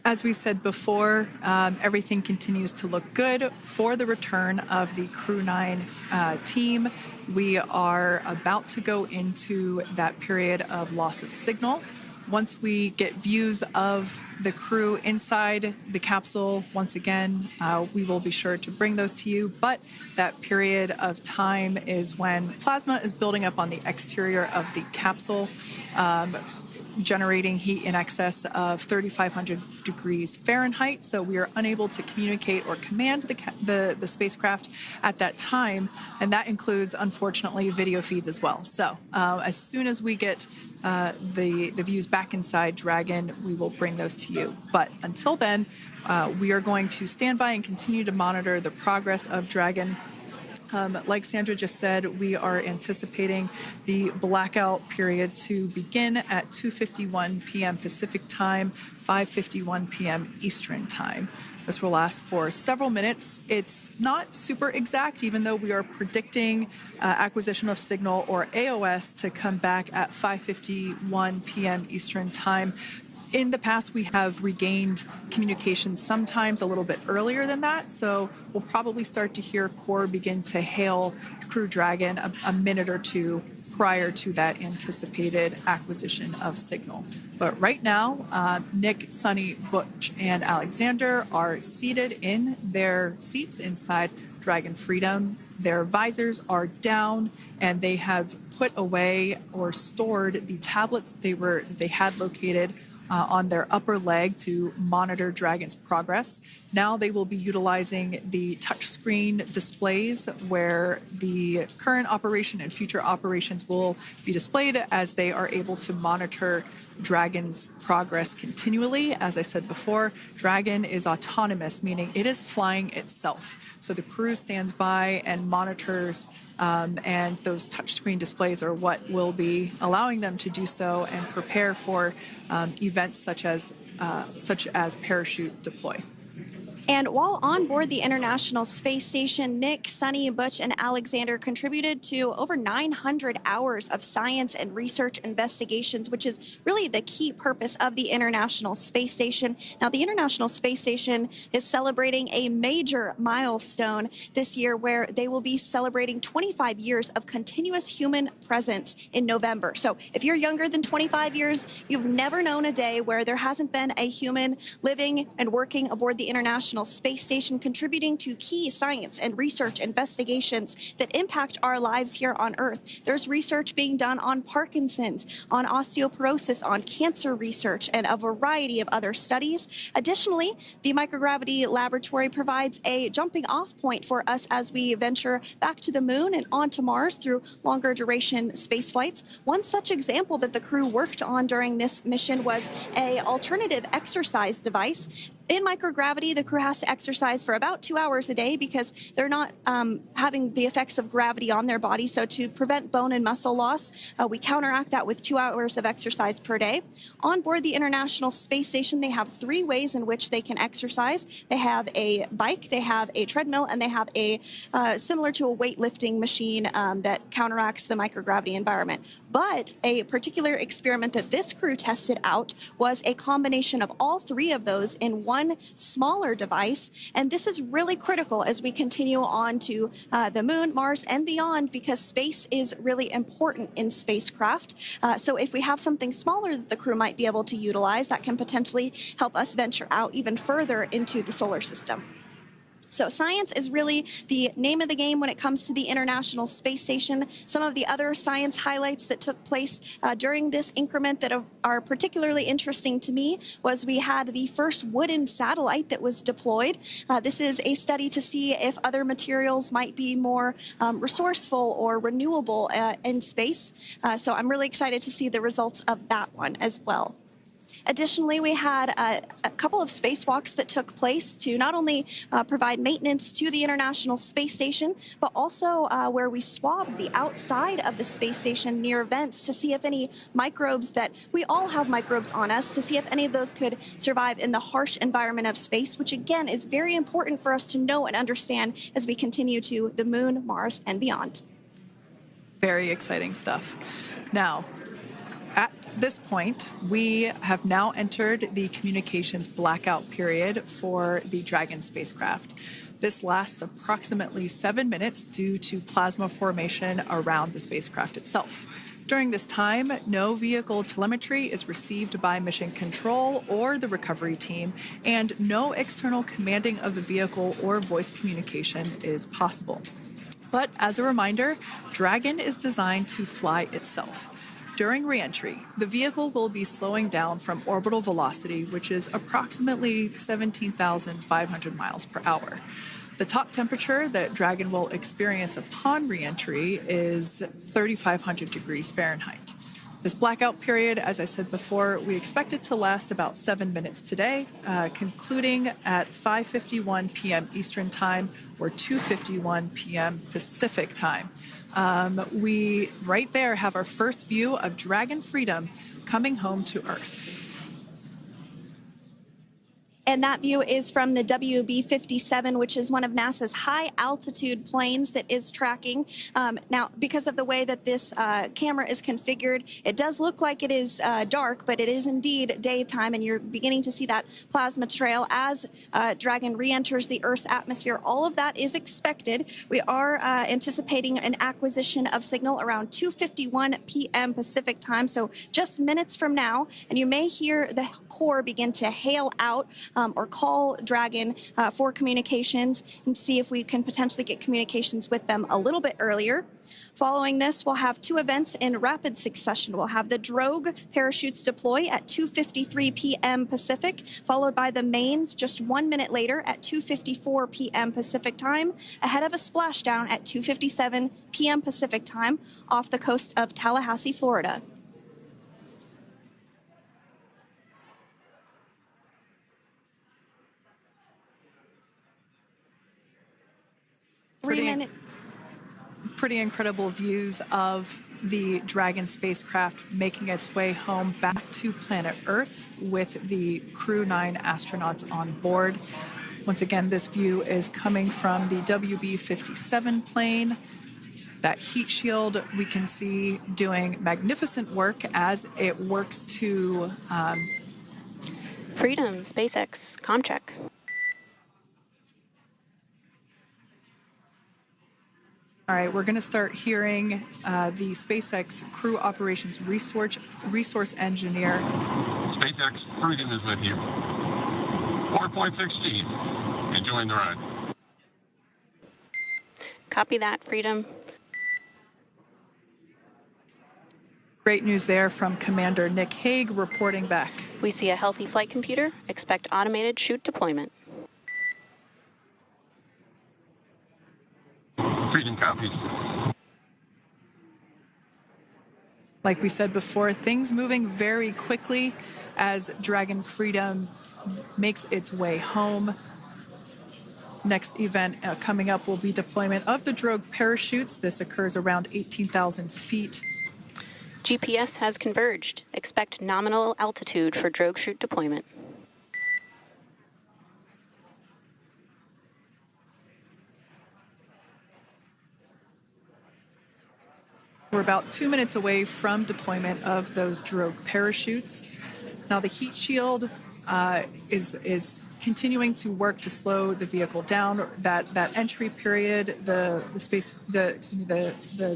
As we said before, everything continues to look good for the return of the Crew 9 team. We are about to go into that period of loss of signal. Once we get views of the crew inside the capsule, once again, we will be sure to bring those to you. But that period of time is when plasma is building up on the exterior of the capsule, generating heat in excess of 3,500 degrees Fahrenheit. So we are unable to communicate or command the spacecraft at that time. And that includes, unfortunately, video feeds as well. So as soon as we get the views back inside Dragon, we will bring those to you. But until then, we are going to stand by and continue to monitor the progress of Dragon. Like Sandra just said, we are anticipating the blackout period to begin at 2:51 p.m. Pacific time, 5:51 p.m. Eastern time. This will last for several minutes. It's not super exact, even though we are predicting acquisition of signal, or AOS, to come back at 5:51 p.m. Eastern time. In the past, we have regained communication sometimes a little bit earlier than that, so we'll probably start to hear Core begin to hail Crew Dragon a minute or two prior to that anticipated acquisition of signal. But right now, Nick, Sunny, Butch, and Alexander are seated in their seats inside Dragon Freedom. Their visors are down, and they have put away or stored the tablets they had located on their upper leg to monitor Dragon's progress. Now they will be utilizing the touchscreen displays where the current operation and future operations will be displayed as they are able to monitor Dragon's progress continually. As I said before, Dragon is autonomous, meaning it is flying itself. So the crew stands by and monitors, and those touchscreen displays are what will be allowing them to do so and prepare for events such as parachute deploy. And while on board the International Space Station, Nick, Sunny, Butch, and Alexander contributed to over 900 hours of science and research investigations, which is really the key purpose of the International Space Station. Now, the International Space Station is celebrating a major milestone this year where they will be celebrating 25 years of continuous human presence in November. So if you're younger than 25 years, you've never known a day where there hasn't been a human living and working aboard the International Space Station, contributing to key science and research investigations that impact our lives here on Earth. There's research being done on Parkinson's, on osteoporosis, on cancer research, and a variety of other studies. Additionally, the microgravity laboratory provides a jumping off point for us as we venture back to the moon and onto Mars through longer duration space flights. One such example that the crew worked on during this mission was an alternative exercise device. In microgravity, the crew has to exercise for about 2 hours a day because they're not having the effects of gravity on their body. So to prevent bone and muscle loss, we counteract that with 2 hours of exercise per day. On board the International Space Station, they have 3 ways in which they can exercise. They have a bike, they have a treadmill, and they have a similar to a weightlifting machine that counteracts the microgravity environment. But a particular experiment that this crew tested out was a combination of all 3 of those in one smaller device. And this is really critical as we continue on to the moon, Mars, and beyond, because space is really important in spacecraft. So if we have something smaller that the crew might be able to utilize, that can potentially help us venture out even further into the solar system. So science is really the name of the game when it comes to the International Space Station. Some of the other science highlights that took place during this increment that are particularly interesting to me was we had the first wooden satellite that was deployed. This is a study to see if other materials might be more resourceful or renewable in space. So I'm really excited to see the results of that one as well. Additionally, we had a couple of spacewalks that took place to not only provide maintenance to the International Space Station, but also where we swabbed the outside of the space station near vents to see if any microbes that we all have microbes on us, to see if any of those could survive in the harsh environment of space, which again is very important for us to know and understand as we continue to the moon, Mars, and beyond. Very exciting stuff. Now, at this point, we have now entered the communications blackout period for the Dragon spacecraft. This lasts approximately 7 minutes due to plasma formation around the spacecraft itself. During this time, no vehicle telemetry is received by mission control or the recovery team, and no external commanding of the vehicle or voice communication is possible. But as a reminder, Dragon is designed to fly itself. During re-entry, the vehicle will be slowing down from orbital velocity, which is approximately 17,500 miles per hour. The top temperature that Dragon will experience upon re-entry is 3,500 degrees Fahrenheit. This blackout period, as I said before, we expect it to last about 7 minutes today, concluding at 5:51 p.m. Eastern Time or 2:51 p.m. Pacific Time. We right there have our first view of Dragon Freedom coming home to Earth. And that view is from the WB-57, which is one of NASA's high-altitude planes that is tracking. Now, because of the way that this camera is configured, it does look like it is dark, but it is indeed daytime, and you're beginning to see that plasma trail as Dragon re-enters the Earth's atmosphere. All of that is expected. We are anticipating an acquisition of signal around 2:51 p.m. Pacific Time, so just minutes from now, and you may hear the core begin to hail out or call Dragon for communications and see if we can potentially get communications with them a little bit earlier. Following this, we'll have two events in rapid succession. We'll have the drogue parachutes deploy at 2:53 p.m. Pacific, followed by the mains just 1 minute later at 2:54 p.m. Pacific time, ahead of a splashdown at 2:57 p.m. Pacific time off the coast of Tallahassee, Florida. Pretty incredible views of the Dragon spacecraft making its way home back to planet Earth with the Crew 9 astronauts on board. Once again, this view is coming from the WB-57 plane. That heat shield we can see doing magnificent work as it works to... Freedom, SpaceX, Comcheck. All right, we're going to start hearing the SpaceX Crew Operations Resource Engineer. SpaceX Freedom is with you. 4.16. Enjoying the ride. Copy that, Freedom. Great news there from Commander Nick Hague reporting back. We see a healthy flight computer. Expect automated chute deployment. Freedom copies. Like we said before, things moving very quickly as Dragon Freedom makes its way home. Next event coming up will be deployment of the drogue parachutes. This occurs around 18,000 feet. GPS has converged. Expect nominal altitude for drogue chute deployment. We're about 2 minutes away from deployment of those drogue parachutes. Now the heat shield is continuing to work to slow the vehicle down. That entry period, the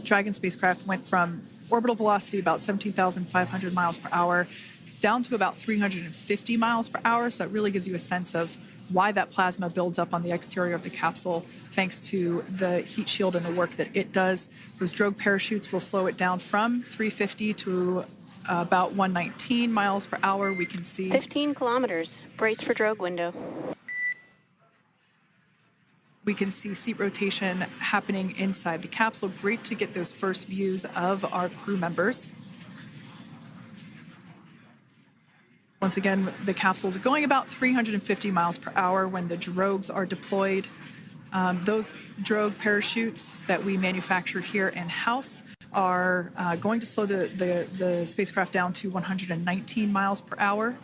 Dragon spacecraft went from orbital velocity about 17,500 miles per hour down to about 350 miles per hour. So that really gives you a sense of why that plasma builds up on the exterior of the capsule, thanks to the heat shield and the work that it does. Those drogue parachutes will slow it down from 350 to about 119 miles per hour. We can see 15 kilometers. Brace for drogue window. We can see seat rotation happening inside the capsule. Great to get those first views of our crew members. Once again, the capsules are going about 350 miles per hour when the drogues are deployed. Those drogue parachutes that we manufacture here in-house are going to slow the spacecraft down to 119 miles per hour.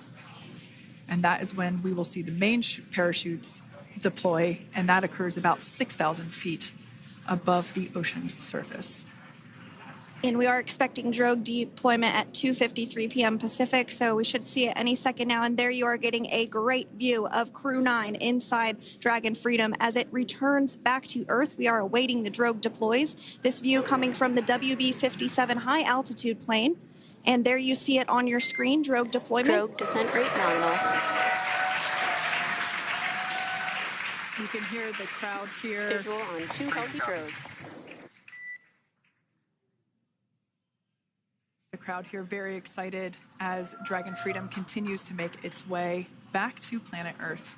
And that is when we will see the main parachutes deploy, and that occurs about 6,000 feet above the ocean's surface. And we are expecting drogue deployment at 2:53 p.m. Pacific, so we should see it any second now. And there you are getting a great view of Crew 9 inside Dragon Freedom as it returns back to Earth. We are awaiting the drogue deploys. This view coming from the WB-57 high-altitude plane. And there you see it on your screen, drogue deployment. Drogue descent rate nominal. You can hear the crowd here. Visual on 2 healthy drogues. The crowd here very excited as Dragon Freedom continues to make its way back to planet Earth.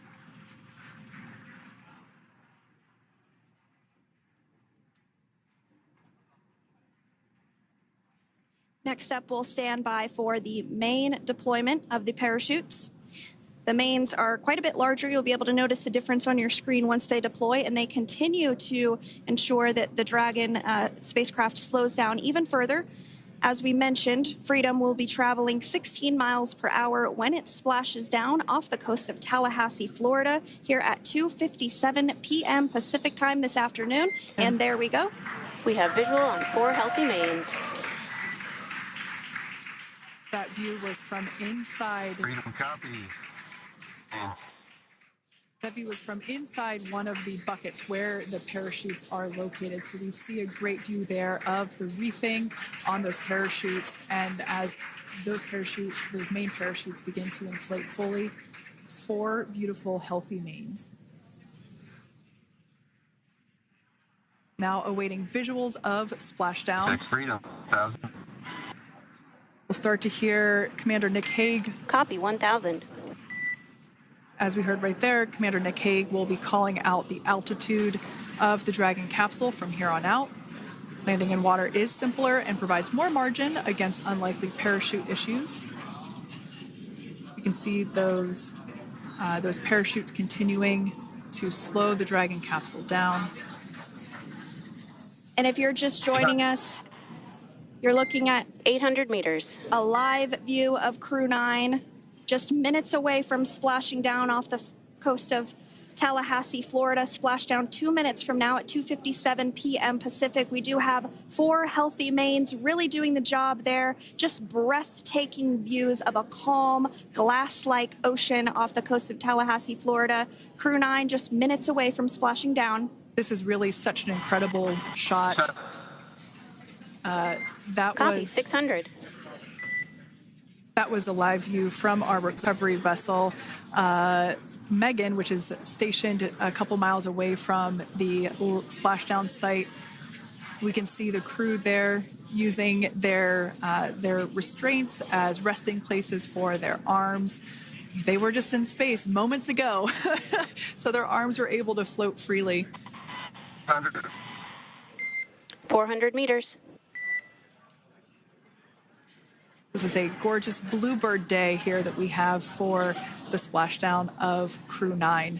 Next up, we'll stand by for the main deployment of the parachutes. The mains are quite a bit larger. You'll be able to notice the difference on your screen once they deploy, and they continue to ensure that the Dragon spacecraft slows down even further. As we mentioned, Freedom will be traveling 16 miles per hour when it splashes down off the coast of Tallahassee, Florida, here at 2:57 p.m. Pacific time this afternoon. And there we go. We have visual on 4 healthy mains. That view was from inside. Freedom copy. That view was from inside one of the buckets where the parachutes are located. So we see a great view there of the reefing on those parachutes. And as those main parachutes begin to inflate fully, 4 beautiful, healthy mains. Now awaiting visuals of Splashdown. Freedom, 1,000. We'll start to hear Commander Nick Hague. Copy, 1,000. As we heard right there, Commander Nick Hague will be calling out the altitude of the Dragon capsule from here on out. Landing in water is simpler and provides more margin against unlikely parachute issues. You can see those parachutes continuing to slow the Dragon capsule down. And if you're just joining us, you're looking at 800 meters. a live view of Crew 9, just minutes away from splashing down off the coast of Tallahassee, Florida. Splashdown 2 minutes from now at 2:57 p.m. Pacific. We do have 4 healthy mains really doing the job there. Just breathtaking views of a calm, glass-like ocean off the coast of Tallahassee, Florida. Crew 9 just minutes away from splashing down. This is really such an incredible shot. That Copy, was 600. That was a live view from our recovery vessel, Megan, which is stationed a couple miles away from the splashdown site. We can see the crew there using their restraints as resting places for their arms. They were just in space moments ago, so their arms were able to float freely. 400 meters. This is a gorgeous bluebird day here that we have for the splashdown of Crew 9.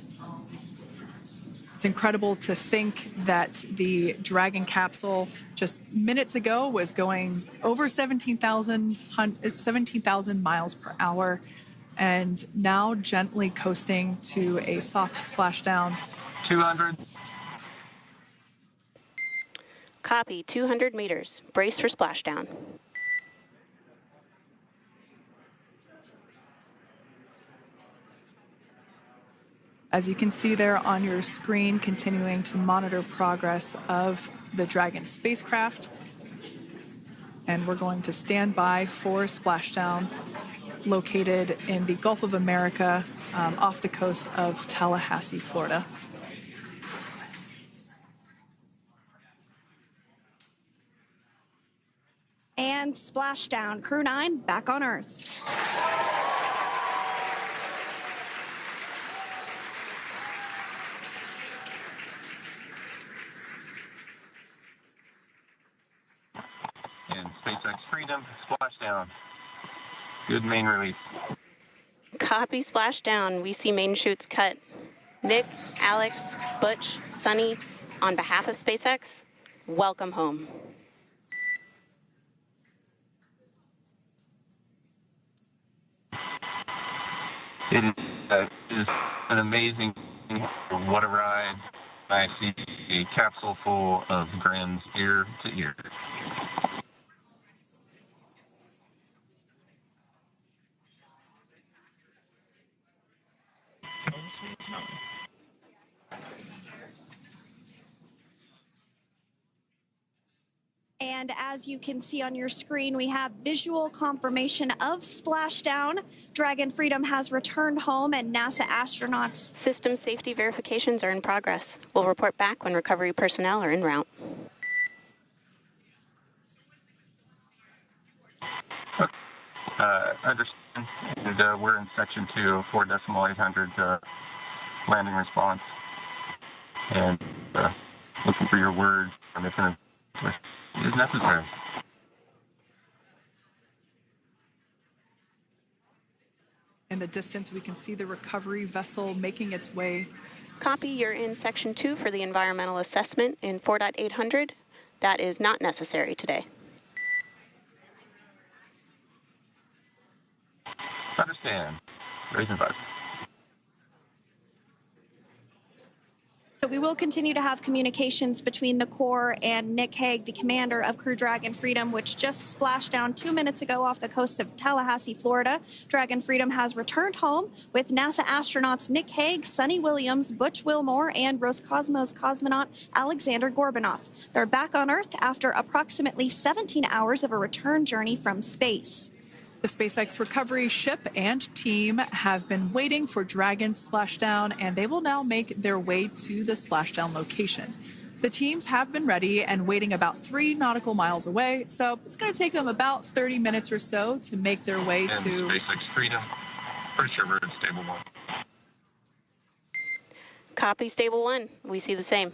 It's incredible to think that the Dragon capsule just minutes ago was going over 17,000 miles per hour, and now gently coasting to a soft splashdown. 200. Copy, 200 meters. Brace for splashdown. As you can see there on your screen, continuing to monitor progress of the Dragon spacecraft. And we're going to stand by for splashdown, located in the Gulf of America, off the coast of Tallahassee, Florida. And splashdown. Crew 9 back on Earth. And SpaceX Freedom, splashdown. Good main release. Copy, splashdown. We see main chutes cut. Nick, Alex, Butch, Sunny, on behalf of SpaceX, welcome home. It is an amazing, what a ride. I see a capsule full of grins ear to ear. And as you can see on your screen, we have visual confirmation of splashdown. Dragon Freedom has returned home, and NASA astronauts. System safety verifications are in progress. We'll report back when recovery personnel are en route. Understand. And, we're in section 2, 4.800 landing response. And looking for your word on if it is necessary. In the distance, we can see the recovery vessel making its way. Copy, you're in section 2 for the environmental assessment in 4.800. That is not necessary today. Understand. Raising 5. So we will continue to have communications between the Corps and Nick Hague, the commander of Crew Dragon Freedom, which just splashed down 2 minutes ago off the coast of Tallahassee, Florida. Dragon Freedom has returned home with NASA astronauts Nick Hague, Sunny Williams, Butch Wilmore, and Roscosmos cosmonaut Alexander Gorbanov. They're back on Earth after approximately 17 hours of a return journey from space. The SpaceX recovery ship and team have been waiting for Dragon's splashdown, and they will now make their way to the splashdown location. The teams have been ready and waiting about 3 nautical miles away, so it's going to take them about 30 minutes or so to make their way and to SpaceX Freedom. Pretty sure we're in Stable 1. Copy, Stable 1. We see the same.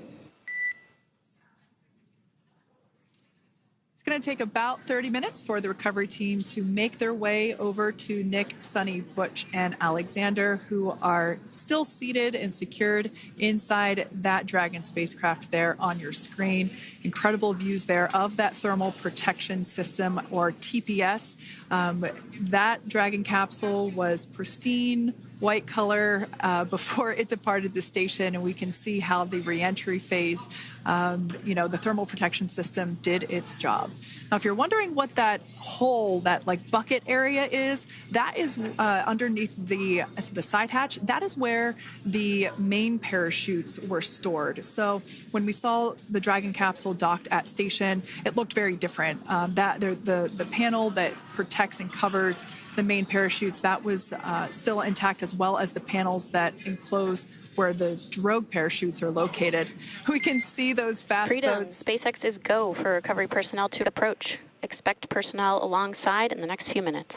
It's going to take about 30 minutes for the recovery team to make their way over to Nick, Sunny, Butch, and Alexander, who are still seated and secured inside that Dragon spacecraft there on your screen. Incredible views there of that thermal protection system, or TPS. That Dragon capsule was pristine, white color before it departed the station, and we can see how the reentry phase, the thermal protection system did its job. Now, if you're wondering what that hole, that like bucket area is, that is underneath the side hatch. That is where the main parachutes were stored. So when we saw the Dragon capsule docked at station, it looked very different. The panel that protects and covers the main parachutes, that was still intact, as well as the panels that enclose where the drogue parachutes are located. We can see those fast Freedom. boats. SpaceX is go for recovery personnel to approach. Expect personnel alongside in the next few minutes.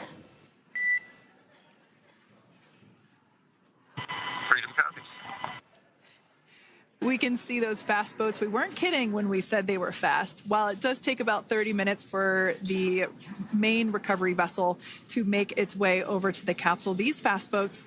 Freedom copies. We can see those fast boats. We weren't kidding when we said they were fast. While it does take about 30 minutes for the main recovery vessel to make its way over to the capsule, these fast boats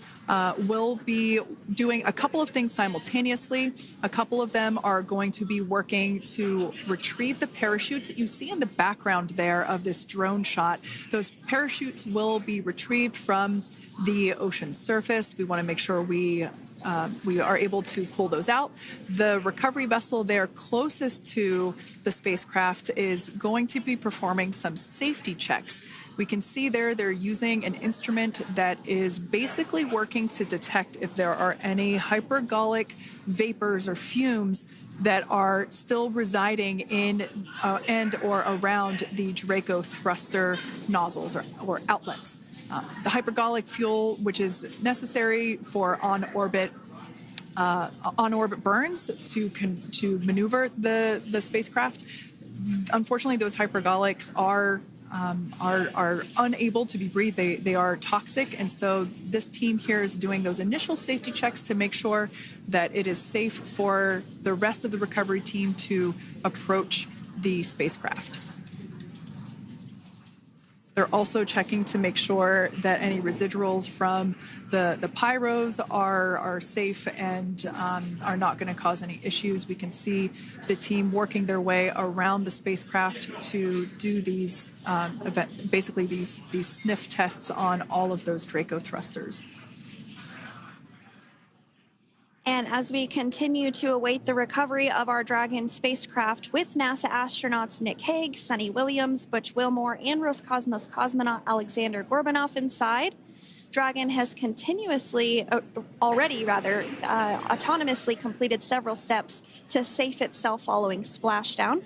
will be doing a couple of things simultaneously. A couple of them are going to be working to retrieve the parachutes that you see in the background there of this drone shot. Those parachutes will be retrieved from the ocean surface. We want to make sure we are able to pull those out. The recovery vessel there closest to the spacecraft is going to be performing some safety checks. We can see there they're using an instrument that is basically working to detect if there are any hypergolic vapors or fumes that are still residing in and or around the Draco thruster nozzles or outlets. The hypergolic fuel, which is necessary for on-orbit burns to maneuver the spacecraft. Unfortunately, those hypergolics are unable to be breathed. They are toxic, and so this team here is doing those initial safety checks to make sure that it is safe for the rest of the recovery team to approach the spacecraft. They're also checking to make sure that any residuals from the pyros are safe and are not going to cause any issues. We can see the team working their way around the spacecraft to do these these sniff tests on all of those Draco thrusters. And as we continue to await the recovery of our Dragon spacecraft with NASA astronauts Nick Hague, Sunny Williams, Butch Wilmore, and Roscosmos cosmonaut Alexander Gorbanov inside, Dragon has autonomously completed several steps to safe itself following splashdown.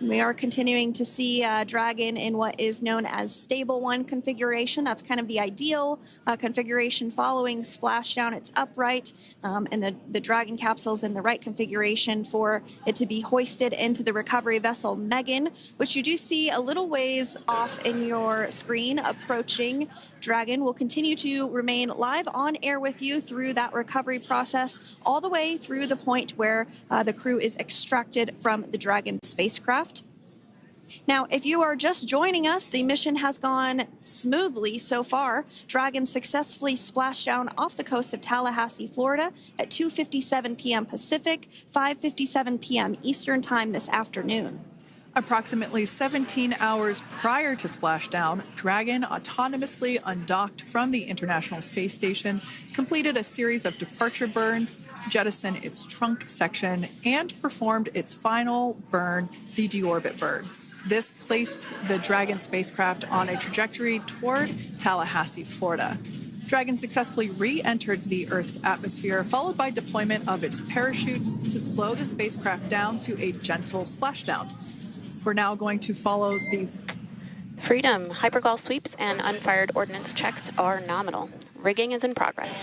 We are continuing to see Dragon in what is known as Stable 1 configuration. That's kind of the ideal configuration following splashdown. It's upright, and the Dragon capsule's in the right configuration for it to be hoisted into the recovery vessel Megan, which you do see a little ways off in your screen approaching. Dragon will continue to remain live on air with you through that recovery process, all the way through the point where the crew is extracted from the Dragon spacecraft. Now, if you are just joining us, the mission has gone smoothly so far. Dragon successfully splashed down off the coast of Tallahassee, Florida at 2:57 p.m. Pacific, 5:57 p.m. Eastern Time this afternoon. Approximately 17 hours prior to splashdown, Dragon autonomously undocked from the International Space Station, completed a series of departure burns, jettisoned its trunk section, and performed its final burn, the deorbit burn. This placed the Dragon spacecraft on a trajectory toward Tallahassee, Florida. Dragon successfully re-entered the Earth's atmosphere, followed by deployment of its parachutes to slow the spacecraft down to a gentle splashdown. We're now going to follow the... Freedom, hypergol sweeps and unfired ordnance checks are nominal. Rigging is in progress.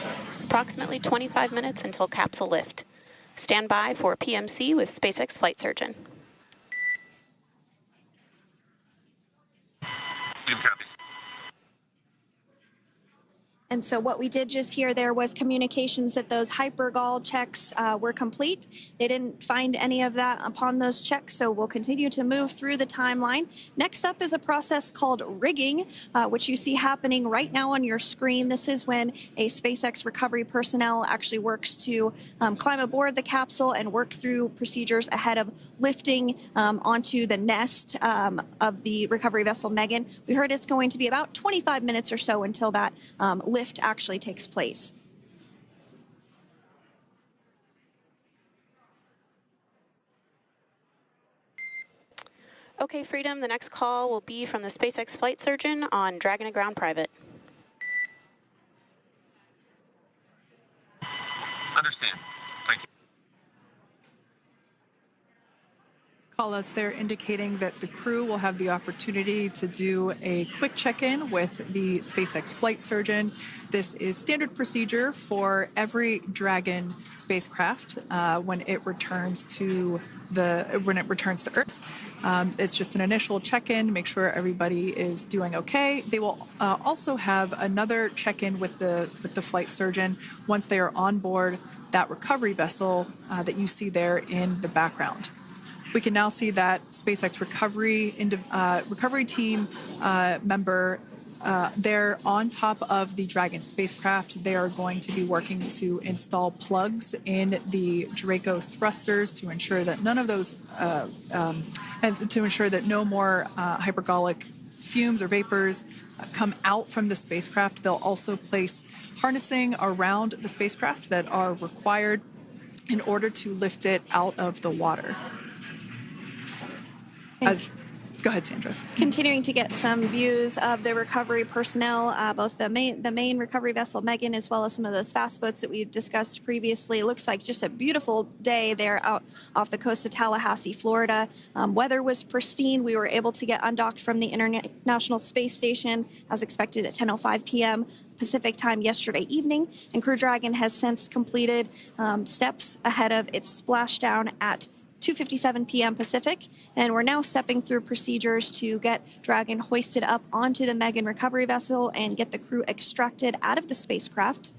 Approximately 25 minutes until capsule lift. Stand by for PMC with SpaceX flight surgeon. Copy. And so what we did just hear there was communications that those hypergol checks were complete. They didn't find any of that upon those checks, so we'll continue to move through the timeline. Next up is a process called rigging, which you see happening right now on your screen. This is when a SpaceX recovery personnel actually works to climb aboard the capsule and work through procedures ahead of lifting onto the nest of the recovery vessel Megan. We heard it's going to be about 25 minutes or so until that lift actually takes place. Okay, Freedom, the next call will be from the SpaceX flight surgeon on Dragon to Ground Private. Understand. Thank you. Callouts there indicating that the crew will have the opportunity to do a quick check-in with the SpaceX flight surgeon. This is standard procedure for every Dragon spacecraft when it returns to Earth. It's just an initial check-in, make sure everybody is doing okay. They will also have another check-in with the flight surgeon once they are on board that recovery vessel that you see there in the background. We can now see that SpaceX recovery team member they're on top of the Dragon spacecraft. They are going to be working to install plugs in the Draco thrusters to ensure that none of those, and to ensure that no more hypergolic fumes or vapors come out from the spacecraft. They'll also place harnessing around the spacecraft that are required in order to lift it out of the water. Go ahead, Sandra. Continuing to get some views of the recovery personnel, both the main recovery vessel Megan, as well as some of those fast boats that we discussed previously. It looks like just a beautiful day there out off the coast of Tallahassee, Florida. Weather was pristine. We were able to get undocked from the International Space Station as expected at 10:05 p.m. Pacific time yesterday evening, and Crew Dragon has since completed steps ahead of its splashdown at 2:57 p.m. Pacific, and we're now stepping through procedures to get Dragon hoisted up onto the Megan recovery vessel and get the crew extracted out of the spacecraft.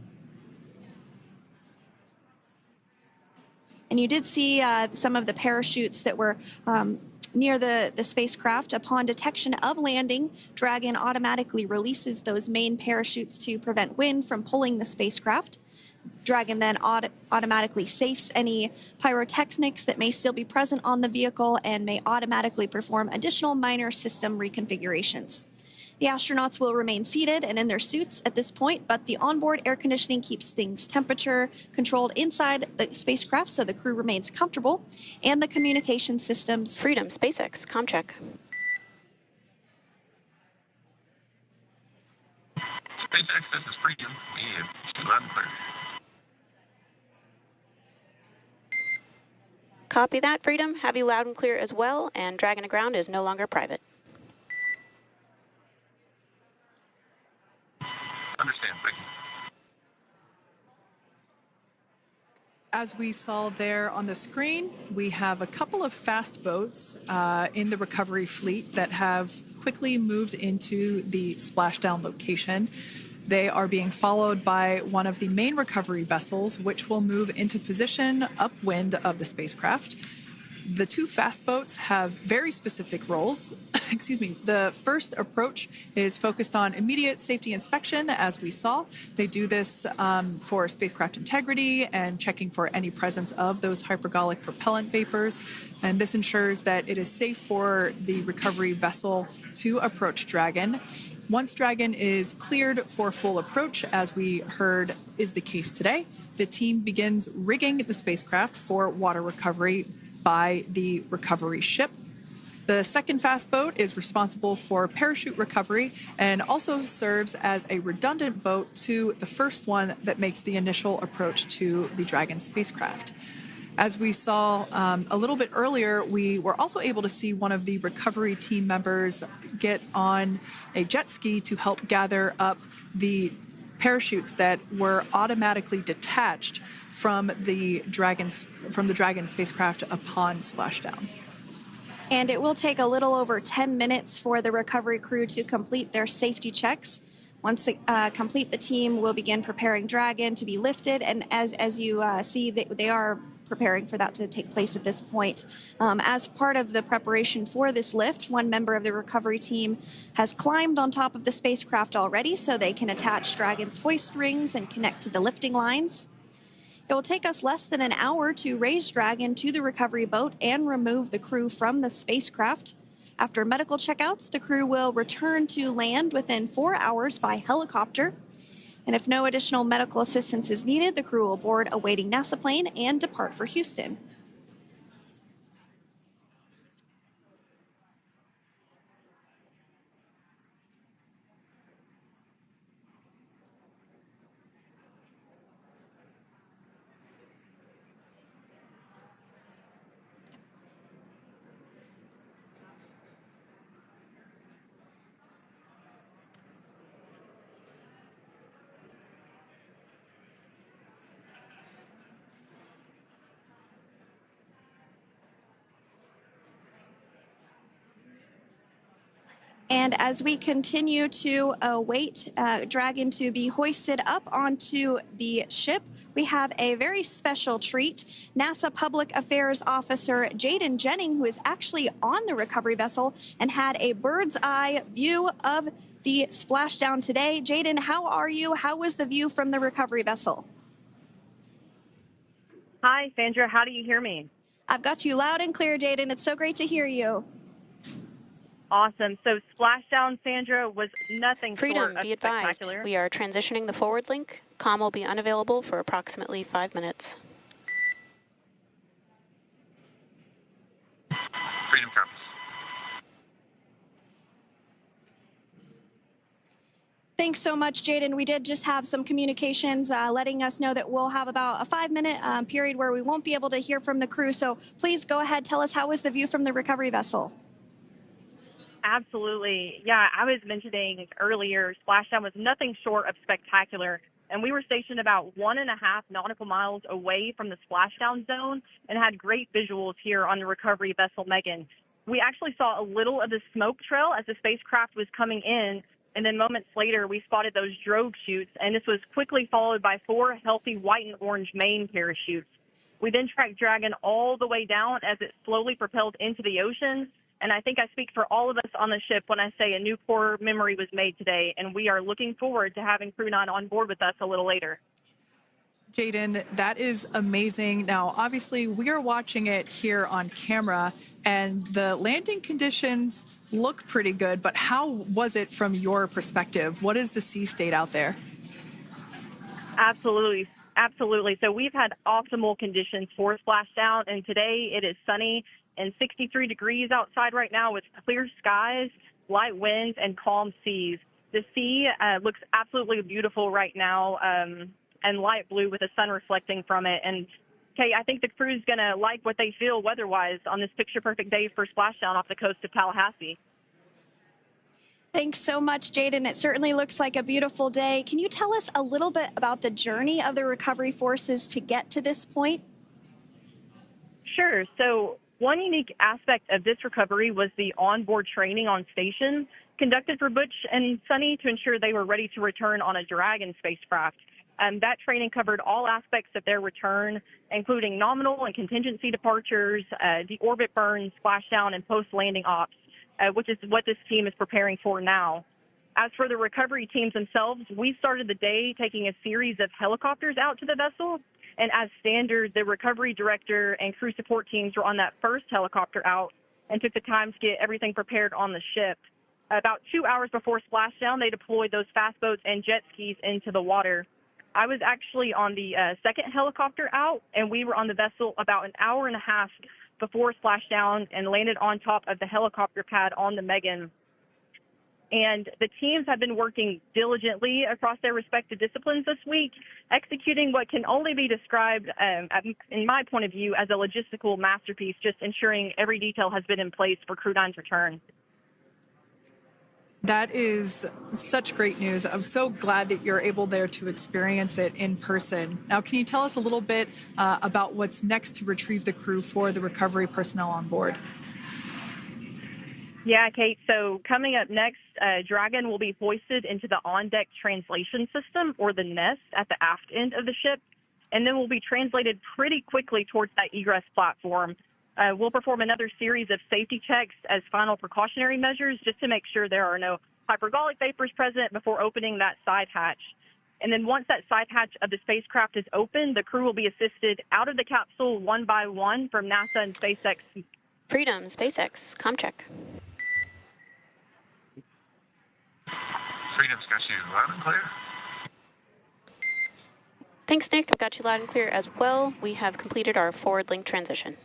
And you did see some of the parachutes that were near the spacecraft. Upon detection of landing, Dragon automatically releases those main parachutes to prevent wind from pulling the spacecraft. Dragon then automatically safes any pyrotechnics that may still be present on the vehicle and may automatically perform additional minor system reconfigurations. The astronauts will remain seated and in their suits at this point, but the onboard air conditioning keeps things temperature controlled inside the spacecraft so the crew remains comfortable, and the communication systems. Freedom, SpaceX, ComCheck. SpaceX, this is Freedom. We have loud and clear. Copy that, Freedom. Have you loud and clear as well, and Dragon to Ground is no longer private. Understand, thank you. As we saw there on the screen, we have a couple of fast boats in the recovery fleet that have quickly moved into the splashdown location. They are being followed by one of the main recovery vessels, which will move into position upwind of the spacecraft. The two fast boats have very specific roles. Excuse me. The first approach is focused on immediate safety inspection, as we saw. They do this for spacecraft integrity and checking for any presence of those hypergolic propellant vapors. And this ensures that it is safe for the recovery vessel to approach Dragon. Once Dragon is cleared for full approach, as we heard is the case today, the team begins rigging the spacecraft for water recovery by the recovery ship. The second fast boat is responsible for parachute recovery and also serves as a redundant boat to the first one that makes the initial approach to the Dragon spacecraft. As we saw a little bit earlier, we were also able to see one of the recovery team members get on a jet ski to help gather up the parachutes that were automatically detached from the Dragon spacecraft upon splashdown. And it will take a little over 10 minutes for the recovery crew to complete their safety checks. Once complete, the team will begin preparing Dragon to be lifted. And as you see, they are preparing for that to take place at this point. As part of the preparation for this lift, one member of the recovery team has climbed on top of the spacecraft already so they can attach Dragon's hoist rings and connect to the lifting lines. It will take us less than an hour to raise Dragon to the recovery boat and remove the crew from the spacecraft. After medical checkouts, the crew will return to land within 4 hours by helicopter. And if no additional medical assistance is needed, the crew will board a waiting NASA plane and depart for Houston. And as we continue to await Dragon to be hoisted up onto the ship, we have a very special treat. NASA Public Affairs Officer Jaden Jennings, who is actually on the recovery vessel and had a bird's eye view of the splashdown today. Jaden, how are you? How was the view from the recovery vessel? Hi, Sandra. How do you hear me? I've got you loud and clear, Jaden. It's so great to hear you. Awesome. So Splashdown, Sandra, was nothing short of be advised. spectacular. We are transitioning the forward link. Comm will be unavailable for approximately 5 minutes. Freedom comes. Thanks so much, Jaden. We did just have some communications letting us know that we'll have about a 5-minute period where we won't be able to hear from the crew. So please go ahead, tell us, how was the view from the recovery vessel? Absolutely. Yeah, I was mentioning earlier, Splashdown was nothing short of spectacular. And we were stationed about 1.5 nautical miles away from the splashdown zone and had great visuals here on the recovery vessel Megan. We actually saw a little of the smoke trail as the spacecraft was coming in, and then moments later we spotted those drogue chutes, and this was quickly followed by 4 healthy white and orange main parachutes. We then tracked Dragon all the way down as it slowly propelled into the ocean. And I think I speak for all of us on the ship when I say a new core memory was made today, and we are looking forward to having Crew 9 on board with us a little later. Jaden, that is amazing. Now, obviously, we are watching it here on camera, and the landing conditions look pretty good, but how was it from your perspective? What is the sea state out there? Absolutely. Absolutely. So we've had optimal conditions for Splashdown, and today it is sunny and 63 degrees outside right now with clear skies, light winds, and calm seas. The sea looks absolutely beautiful right now, and light blue with the sun reflecting from it. And, Kay, I think the crew's going to like what they feel weather-wise on this picture-perfect day for Splashdown off the coast of Tallahassee. Thanks so much, Jaden. It certainly looks like a beautiful day. Can you tell us a little bit about the journey of the recovery forces to get to this point? Sure. So one unique aspect of this recovery was the onboard training on station conducted for Butch and Sunny to ensure they were ready to return on a Dragon spacecraft. That training covered all aspects of their return, including nominal and contingency departures, the orbit burn, splashdown, and post-landing ops, which is what this team is preparing for now. As for the recovery teams themselves, we started the day taking a series of helicopters out to the vessel. And as standard, the recovery director and crew support teams were on that first helicopter out and took the time to get everything prepared on the ship. About 2 hours before splashdown, they deployed those fast boats and jet skis into the water. I was actually on the second helicopter out, and we were on the vessel about an hour and a half before splashdown and landed on top of the helicopter pad on the Megan. And the teams have been working diligently across their respective disciplines this week, executing what can only be described, in my point of view, as a logistical masterpiece, just ensuring every detail has been in place for Crew 9's return. That is such great news. I'm so glad that you're able there to experience it in person. Now, can you tell us a little bit about what's next to retrieve the crew for the recovery personnel on board? Yeah, Kate. So coming up next, Dragon will be hoisted into the on-deck translation system, or the nest, at the aft end of the ship, and then will be translated pretty quickly towards that egress platform. We'll perform another series of safety checks as final precautionary measures just to make sure there are no hypergolic vapors present before opening that side hatch. And then once that side hatch of the spacecraft is open, the crew will be assisted out of the capsule one by one from NASA and SpaceX. Freedom, SpaceX, ComCheck. Freedom's got you loud and clear. Thanks, Nick. I've got you loud and clear as well. We have completed our forward link transition.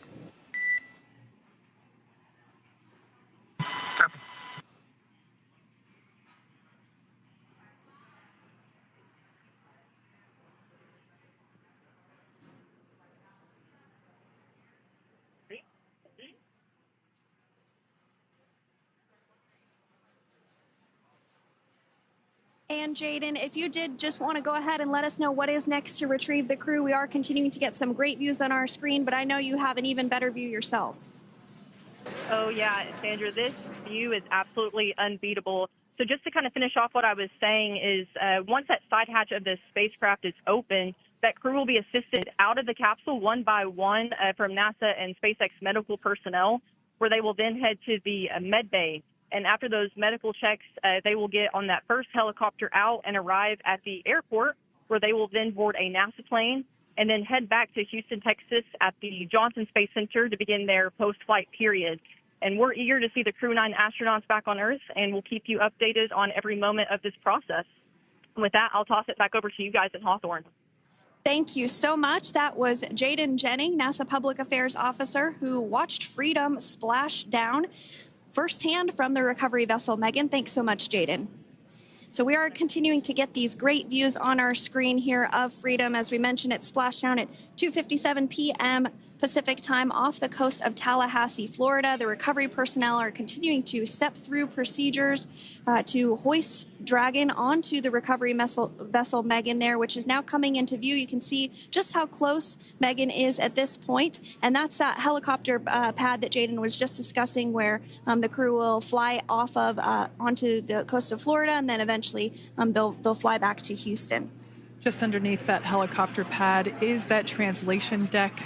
And Jaden, if you did just want to go ahead and let us know what is next to retrieve the crew, we are continuing to get some great views on our screen, but I know you have an even better view yourself. Oh, yeah, Sandra, this view is absolutely unbeatable. So just to kind of finish off what I was saying is once that side hatch of the spacecraft is open, that crew will be assisted out of the capsule one by one from NASA and SpaceX medical personnel, where they will then head to the med bay. And after those medical checks, they will get on that first helicopter out and arrive at the airport, where they will then board a NASA plane and then head back to Houston, Texas at the Johnson Space Center to begin their post-flight period. And we're eager to see the Crew 9 astronauts back on Earth, and we'll keep you updated on every moment of this process. And with that, I'll toss it back over to you guys in Hawthorne. Thank you so much. That was Jaden Jennings, NASA Public Affairs Officer, who watched Freedom splash down firsthand from the recovery vessel. Megan, thanks so much, Jaden. So we are continuing to get these great views on our screen here of Freedom. As we mentioned, it splashed down at 2:57 p.m. Pacific time off the coast of Tallahassee, Florida. The recovery personnel are continuing to step through procedures to hoist Dragon onto the recovery vessel Megan there, which is now coming into view. You can see just how close Megan is at this point. And that's that helicopter pad that Jaden was just discussing, where the crew will fly off of onto the coast of Florida, and then eventually they'll fly back to Houston. Just underneath that helicopter pad is that translation deck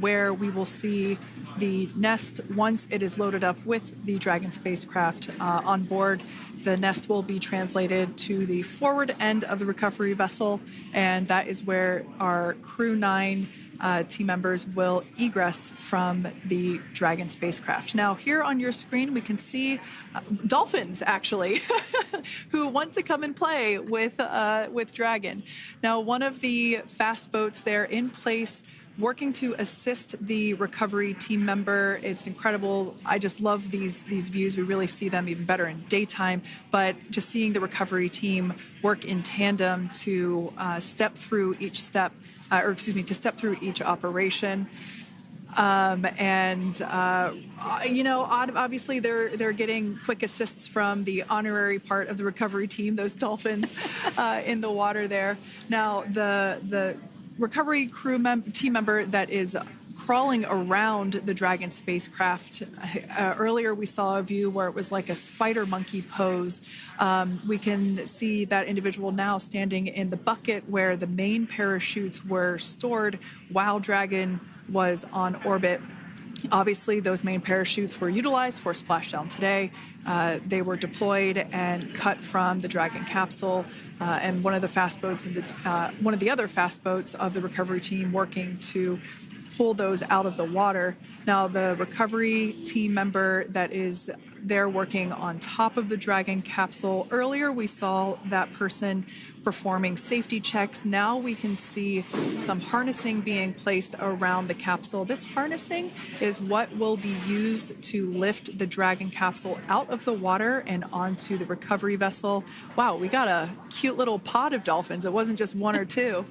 where we will see the nest once it is loaded up with the Dragon spacecraft on board. The nest will be translated to the forward end of the recovery vessel, and that is where our Crew 9 team members will egress from the Dragon spacecraft. Now, here on your screen, we can see dolphins, actually, who want to come and play with Dragon. Now, one of the fast boats there in place, working to assist the recovery team member. It's incredible. I just love these views. We really see them even better in daytime, but just seeing the recovery team work in tandem to step through each step, to step through each operation. Obviously they're getting quick assists from the honorary part of the recovery team, those dolphins in the water there. Now, the recovery team member that is crawling around the Dragon spacecraft. Earlier we saw a view where it was like a spider monkey pose. We can see that individual now standing in the bucket where the main parachutes were stored while Dragon was on orbit. Obviously, those main parachutes were utilized for Splashdown today. They were deployed and cut from the Dragon capsule, and one of the other fast boats of the recovery team working to pull those out of the water. Now, the recovery team member that is there working on top of the Dragon capsule, earlier we saw that person performing safety checks. Now we can see some harnessing being placed around the capsule. This harnessing is what will be used to lift the Dragon capsule out of the water and onto the recovery vessel. Wow, we got a cute little pod of dolphins. It wasn't just one or two.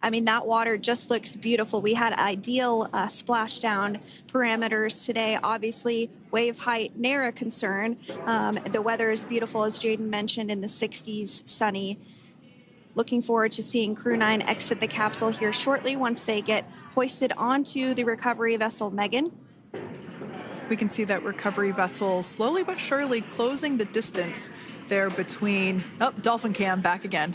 I mean, that water just looks beautiful. We had ideal splashdown parameters today. Obviously, wave height, ne'er a concern. The weather is beautiful, as Jaden mentioned, in the 60s, sunny. Looking forward to seeing Crew 9 exit the capsule here shortly once they get hoisted onto the recovery vessel Megan. We can see that recovery vessel slowly but surely closing the distance there between, dolphin cam back again.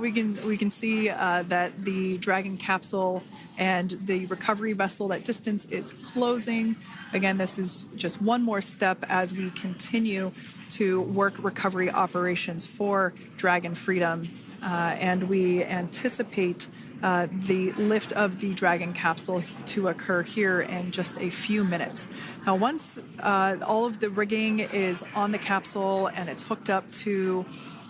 We can see that the Dragon capsule and the recovery vessel, that distance is closing. Again, this is just one more step as we continue to work recovery operations for Dragon Freedom, and we anticipate the lift of the Dragon capsule to occur here in just a few minutes. Now, once all of the rigging is on the capsule and it's hooked up to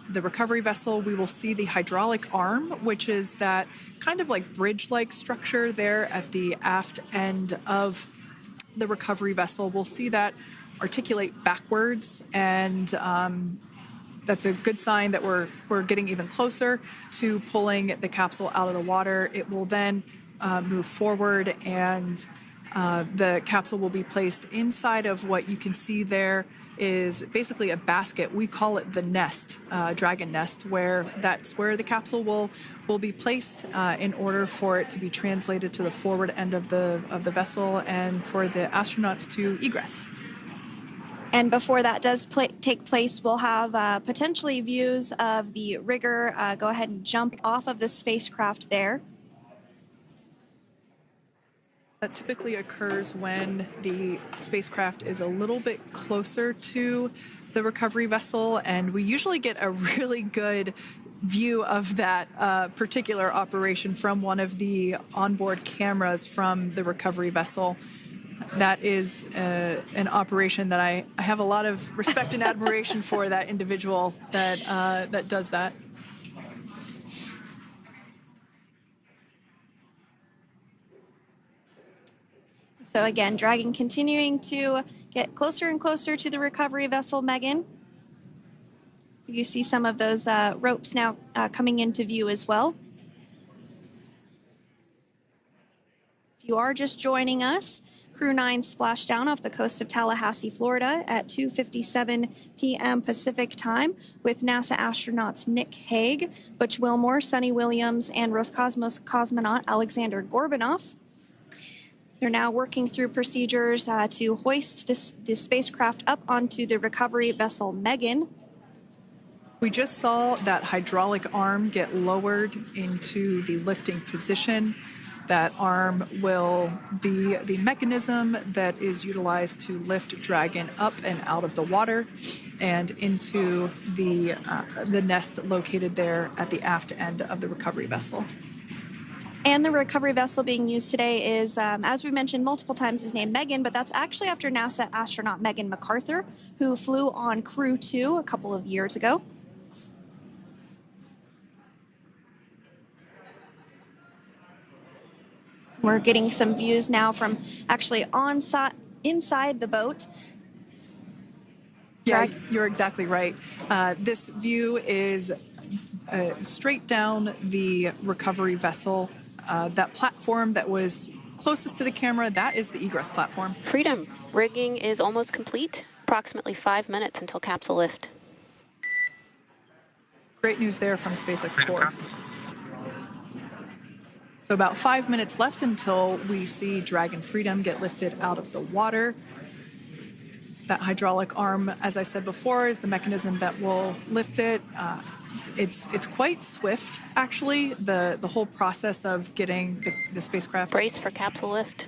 the recovery vessel, we will see the hydraulic arm, which is that kind of like bridge-like structure there at the aft end of the recovery vessel. We'll see that articulate backwards, and that's a good sign that we're getting even closer to pulling the capsule out of the water. It will then move forward, and the capsule will be placed inside of what you can see there is basically a basket. We call it the nest, Dragon nest, where that's where the capsule will be placed in order for it to be translated to the forward end of the vessel and for the astronauts to egress. And before that does take place, we'll have potentially views of the rigger go ahead and jump off of the spacecraft there. That typically occurs when the spacecraft is a little bit closer to the recovery vessel, and we usually get a really good view of that particular operation from one of the onboard cameras from the recovery vessel. That is an operation that I have a lot of respect and admiration for, that individual that does that. So again, Dragon continuing to get closer and closer to the recovery vessel Megan. You see some of those ropes now coming into view as well. If you are just joining us, Crew 9 splashed down off the coast of Tallahassee, Florida at 2:57 p.m. Pacific time with NASA astronauts Nick Hague, Butch Wilmore, Sonny Williams, and Roscosmos cosmonaut Alexander Gorbanov. They're now working through procedures to hoist this spacecraft up onto the recovery vessel Megan. We just saw that hydraulic arm get lowered into the lifting position. That arm will be the mechanism that is utilized to lift Dragon up and out of the water and into the nest located there at the aft end of the recovery vessel. And the recovery vessel being used today is, as we mentioned multiple times, is named Megan, but that's actually after NASA astronaut Megan McArthur, who flew on Crew 2 a couple of years ago. We're getting some views now from actually inside the boat. Yeah, you're exactly right. This view is straight down the recovery vessel. That platform that was closest to the camera, that is the egress platform. Freedom, rigging is almost complete. Approximately 5 minutes until capsule lift. Great news there from SpaceX Core. So about 5 minutes left until we see Dragon Freedom get lifted out of the water. That hydraulic arm, as I said before, is the mechanism that will lift it. It's quite swift, actually, the whole process of getting the spacecraft. Brace for capsule lift.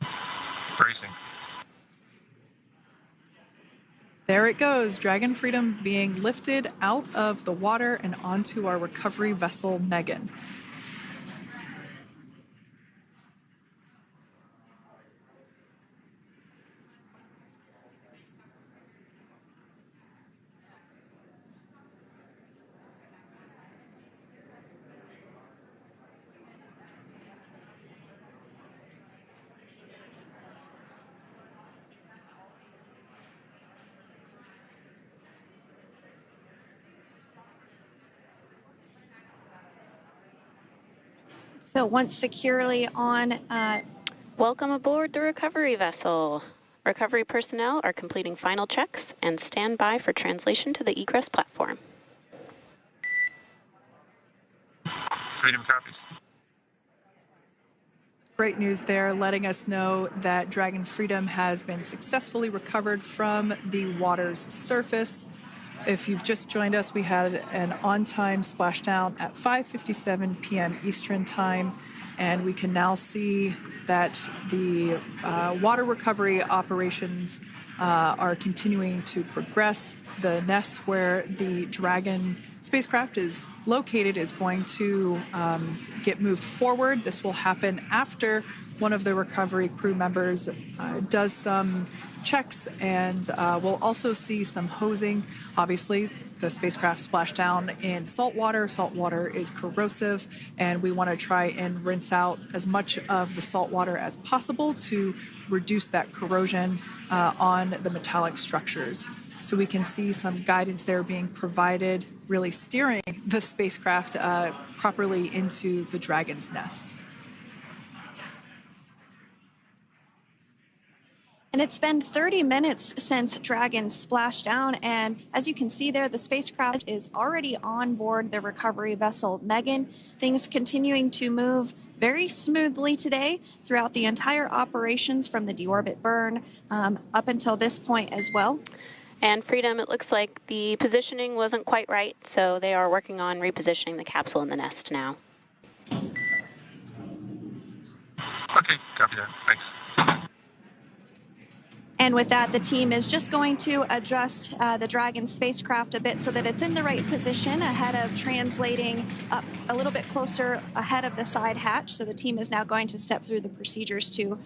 Bracing. There it goes, Dragon Freedom being lifted out of the water and onto our recovery vessel, Megan. So once securely on... Welcome aboard the recovery vessel. Recovery personnel are completing final checks and stand by for translation to the egress platform. Freedom copies. Great news there, letting us know that Dragon Freedom has been successfully recovered from the water's surface. If you've just joined us, we had an on-time splashdown at 5:57 p.m. Eastern Time, and we can now see that the water recovery operations are continuing to progress. The nest where the Dragon spacecraft is located is going to get moved forward. This will happen after one of the recovery crew members does some checks, and we'll also see some hosing. Obviously, the spacecraft splashed down in salt water. Salt water is corrosive, and we want to try and rinse out as much of the salt water as possible to reduce that corrosion on the metallic structures. So we can see some guidance there being provided, really steering the spacecraft properly into the Dragon's nest. And it's been 30 minutes since Dragon splashed down, and as you can see there, the spacecraft is already on board the recovery vessel Megan. Things continuing to move very smoothly today throughout the entire operations from the deorbit burn up until this point as well. And Freedom, it looks like the positioning wasn't quite right, so they are working on repositioning the capsule in the nest now. Okay, copy that. Thanks. And with that, the team is just going to adjust the Dragon spacecraft a bit so that it's in the right position ahead of translating up a little bit closer ahead of the side hatch. So the team is now going to step through the procedures to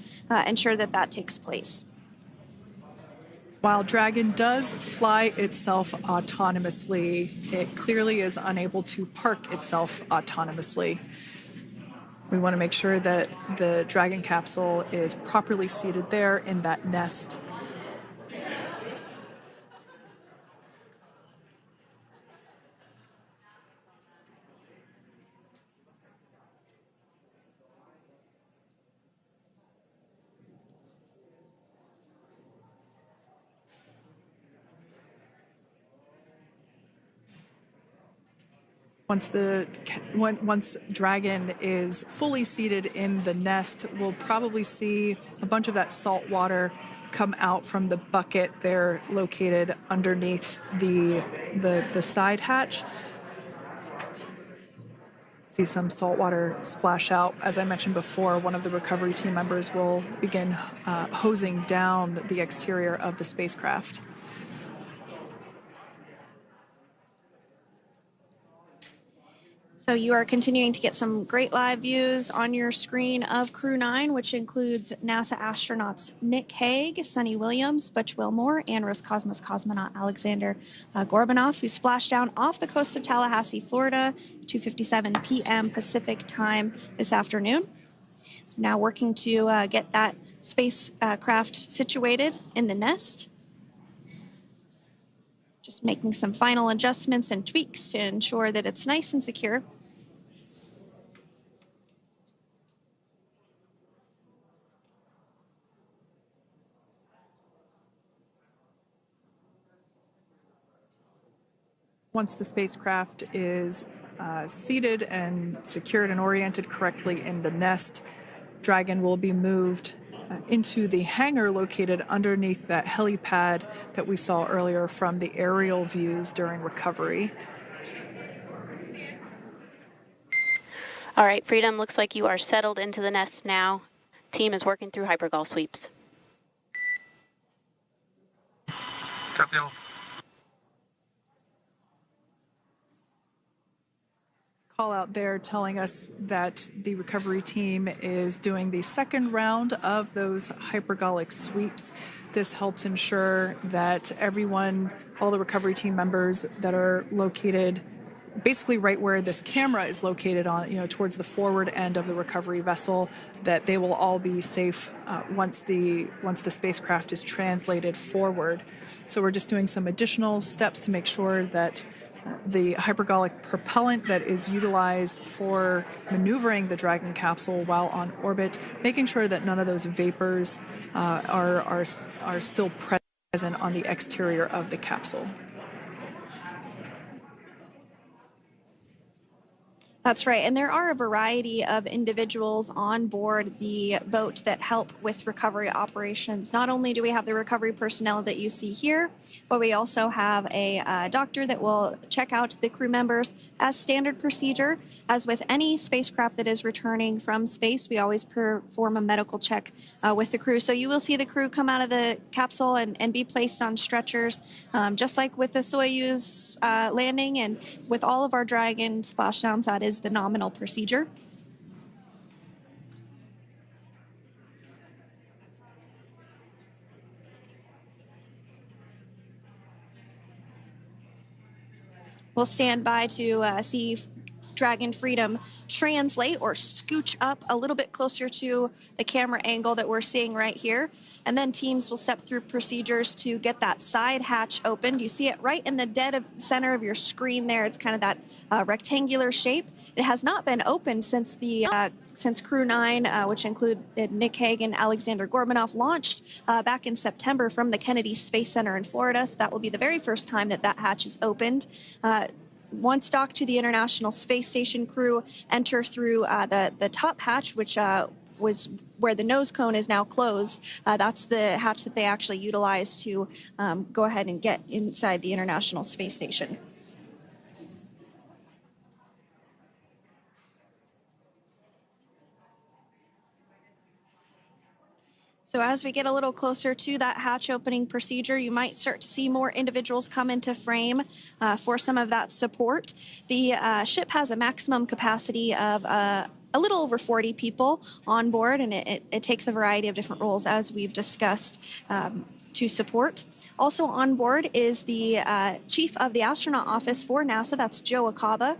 ensure that that takes place. While Dragon does fly itself autonomously, it clearly is unable to park itself autonomously. We want to make sure that the Dragon capsule is properly seated there in that nest. Once Dragon is fully seated in the nest, we'll probably see a bunch of that salt water come out from the bucket there located underneath the side hatch. See some salt water splash out. As I mentioned before, one of the recovery team members will begin hosing down the exterior of the spacecraft. So you are continuing to get some great live views on your screen of Crew 9, which includes NASA astronauts Nick Hague, Sonny Williams, Butch Wilmore, and Roscosmos cosmonaut Alexander Gorbanov, who splashed down off the coast of Tallahassee, Florida, 2:57 p.m. Pacific time this afternoon. Now working to get that spacecraft situated in the nest. Just making some final adjustments and tweaks to ensure that it's nice and secure. Once the spacecraft is seated and secured and oriented correctly in the nest, Dragon will be moved into the hangar located underneath that helipad that we saw earlier from the aerial views during recovery. All right, Freedom, looks like you are settled into the nest now. Team is working through hypergol sweeps. Copy all. Call out there telling us that the recovery team is doing the second round of those hypergolic sweeps. This helps ensure that everyone, all the recovery team members that are located basically right where this camera is located on, towards the forward end of the recovery vessel, that they will all be safe once the spacecraft is translated forward. So we're just doing some additional steps to make sure that the hypergolic propellant that is utilized for maneuvering the Dragon capsule while on orbit, making sure that none of those vapors are still present on the exterior of the capsule. That's right. And there are a variety of individuals on board the boat that help with recovery operations. Not only do we have the recovery personnel that you see here, but we also have a doctor that will check out the crew members as standard procedure. As with any spacecraft that is returning from space, we always perform a medical check with the crew. So you will see the crew come out of the capsule and be placed on stretchers, just like with the Soyuz landing and with all of our Dragon splashdowns, that is the nominal procedure. We'll stand by to see Dragon Freedom translate or scooch up a little bit closer to the camera angle that we're seeing right here. And then teams will step through procedures to get that side hatch opened. You see it right in the dead center of your screen there. It's kind of that rectangular shape. It has not been opened since since Crew 9, which included Nick Hague and Alexander Gorbanov, launched back in September from the Kennedy Space Center in Florida. So that will be the very first time that hatch is opened. Once docked to the International Space Station, crew enter through the top hatch, which was where the nose cone is now closed. That's the hatch that they actually utilize to go ahead and get inside the International Space Station. So as we get a little closer to that hatch opening procedure, you might start to see more individuals come into frame for some of that support. The ship has a maximum capacity of a little over 40 people on board, and it takes a variety of different roles, as we've discussed, to support. Also on board is the chief of the astronaut office for NASA, that's Joe Acaba.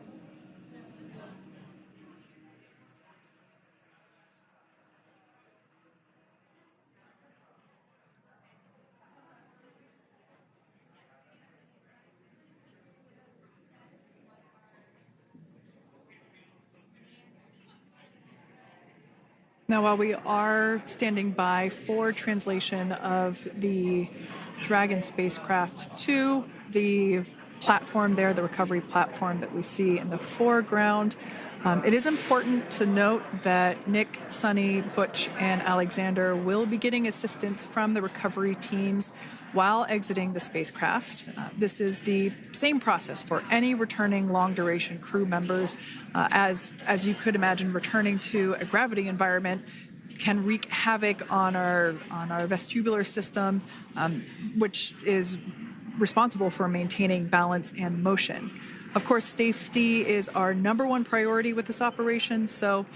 Now, while we are standing by for translation of the Dragon spacecraft to the platform there, the recovery platform that we see in the foreground, it is important to note that Nick, Sunny, Butch, and Alexander will be getting assistance from the recovery teams while exiting the spacecraft. This is the same process for any returning long-duration crew members. As you could imagine, returning to a gravity environment can wreak havoc on our vestibular system, which is responsible for maintaining balance and motion. Of course, safety is our number one priority with this operation, so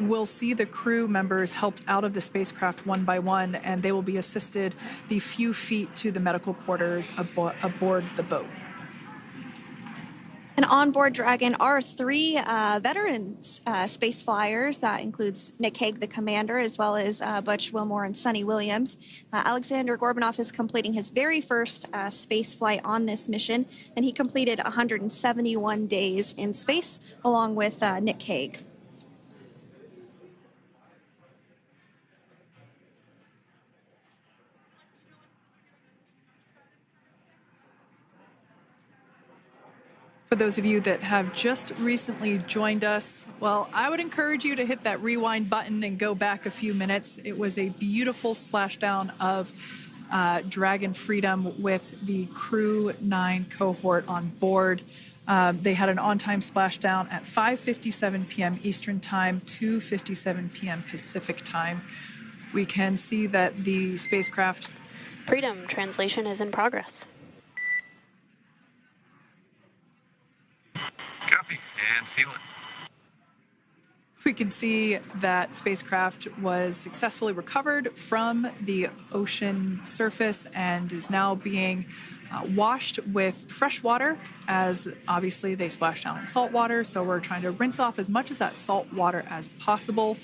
we'll see the crew members helped out of the spacecraft one by one, and they will be assisted the few feet to the medical quarters aboard the boat. And on board Dragon are three veterans space flyers. That includes Nick Hague, the commander, as well as Butch Wilmore and Sunny Williams. Alexander Gorbanov is completing his very first space flight on this mission, and he completed 171 days in space along with Nick Hague. For those of you that have just recently joined us, well, I would encourage you to hit that rewind button and go back a few minutes. It was a beautiful splashdown of Dragon Freedom with the Crew 9 cohort on board. They had an on-time splashdown at 5:57 p.m. Eastern Time, 2:57 p.m. Pacific Time. We can see that the spacecraft Freedom, translation is in progress. Copy, and seal it. We can see that spacecraft was successfully recovered from the ocean surface and is now being washed with fresh water, as obviously they splashed down in salt water. So we're trying to rinse off as much of that salt water as possible.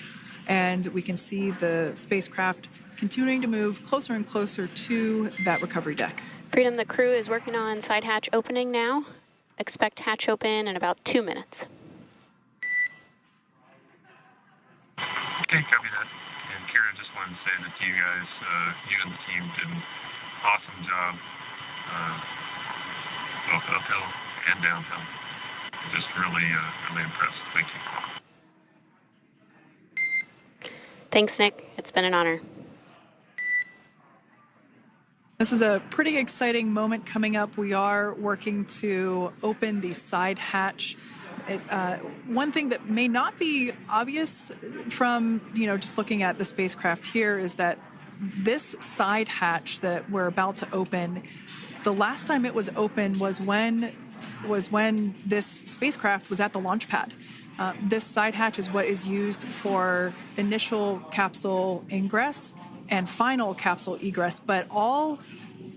And we can see the spacecraft continuing to move closer and closer to that recovery deck. Freedom, the crew is working on side hatch opening now. Expect hatch open in about 2 minutes. Okay, copy that. And Kira, just wanted to say that you guys, you and the team did an awesome job, both uphill and downhill. Just really impressed. Thank you. Thanks, Nick. It's been an honor. This is a pretty exciting moment coming up. We are working to open the side hatch. One thing that may not be obvious from, just looking at the spacecraft here is that this side hatch that we're about to open, the last time it was open was when this spacecraft was at the launch pad. This side hatch is what is used for initial capsule ingress and final capsule egress, but all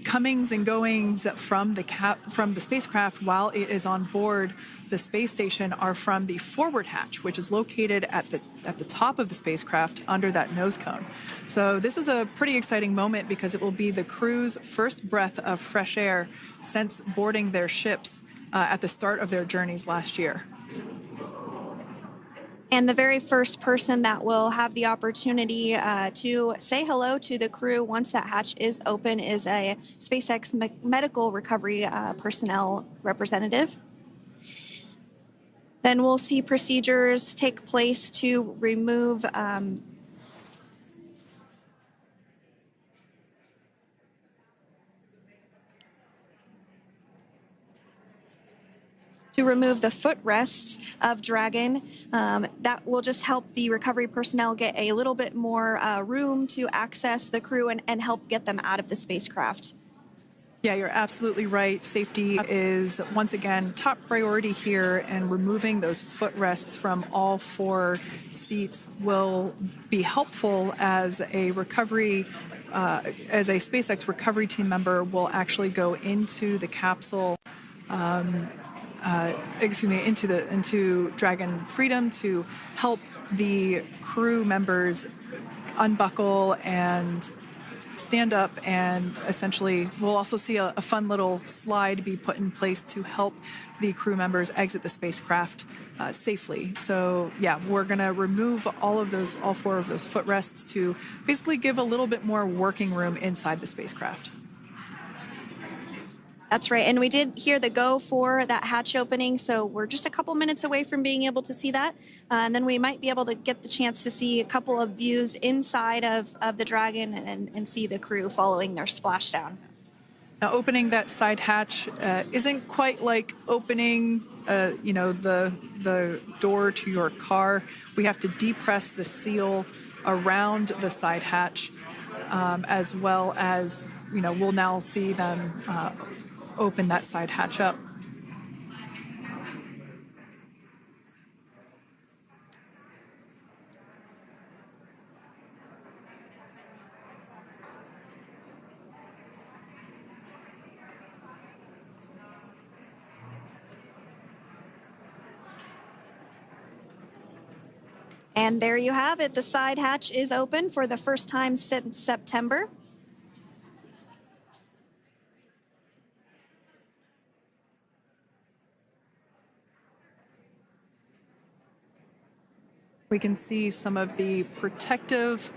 comings and goings from the spacecraft while it is on board the space station are from the forward hatch, which is located at the top of the spacecraft under that nose cone. So this is a pretty exciting moment because it will be the crew's first breath of fresh air since boarding their ships at the start of their journeys last year. And the very first person that will have the opportunity to say hello to the crew once that hatch is open is a SpaceX medical recovery personnel representative. Then we'll see procedures take place to remove the footrests of Dragon. That will just help the recovery personnel get a little bit more room to access the crew and help get them out of the spacecraft. Yeah, you're absolutely right. Safety is, once again, top priority here, and removing those footrests from all 4 seats will be helpful as a recovery, as a SpaceX recovery team member will actually go into the capsule, into Dragon Freedom to help the crew members unbuckle and stand up, and essentially we'll also see a fun little slide be put in place to help the crew members exit the spacecraft safely. So yeah, we're going to remove all 4 of those footrests to basically give a little bit more working room inside the spacecraft. That's right. And we did hear the go for that hatch opening, so we're just a couple minutes away from being able to see that. And then we might be able to get the chance to see a couple of views inside of the Dragon and see the crew following their splashdown. Now, opening that side hatch isn't quite like opening, the door to your car. We have to depress the seal around the side hatch, as well as, we'll now see them open that side hatch up. And there you have it. The side hatch is open for the first time since September. We can see some of the protective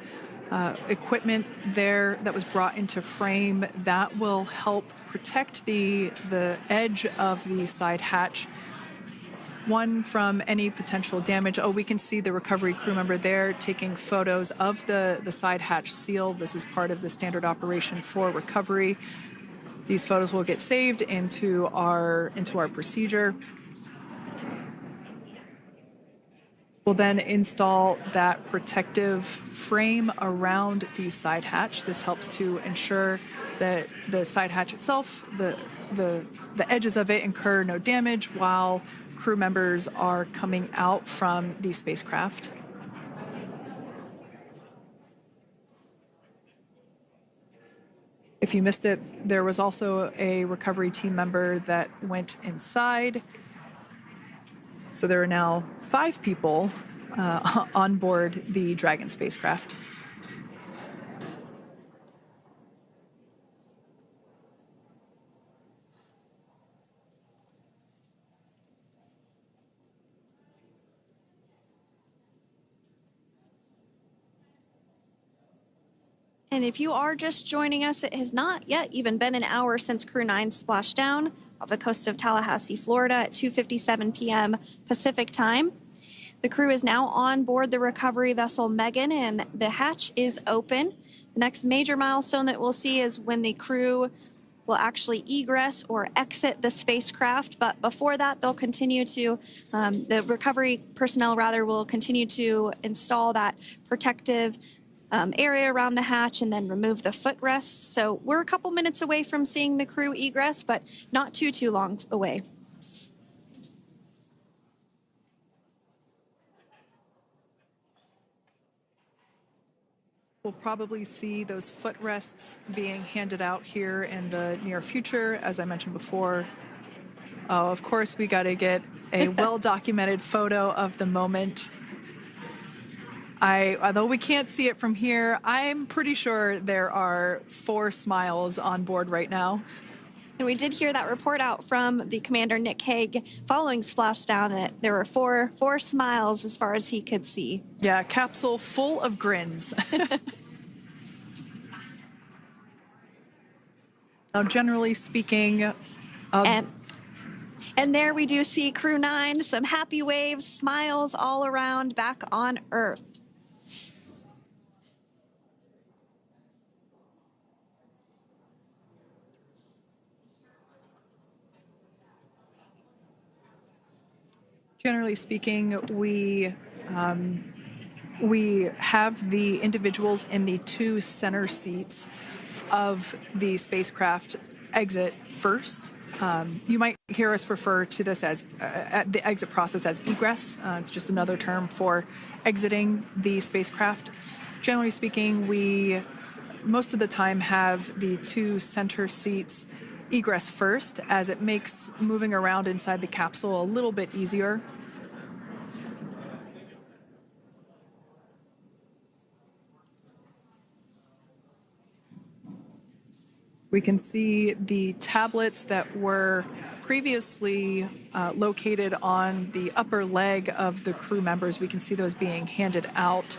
equipment there that was brought into frame that will help protect the edge of the side hatch, one from any potential damage. Oh, we can see the recovery crew member there taking photos of the side hatch seal. This is part of the standard operation for recovery. These photos will get saved into our procedure. We'll then install that protective frame around the side hatch. This helps to ensure that the side hatch itself, the edges of it incur no damage while crew members are coming out from the spacecraft. If you missed it, there was also a recovery team member that went inside. So there are now 5 people on board the Dragon spacecraft. And if you are just joining us, it has not yet even been an hour since Crew 9 splashed down off the coast of Tallahassee, Florida at 2:57 p.m. Pacific time. The crew is now on board the recovery vessel Megan, and the hatch is open. The next major milestone that we'll see is when the crew will actually egress or exit the spacecraft. But before that, they'll continue to, the recovery personnel rather, will continue to install that protective area around the hatch and then remove the footrests. So we're a couple minutes away from seeing the crew egress, but not too long away. We'll probably see those footrests being handed out here in the near future, as I mentioned before. Oh, of course, we got to get a well-documented photo of the moment. Although we can't see it from here, I'm pretty sure there are 4 smiles on board right now. And we did hear that report out from the commander, Nick Hague, following Splashdown, that there were four smiles as far as he could see. Yeah, capsule full of grins. Now, generally speaking... And there we do see Crew 9, some happy waves, smiles all around back on Earth. Generally speaking, we have the individuals in the 2 center seats of the spacecraft exit first. You might hear us refer to this as the exit process as egress. It's just another term for exiting the spacecraft. Generally speaking, we most of the time have the 2 center seats egress first, as it makes moving around inside the capsule a little bit easier. We can see the tablets that were previously located on the upper leg of the crew members. We can see those being handed out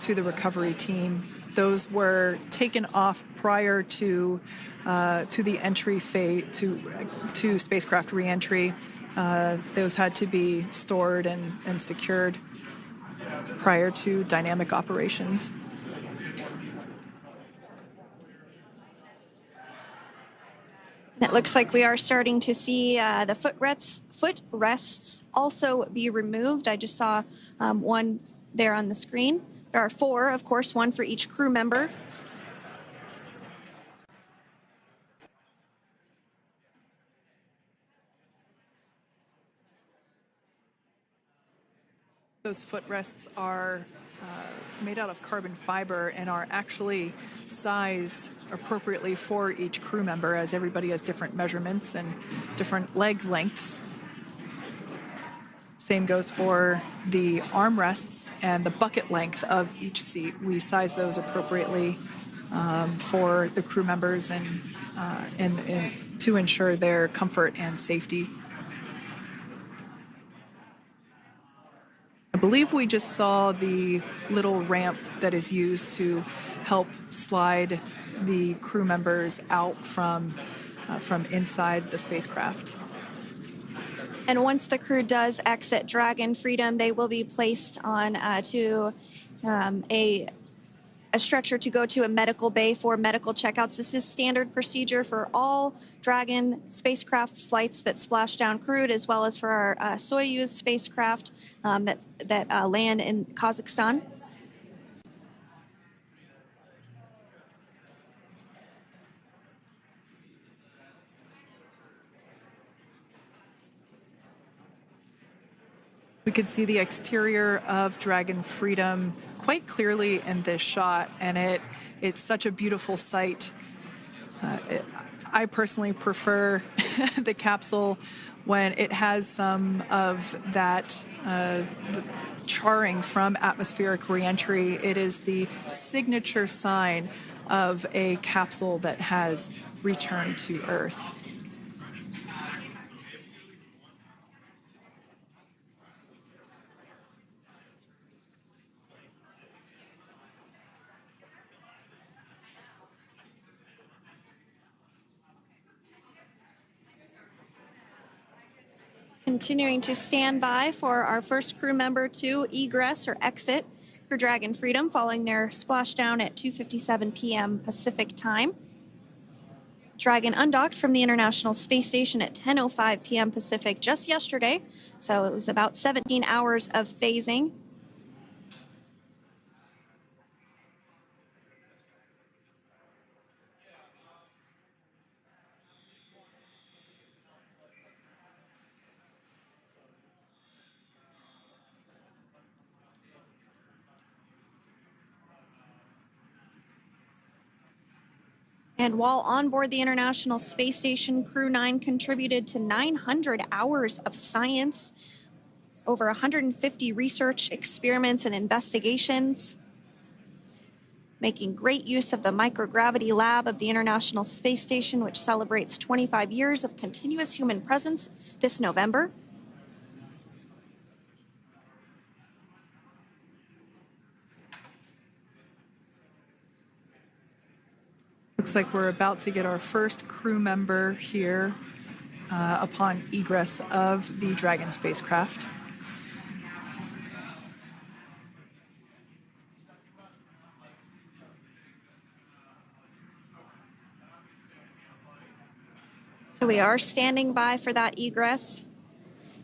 to the recovery team. Those were taken off prior to the entry phase, to spacecraft reentry. Those had to be stored and secured prior to dynamic operations. It looks like we are starting to see the footrests also be removed. I just saw one there on the screen. There are 4, of course, 1 for each crew member. Those footrests are made out of carbon fiber and are actually sized appropriately for each crew member, as everybody has different measurements and different leg lengths. Same goes for the armrests and the bucket length of each seat. We size those appropriately for the crew members and to ensure their comfort and safety. I believe we just saw the little ramp that is used to help slide the crew members out from inside the spacecraft. And once the crew does exit Dragon Freedom, they will be placed on to a a stretcher to go to a medical bay for medical checkouts. This is standard procedure for all Dragon spacecraft flights that Splashdown crewed, as well as for our Soyuz spacecraft that land in Kazakhstan. We could see the exterior of Dragon Freedom quite clearly in this shot, and it's such a beautiful sight. I personally prefer the capsule when it has some of that charring from atmospheric reentry. It is the signature sign of a capsule that has returned to Earth. Continuing to stand by for our first crew member to egress or exit Crew Dragon Freedom following their splashdown at 2:57 p.m. Pacific time. Dragon undocked from the International Space Station at 10:05 p.m. Pacific just yesterday, so it was about 17 hours of phasing. And while on board the International Space Station, Crew 9 contributed to 900 hours of science, over 150 research experiments and investigations, making great use of the microgravity lab of the International Space Station, which celebrates 25 years of continuous human presence this November. Looks like we're about to get our first crew member here upon egress of the Dragon spacecraft. So we are standing by for that egress.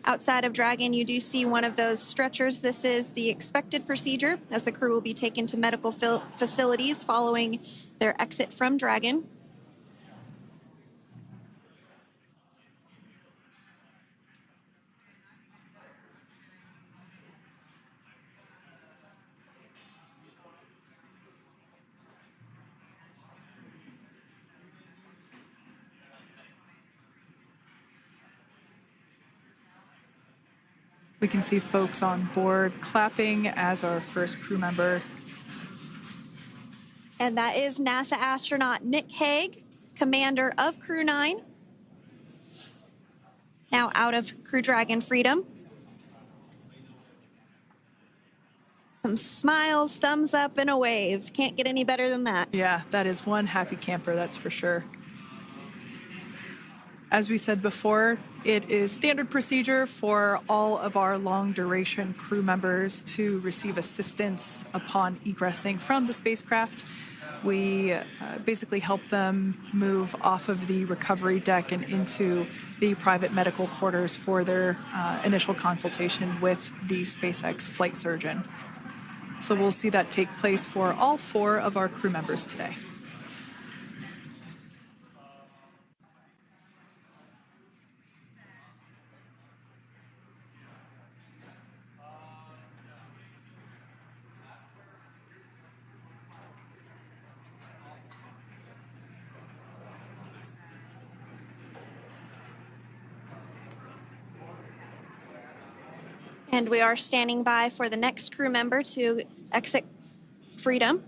Outside of Dragon, you do see one of those stretchers. This is the expected procedure, as the crew will be taken to medical facilities following their exit from Dragon. We can see folks on board clapping as our first crew member. And that is NASA astronaut Nick Hague, commander of Crew 9, now out of Crew Dragon Freedom. Some smiles, thumbs up, and a wave. Can't get any better than that. Yeah, that is one happy camper, that's for sure. As we said before, it is standard procedure for all of our long-duration crew members to receive assistance upon egressing from the spacecraft. We basically help them move off of the recovery deck and into the private medical quarters for their initial consultation with the SpaceX flight surgeon. So we'll see that take place for all 4 of our crew members today. And we are standing by for the next crew member to exit Freedom.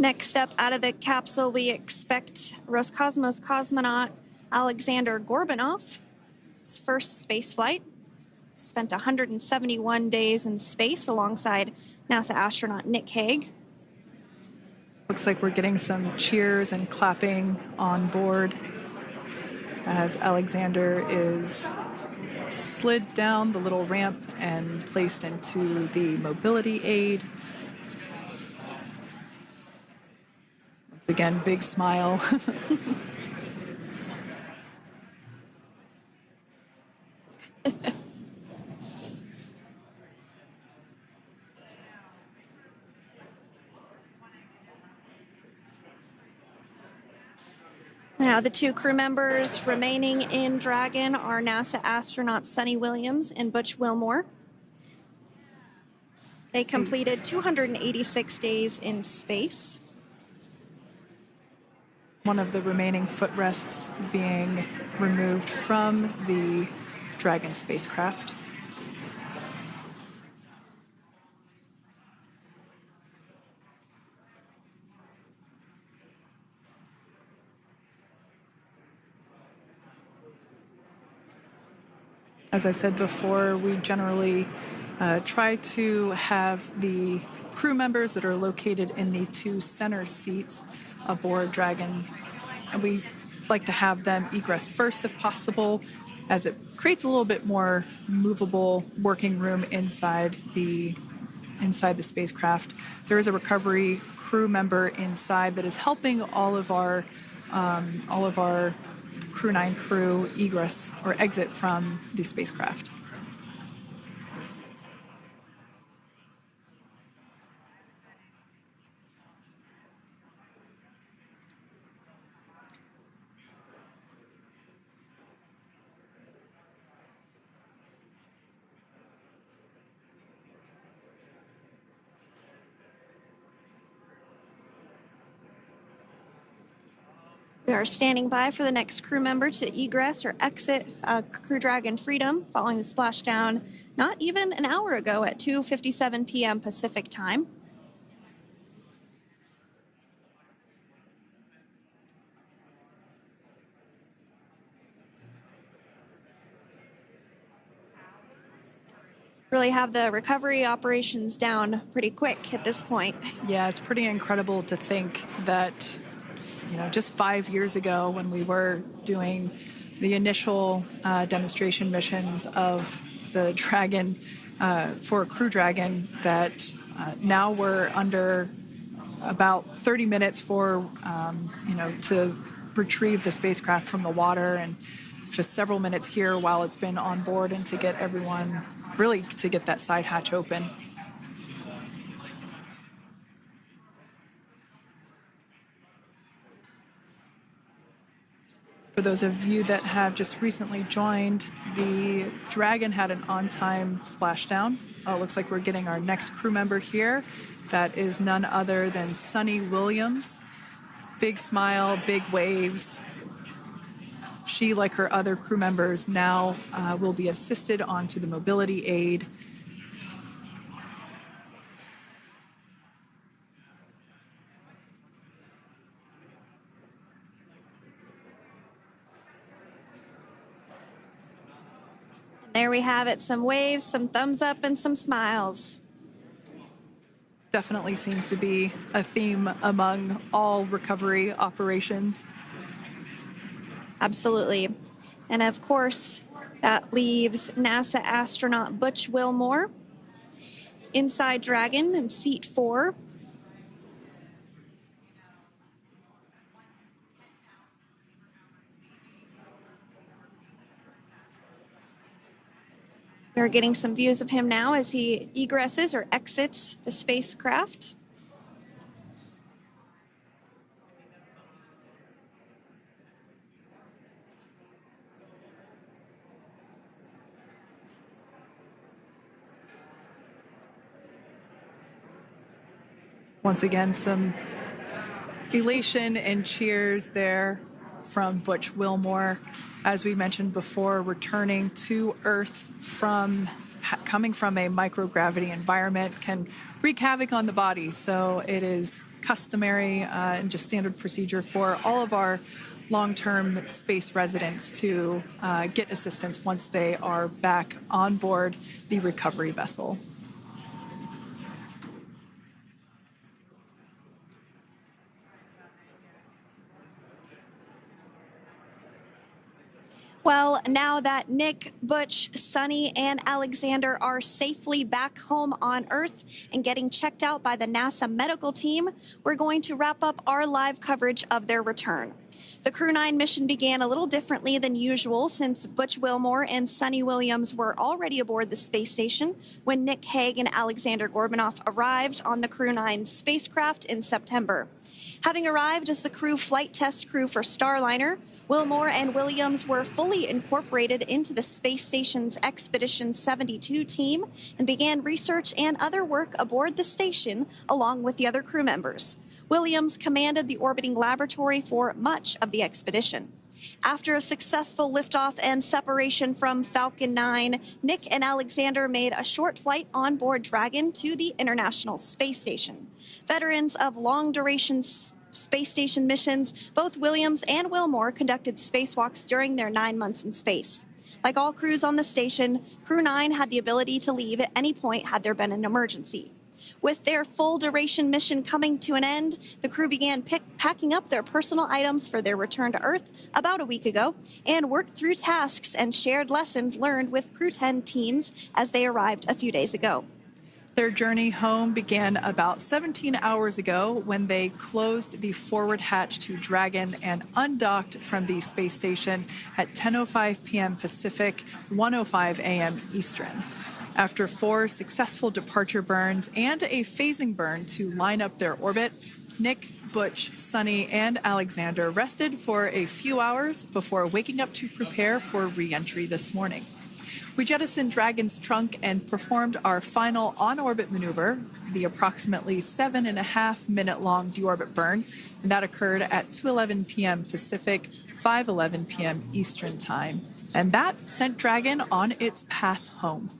Next up out of the capsule, we expect Roscosmos cosmonaut Alexander Gorbanov. His first space flight. Spent 171 days in space alongside NASA astronaut Nick Hague. Looks like we're getting some cheers and clapping on board as Alexander is slid down the little ramp and placed into the mobility aid. Once again, big smile. Now, the two crew members remaining in Dragon are NASA astronauts Sunny Williams and Butch Wilmore. They completed 286 days in space. One of the remaining footrests being removed from the Dragon spacecraft. As I said before, we generally try to have the crew members that are located in the two center seats aboard Dragon, and we like to have them egress first if possible, as it creates a little bit more movable working room inside the spacecraft. There is a recovery crew member inside that is helping all of our Crew 9 crew egress or exit from the spacecraft. We are standing by for the next crew member to egress or exit Crew Dragon Freedom following the splashdown not even an hour ago at 2:57 p.m. Pacific time. Really have the recovery operations down pretty quick at this point. Yeah, it's pretty incredible to think that, just 5 years ago when we were doing the initial demonstration missions of the Dragon for Crew Dragon, that now we're under about 30 minutes for, to retrieve the spacecraft from the water, and just several minutes here while it's been on board and to get everyone, really to get that side hatch open. For those of you that have just recently joined, the Dragon had an on-time splashdown. It looks like we're getting our next crew member here. That is none other than Sunny Williams. Big smile, big waves. She, like her other crew members, now will be assisted onto the mobility aid. There we have it, some waves, some thumbs up, and some smiles. Definitely seems to be a theme among all recovery operations. Absolutely. And of course, that leaves NASA astronaut Butch Wilmore inside Dragon in seat 4. We're getting some views of him now as he egresses or exits the spacecraft. Once again, some elation and cheers there from Butch Wilmore. As we mentioned before, returning to Earth coming from a microgravity environment can wreak havoc on the body. So it is customary and just standard procedure for all of our long-term space residents to get assistance once they are back on board the recovery vessel. Well, now that Nick, Butch, Sunny, and Alexander are safely back home on Earth and getting checked out by the NASA medical team, we're going to wrap up our live coverage of their return. The Crew 9 mission began a little differently than usual since Butch Wilmore and Sunny Williams were already aboard the space station when Nick Hague and Alexander Gorbunoff arrived on the Crew 9 spacecraft in September. Having arrived as the crew flight test crew for Starliner, Wilmore and Williams were fully incorporated into the space station's Expedition 72 team and began research and other work aboard the station along with the other crew members. Williams commanded the orbiting laboratory for much of the expedition. After a successful liftoff and separation from Falcon 9, Nick and Alexander made a short flight on board Dragon to the International Space Station. Veterans of long-duration space station missions, both Williams and Wilmore conducted spacewalks during their 9 months in space. Like all crews on the station, Crew 9 had the ability to leave at any point had there been an emergency. With their full-duration mission coming to an end, the crew began packing up their personal items for their return to Earth about a week ago and worked through tasks and shared lessons learned with Crew 10 teams as they arrived a few days ago. Their journey home began about 17 hours ago when they closed the forward hatch to Dragon and undocked from the space station at 10:05 p.m. Pacific, 1:05 a.m. Eastern. After 4 successful departure burns and a phasing burn to line up their orbit, Nick, Butch, Sunny, and Alexander rested for a few hours before waking up to prepare for re-entry this morning. We jettisoned Dragon's trunk and performed our final on-orbit maneuver, the approximately 7.5-minute-long deorbit burn, and that occurred at 2:11 p.m. Pacific, 5:11 p.m. Eastern Time. And that sent Dragon on its path home.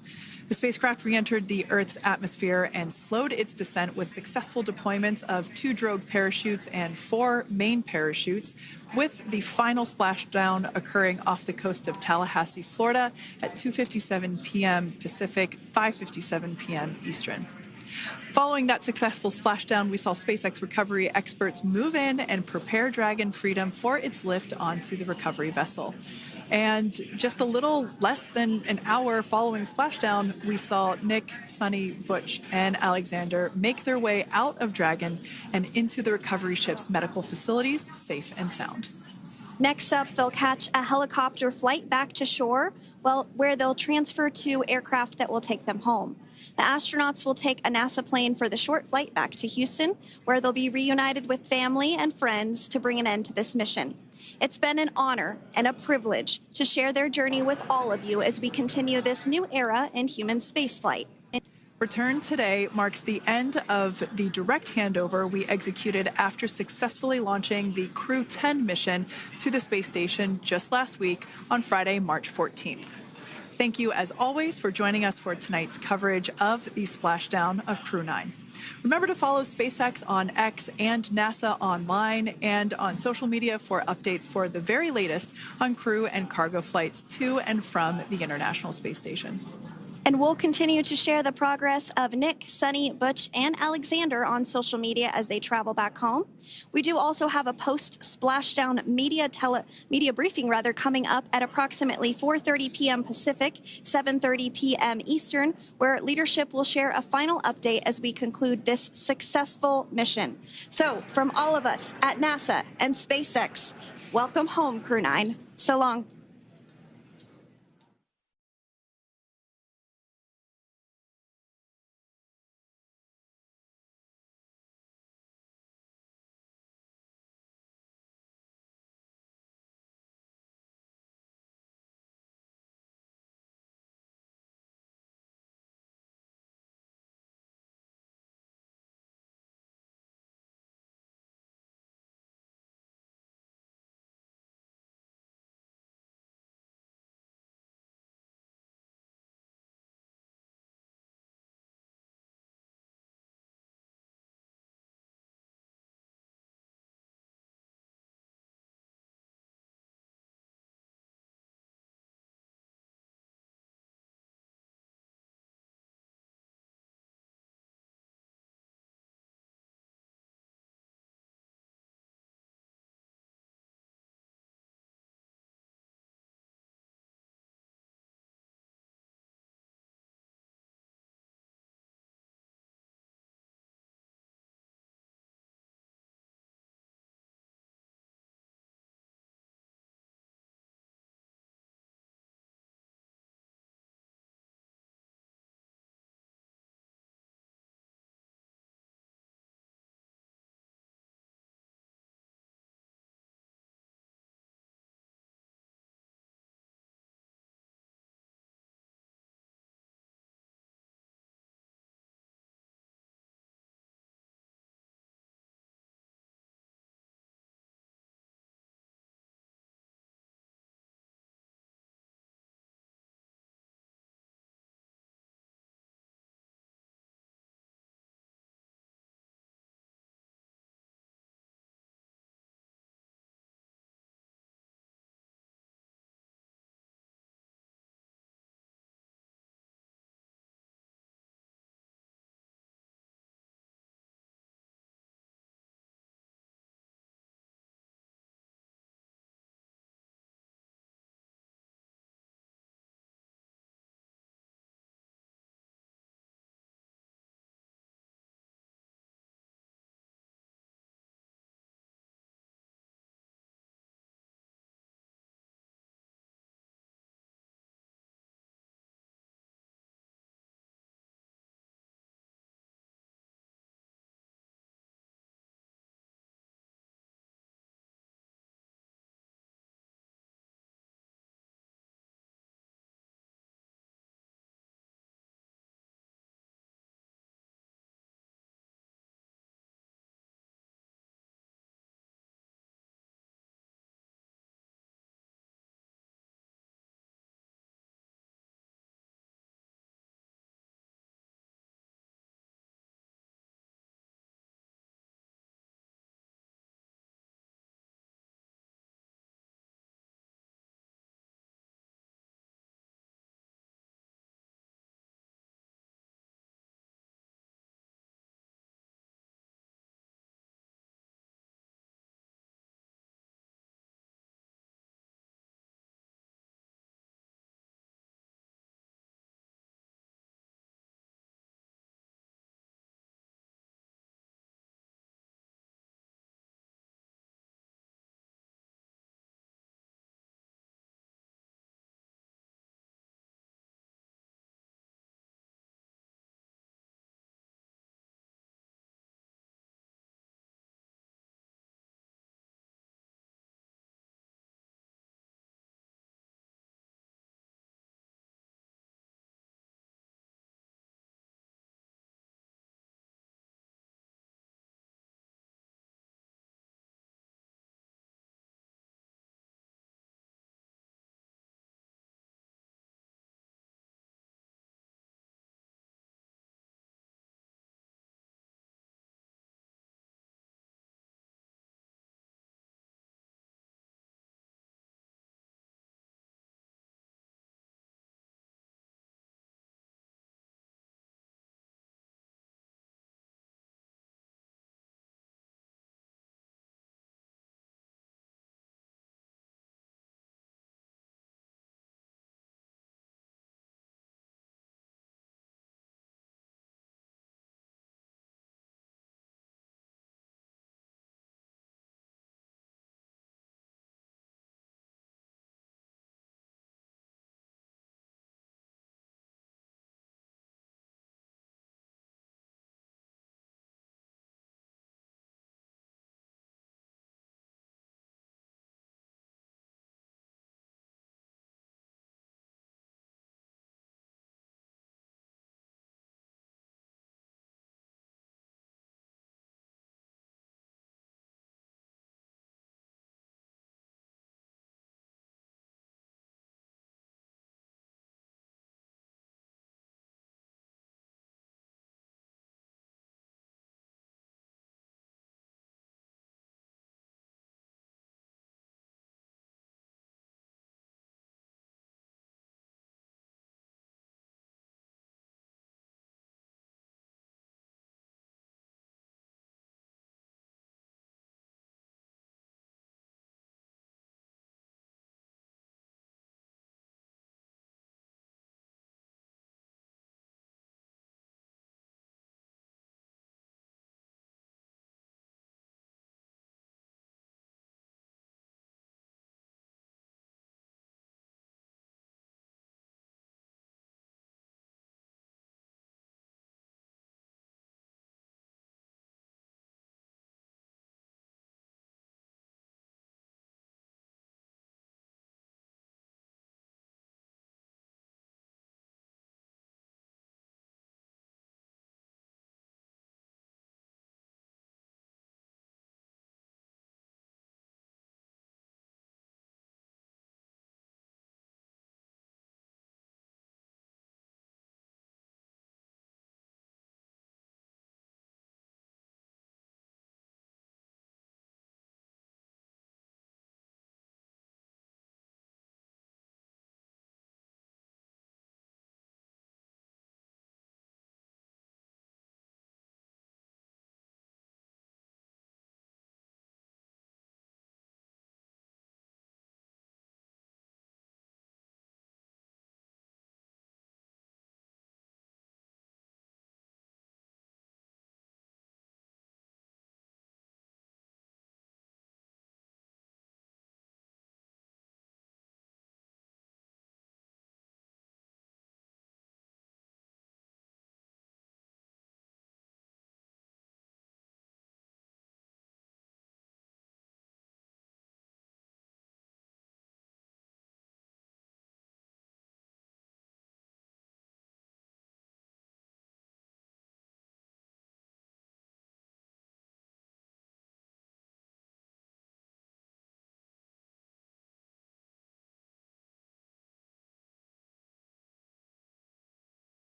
The spacecraft re-entered the Earth's atmosphere and slowed its descent with successful deployments of 2 drogue parachutes and 4 main parachutes, with the final splashdown occurring off the coast of Tallahassee, Florida at 2:57 p.m. Pacific, 5:57 p.m. Eastern. Following that successful splashdown, we saw SpaceX recovery experts move in and prepare Dragon Freedom for its lift onto the recovery vessel. And just a little less than an hour following splashdown, we saw Nick, Sunny, Butch, and Alexander make their way out of Dragon and into the recovery ship's medical facilities, safe and sound. Next up, they'll catch a helicopter flight back to shore, where they'll transfer to aircraft that will take them home. The astronauts will take a NASA plane for the short flight back to Houston, where they'll be reunited with family and friends to bring an end to this mission. It's been an honor and a privilege to share their journey with all of you as we continue this new era in human spaceflight. Return today marks the end of the direct handover we executed after successfully launching the Crew 10 mission to the space station just last week on Friday, March 14th. Thank you, as always, for joining us for tonight's coverage of the splashdown of Crew 9. Remember to follow SpaceX on X and NASA online and on social media for updates for the very latest on crew and cargo flights to and from the International Space Station. And we'll continue to share the progress of Nick, Sunny, Butch, and Alexander on social media as they travel back home. We do also have a post-splashdown media briefing coming up at approximately 4:30 p.m. Pacific, 7:30 p.m. Eastern, where leadership will share a final update as we conclude this successful mission. So, from all of us at NASA and SpaceX, welcome home, Crew 9. So long.